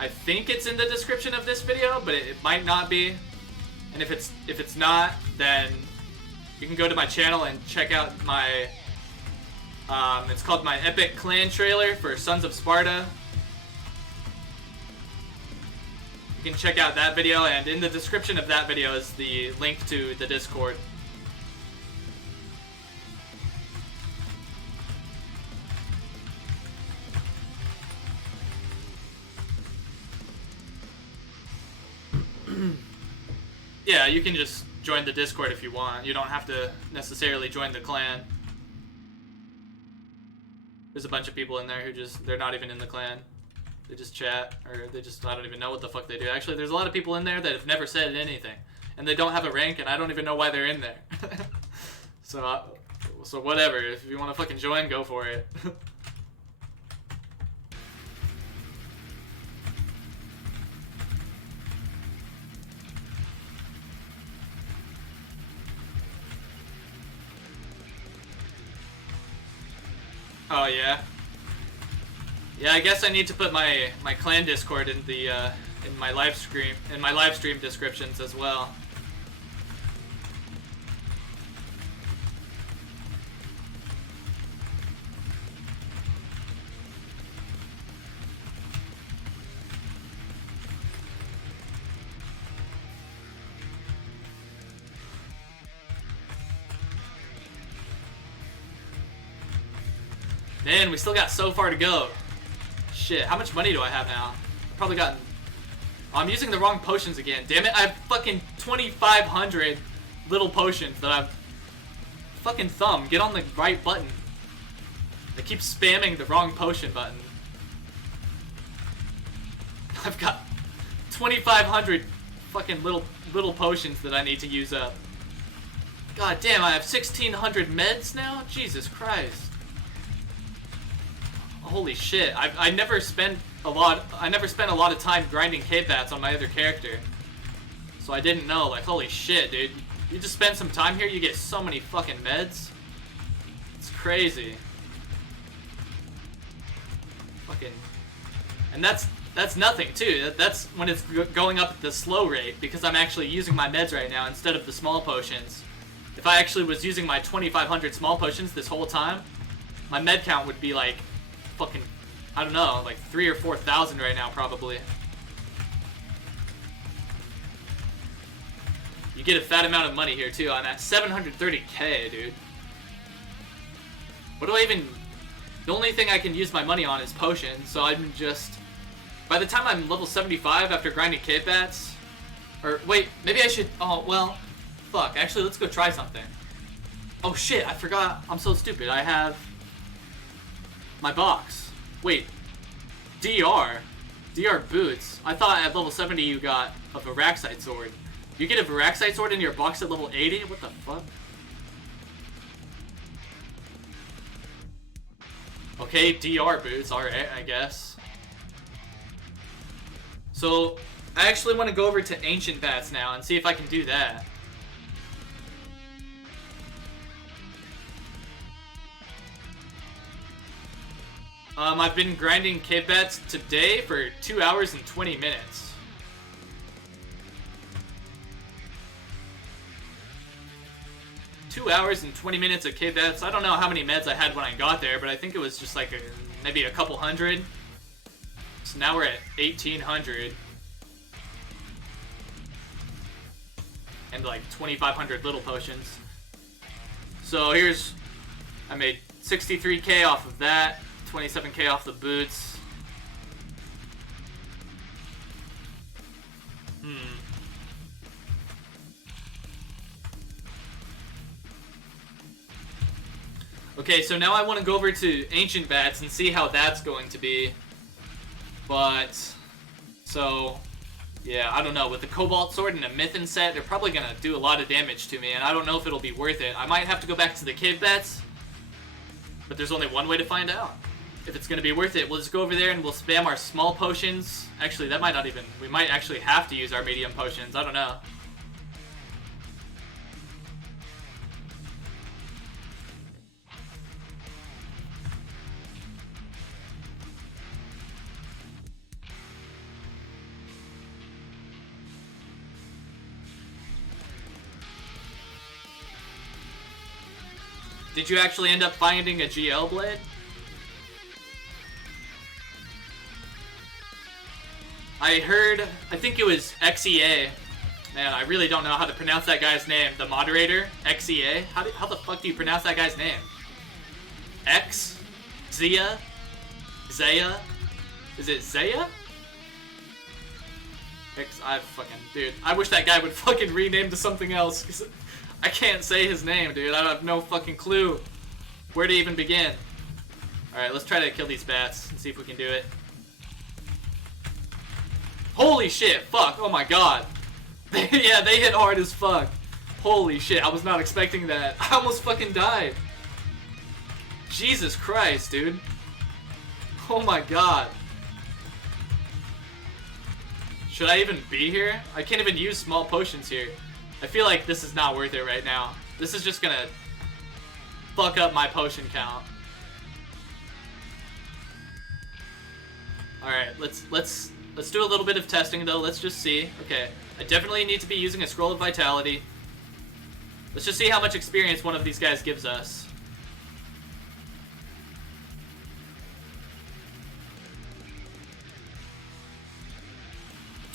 I think it's in the description of this video, but it might not be. And if it's not, then you can go to my channel and check out my, it's called my Epic Clan Trailer for Sons of Sparta. You can check out that video, and in the description of that video is the link to the Discord. Yeah, you can just join the Discord if you want. You don't have to necessarily join the clan. There's a bunch of people in there who they're not even in the clan. They just chat, or I don't even know what the fuck they do. Actually, there's a lot of people in there that have never said anything. And they don't have a rank, and I don't even know why they're in there. So whatever. If you want to fucking join, go for it. Oh yeah. Yeah, I guess I need to put my clan Discord in the in my live stream descriptions as well. Man, we still got so far to go. Shit, how much money do I have now? I've probably gotten... Oh, I'm using the wrong potions again. Damn it, I have fucking 2,500 little potions that fucking thumb. Get on the right button. I keep spamming the wrong potion button. I've got 2,500 fucking little potions that I need to use up. God damn, I have 1,600 meds now? Jesus Christ. Holy shit. I never spent a lot of time grinding K-Bats on my other character. So I didn't know, like, holy shit, dude. You just spend some time here, you get so many fucking meds. It's crazy. Fucking... And that's nothing, too. That's when it's going up at the slow rate, because I'm actually using my meds right now instead of the small potions. If I actually was using my 2,500 small potions this whole time, my med count would be like, fucking, I don't know, like 3,000 or 4,000 right now, probably. You get a fat amount of money here, too. I'm at 730k, dude. What do I even... The only thing I can use my money on is potions, so I'm just... By the time I'm level 75 after grinding K-Bats... Or, wait, maybe I should... Oh, well... Fuck, actually, let's go try something. Oh, shit, I forgot. I'm so stupid. I have... my box. Wait. DR boots. I thought at level 70 you got a Varaxite sword. You get a Varaxite sword in your box at level 80? What the fuck? Okay, DR boots. Alright, I guess. So, I actually want to go over to Ancient Bats now and see if I can do that. I've been grinding K-Bats today for 2 hours and 20 minutes. Two hours and 20 minutes of K-Bats. I don't know how many meds I had when I got there, but I think it was just like maybe a couple hundred. So now we're at 1,800. And like 2,500 little potions. So here's... I made 63k off of that. 27k off the boots. Okay, so now I want to go over to Ancient Bats and see how that's going to be. But, so, yeah, I don't know. With the Cobalt Sword and a Mythin set, they're probably going to do a lot of damage to me, and I don't know if it'll be worth it. I might have to go back to the Cave Bats, but there's only one way to find out if it's going to be worth it. We'll just go over there and we'll spam our small potions. Actually, that might not even... We might actually have to use our medium potions. I don't know. Did you actually end up finding a GL blade? I heard, I think it was XEA. Man, I really don't know how to pronounce that guy's name. The moderator, XEA. How the fuck do you pronounce that guy's name? X? Zia? Zaya? Is it Zaya? Dude, I wish that guy would fucking rename to something else, because I can't say his name, dude. I have no fucking clue where to even begin. Alright, let's try to kill these bats and see if we can do it. Holy shit, fuck, oh my god. Yeah, they hit hard as fuck. Holy shit, I was not expecting that. I almost fucking died. Jesus Christ, dude. Oh my god. Should I even be here? I can't even use small potions here. I feel like this is not worth it right now. This is just gonna fuck up my potion count. Alright, let's do a little bit of testing though. Let's just see. Okay, I definitely need to be using a Scroll of Vitality. Let's just see how much experience one of these guys gives us.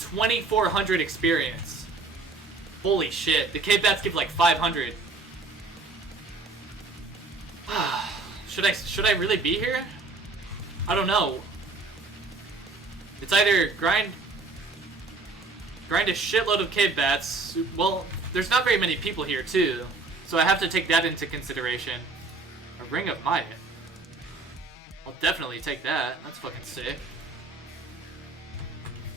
$2,400 experience. Holy shit. The cave bats give like 500. Should I really be here? I don't know. It's either grind a shitload of cave bats. Well, there's not very many people here too. So I have to take that into consideration. A Ring of Might. I'll definitely take that. That's fucking sick.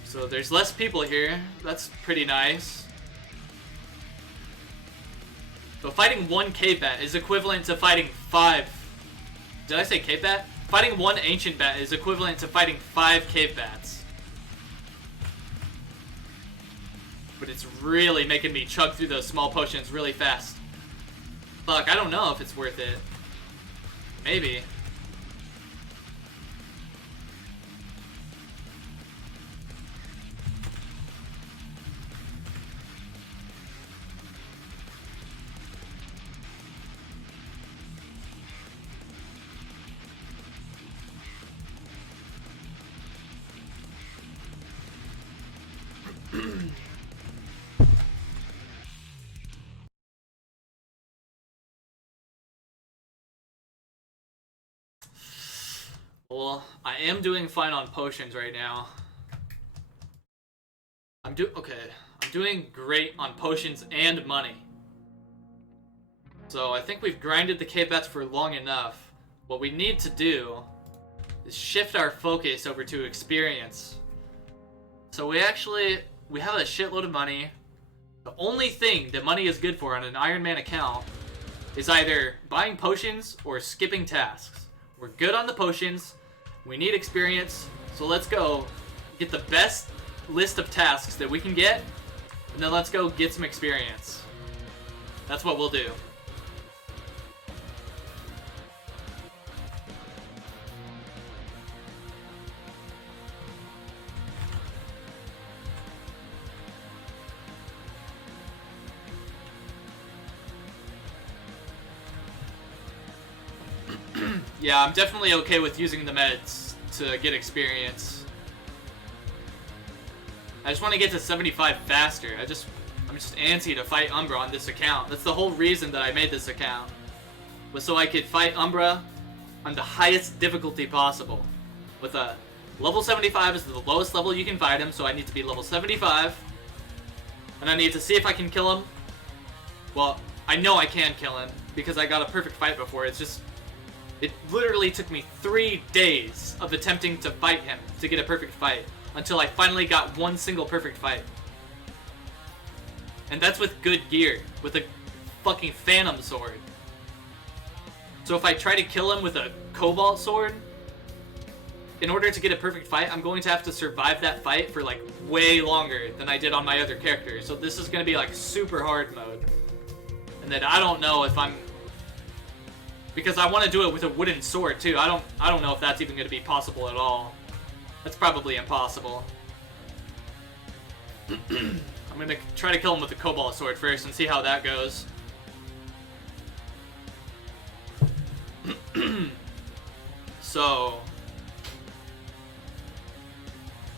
So there's less people here. That's pretty nice. But fighting 1 K-Bat is equivalent to fighting 5... Did I say K-Bat? Fighting 1 Ancient Bat is equivalent to fighting 5 Cave-Bats. But it's really making me chug through those small potions really fast. Fuck, I don't know if it's worth it. Maybe. Well, I am doing fine on potions right now. I'm doing great on potions and money. So I think we've grinded the K-Bats for long enough. What we need to do is shift our focus over to experience. So we have a shitload of money. The only thing that money is good for on an Ironman account is either buying potions or skipping tasks. We're good on the potions. We need experience. So let's go get the best list of tasks that we can get, and then let's go get some experience. That's what we'll do. Yeah, I'm definitely okay with using the meds to get experience. I just want to get to 75 faster. I'm just antsy to fight Umbra on this account. That's the whole reason that I made this account. Was so I could fight Umbra on the highest difficulty possible. With a level 75 is the lowest level you can fight him, so I need to be level 75. And I need to see if I can kill him. Well, I know I can kill him because I got a perfect fight before. It literally took me 3 days of attempting to fight him to get a perfect fight until I finally got one single perfect fight. And that's with good gear, with a fucking Phantom Sword. So if I try to kill him with a Cobalt Sword, in order to get a perfect fight, I'm going to have to survive that fight for like way longer than I did on my other characters. So this is going to be like super hard mode. And then I don't know if I'm... Because I want to do it with a wooden sword too. I don't know if that's even going to be possible at all. That's probably impossible. I'm going to try to kill him with the Cobalt Sword first and see how that goes. So...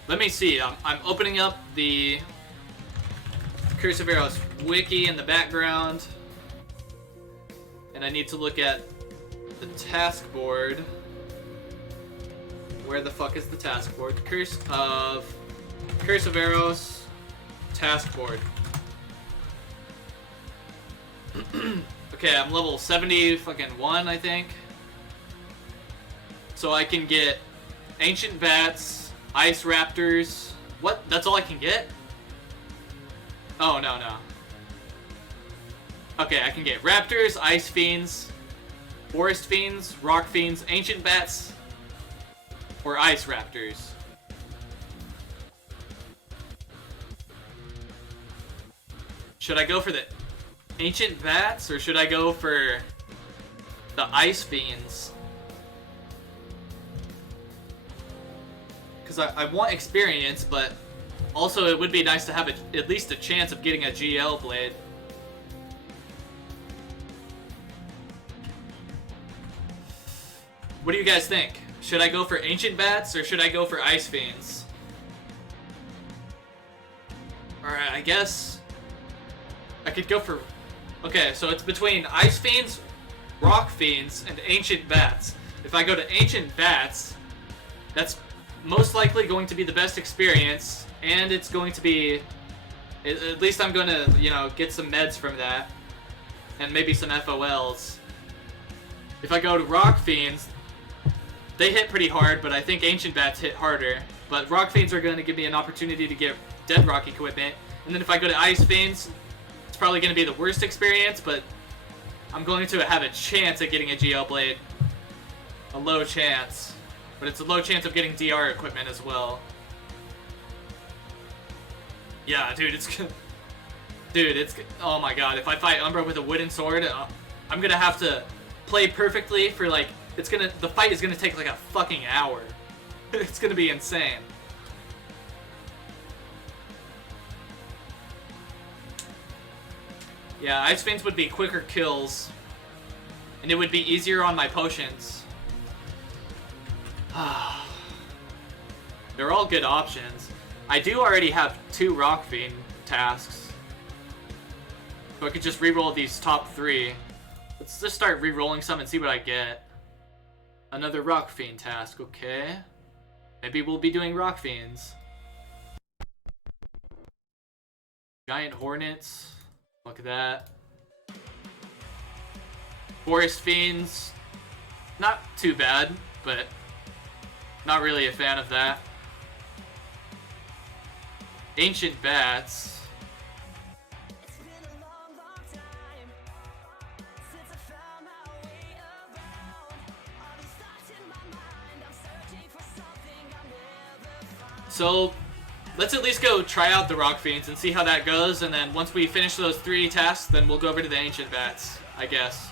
Let me see. I'm opening up the Curse of Aros wiki in the background. And I need to look at the task board. Where the fuck is the task board? Curse of Aros task board. Okay, I'm level 71, I think. So I can get Ancient Bats, Ice Raptors. What? That's all I can get? Oh, no. Okay, I can get Raptors, Ice Fiends, Forest Fiends, Rock Fiends, Ancient Bats, or Ice Raptors. Should I go for the Ancient Bats, or should I go for the Ice Fiends? Because I want experience, but also it would be nice to have at least a chance of getting a GL Blade. What do you guys think? Should I go for Ancient Bats or should I go for Ice Fiends? Alright, I guess I could go for... Okay, so it's between Ice Fiends, Rock Fiends, and Ancient Bats. If I go to Ancient Bats, that's most likely going to be the best experience, and it's going to be... At least I'm going to, get some meds from that. and maybe some FOLs. If I go to Rock Fiends, they hit pretty hard, but I think Ancient Bats hit harder. But Rock Fiends are going to give me an opportunity to get Dead Rock equipment. And then if I go to Ice Fiends, it's probably going to be the worst experience, but I'm going to have a chance at getting a Geo Blade. A low chance. But it's a low chance of getting DR equipment as well. Yeah, dude, it's... Dude, it's... Oh my god, if I fight Umbra with a wooden sword, I'm going to have to play perfectly for like... The fight is gonna take like a fucking hour. It's gonna be insane. Yeah, Ice Fiends would be quicker kills. And it would be easier on my potions. They're all good options. I do already have 2 Rock Fiend tasks. So I could just reroll these top 3. Let's just start re-rolling some and see what I get. Another Rock Fiend task, okay. Maybe we'll be doing Rock Fiends. Giant Hornets. Look at that. Forest Fiends. Not too bad, but not really a fan of that. Ancient Bats. So, let's at least go try out the Rock Fiends and see how that goes, and then once we finish those 3 tasks, then we'll go over to the Ancient Bats, I guess.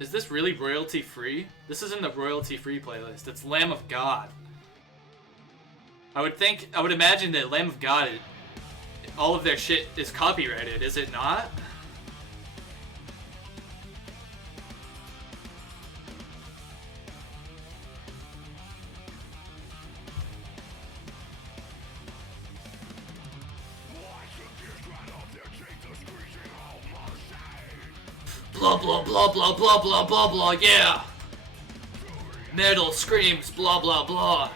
Is this really royalty-free? This isn't the royalty-free playlist, it's Lamb of God. I would imagine that Lamb of God, all of their shit is copyrighted, is it not? Blah blah blah blah blah blah blah blah, yeah! Metal screams blah blah blah.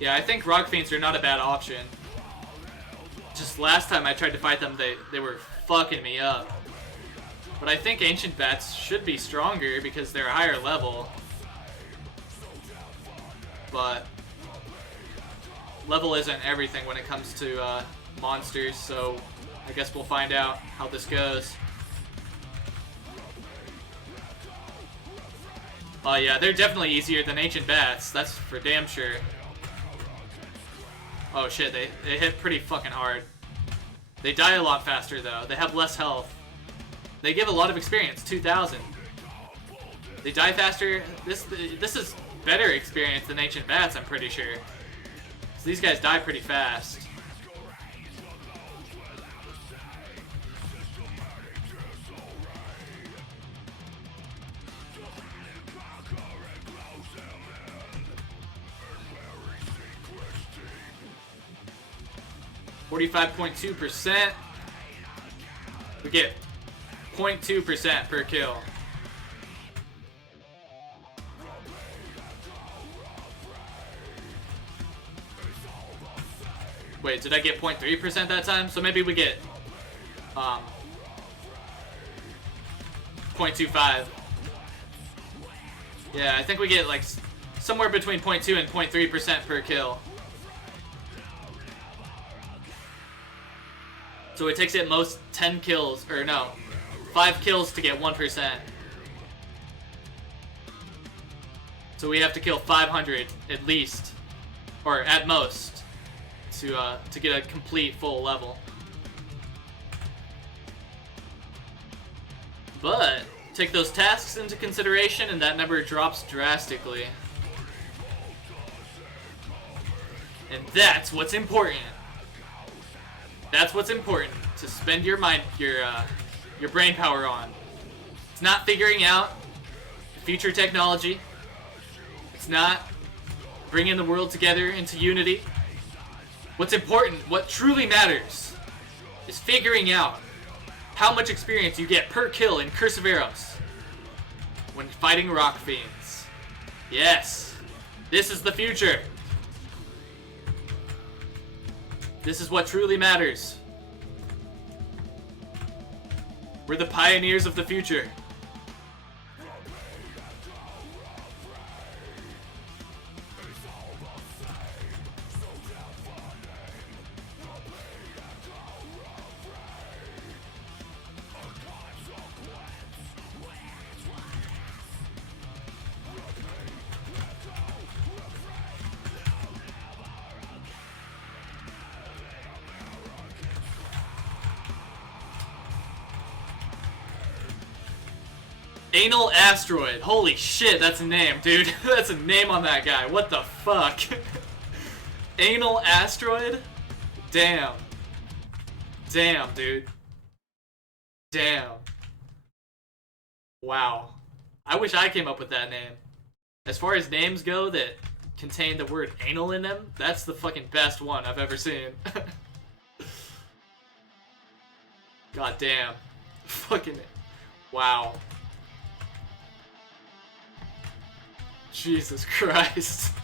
Yeah, I think Rock Fiends are not a bad option. Just last time I tried to fight them, they were fucking me up. But I think Ancient Bats should be stronger because they're a higher level. But level isn't everything when it comes to monsters, so I guess we'll find out how this goes. Oh yeah, they're definitely easier than Ancient Bats, that's for damn sure. Oh shit, they hit pretty fucking hard. They die a lot faster though, they have less health. They give a lot of experience, 2,000. They die faster. This is better experience than Ancient Bats, I'm pretty sure. So these guys die pretty fast. %. We get 0.2% per kill. Wait, did I get 0.3% that time? So maybe we get 0.25. Yeah, I think we get like somewhere between 0.2 and 0.3% per kill. So it takes at most 10 kills, or no, 5 kills to get 1%. So we have to kill 500 at least, or at most, to get a complete full level. But take those tasks into consideration and that number drops drastically. And that's what's important. That's what's important to spend your brain power on. It's not figuring out future technology. It's not bringing the world together into unity. What's important, what truly matters, is figuring out how much experience you get per kill in Curse of Aros when fighting rock fiends. Yes, this is the future. This is what truly matters. We're the pioneers of the future. Anal Asteroid. Holy shit, that's a name, dude. That's a name on that guy. What the fuck? Anal Asteroid? Damn. Damn, dude. Damn. Wow. I wish I came up with that name. As far as names go that contain the word anal in them, that's the fucking best one I've ever seen. God damn. Fucking... Wow. Jesus Christ.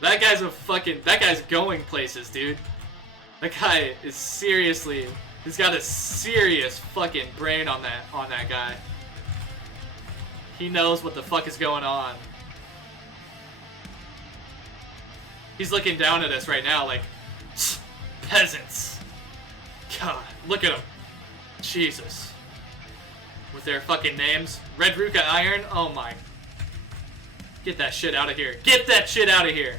That guy's going places, dude. That guy is seriously, he's got a serious fucking brain on that guy. He knows what the fuck is going on. He's looking down at us right now like, peasants. God, look at him. Jesus. With their fucking names. Red Ruka Iron, oh my. Get that shit out of here. Get that shit out of here.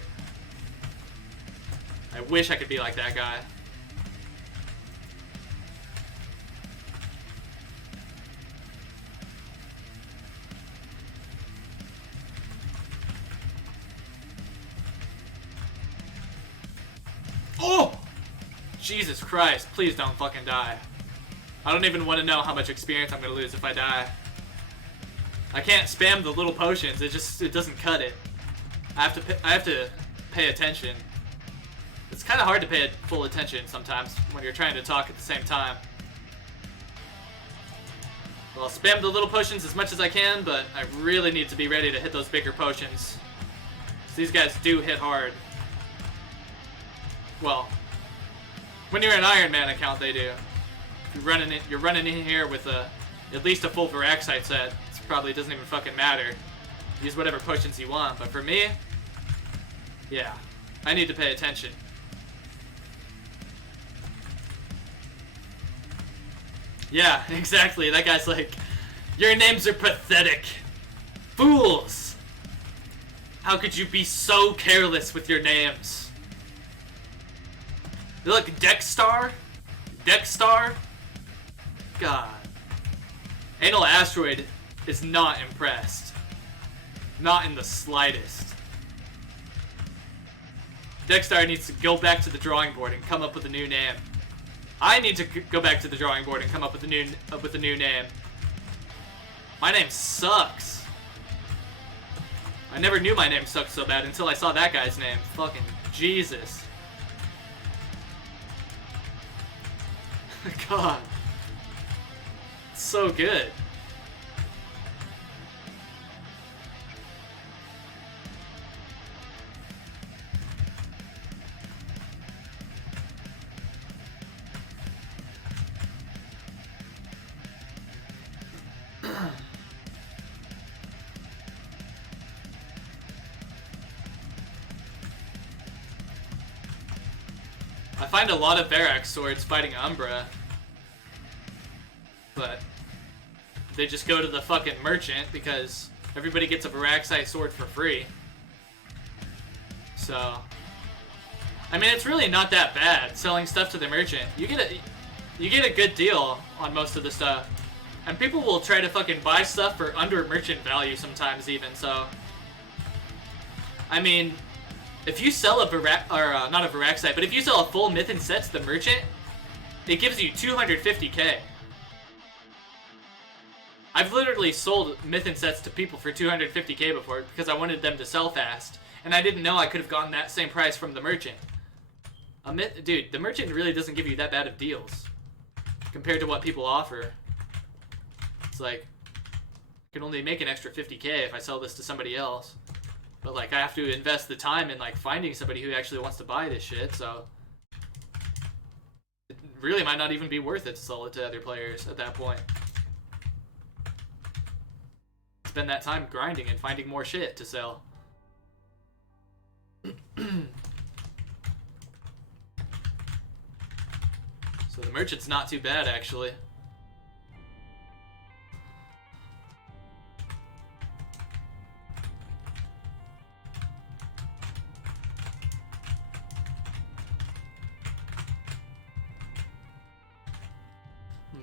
I wish I could be like that guy. Oh! Jesus Christ, please don't fucking die. I don't even want to know how much experience I'm gonna lose if I die. I can't spam the little potions. It doesn't cut it. I have to pay attention. It's kind of hard to pay full attention sometimes when you're trying to talk at the same time. Well, I'll spam the little potions as much as I can, but I really need to be ready to hit those bigger potions. These guys do hit hard. Well, when you're an Ironman account, they do. If you're running in here with at least a full Viraxite set. Probably doesn't even fucking matter. Use whatever potions you want, but for me, yeah, I need to pay attention. Yeah, exactly. That guy's like, your names are pathetic. Fools! How could you be so careless with your names? Look, Dexstar? Dexstar? God. Anal Asteroid is not impressed. Not in the slightest. Dexstar needs to go back to the drawing board and come up with a new name. I need to go back to the drawing board and come up with a new name. My name sucks. I never knew my name sucked so bad until I saw that guy's name. Fucking Jesus. God. It's so good. I find a lot of Verax swords fighting Umbra, but they just go to the fucking merchant because everybody gets a Veraxite sword for free. So, I mean, it's really not that bad selling stuff to the merchant. You get a good deal on most of the stuff, and people will try to fucking buy stuff for under merchant value sometimes even. So, I mean, if you sell a not a Viraxite, but if you sell a full Mythic set to the merchant, it gives you 250k. I've literally sold Mythic sets to people for 250k before because I wanted them to sell fast. And I didn't know I could have gotten that same price from the merchant. Dude, the merchant really doesn't give you that bad of deals compared to what people offer. It's like, I can only make an extra 50k if I sell this to somebody else. But like, I have to invest the time in like finding somebody who actually wants to buy this shit, so it really might not even be worth it to sell it to other players at that point. Spend that time grinding and finding more shit to sell. So the merchant's not too bad, actually.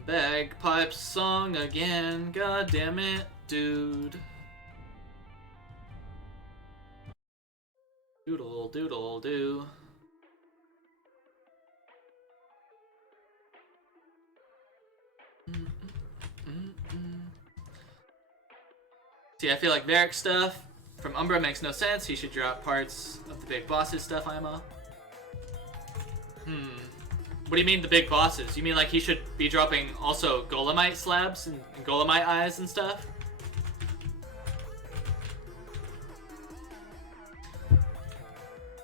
Bagpipes song again, god damn it, dude. Doodle doodle doo. See, I feel like Varric stuff from Umbra makes no sense. He should drop parts of the big bosses stuff, IMO. What do you mean the big bosses? You mean like he should be dropping also Golemite slabs and Golemite eyes and stuff?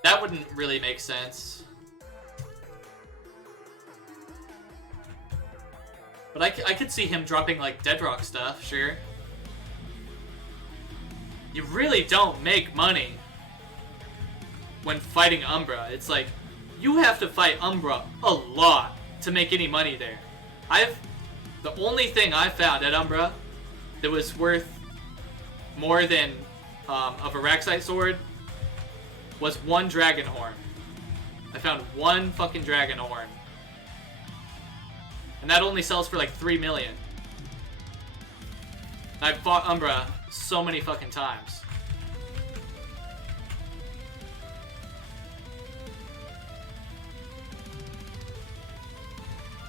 That wouldn't really make sense. But I could see him dropping like Deadrock stuff, sure. You really don't make money when fighting Umbra. It's like, you have to fight Umbra a lot to make any money there. The only thing I found at Umbra that was worth more than a Varaxite sword was one dragon horn. I found one fucking dragon horn. And that only sells for like 3 million. I've fought Umbra so many fucking times.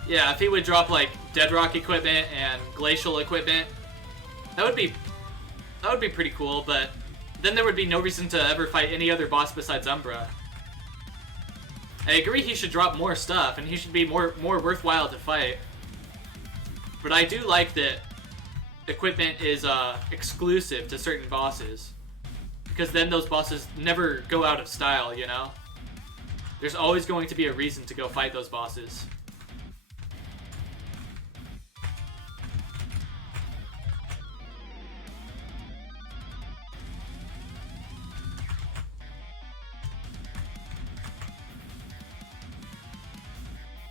Yeah, if he would drop like Deadrock equipment and Glacial equipment, that would be pretty cool, but then there would be no reason to ever fight any other boss besides Umbra. I agree he should drop more stuff, and he should be more worthwhile to fight. But I do like that equipment is exclusive to certain bosses, because then those bosses never go out of style, you know? There's always going to be a reason to go fight those bosses.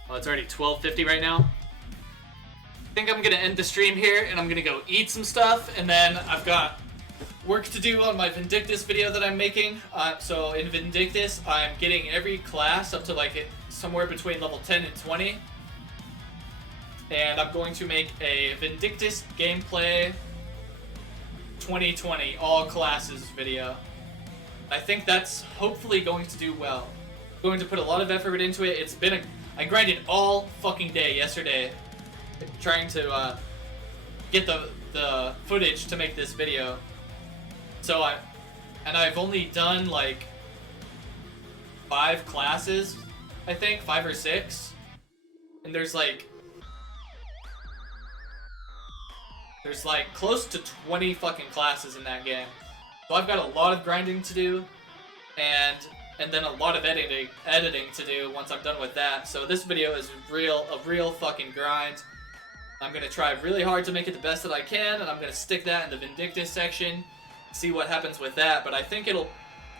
Oh, it's already 12:50 right now. I think I'm gonna end the stream here, and I'm gonna go eat some stuff, and then I've got work to do on my Vindictus video that I'm making. So in Vindictus, I'm getting every class up to like somewhere between level 10 and 20. And I'm going to make a Vindictus gameplay 2020 all classes video. I think that's hopefully going to do well. I'm going to put a lot of effort into it. I grinded all fucking day yesterday trying to get the footage to make this video. So I've only done like 5 classes, I think, 5 or 6. And there's like close to 20 fucking classes in that game. So I've got a lot of grinding to do, and then a lot of editing to do once I'm done with that. So this video is a real fucking grind. I'm gonna try really hard to make it the best that I can, and I'm gonna stick that in the Vindictus section, see what happens with that, but I think it'll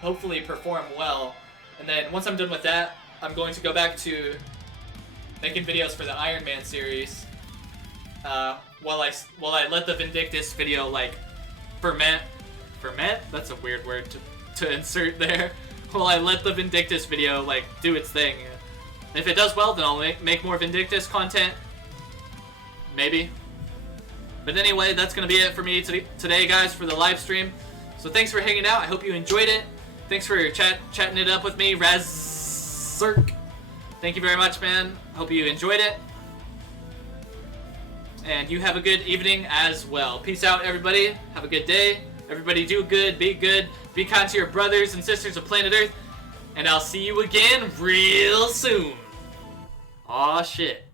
hopefully perform well. And then once I'm done with that, I'm going to go back to making videos for the Ironman series, while I let the Vindictus video like ferment? That's a weird word to insert there. While I let the Vindictus video like do its thing. And if it does well, then I'll make more Vindictus content. Maybe. But anyway, that's going to be it for me today, guys, for the live stream. So thanks for hanging out. I hope you enjoyed it. Thanks for chatting it up with me, Razerk. Thank you very much, man. Hope you enjoyed it. and you have a good evening as well. Peace out, everybody. Have a good day. Everybody do good, be kind to your brothers and sisters of planet Earth, and I'll see you again real soon. Aw, shit.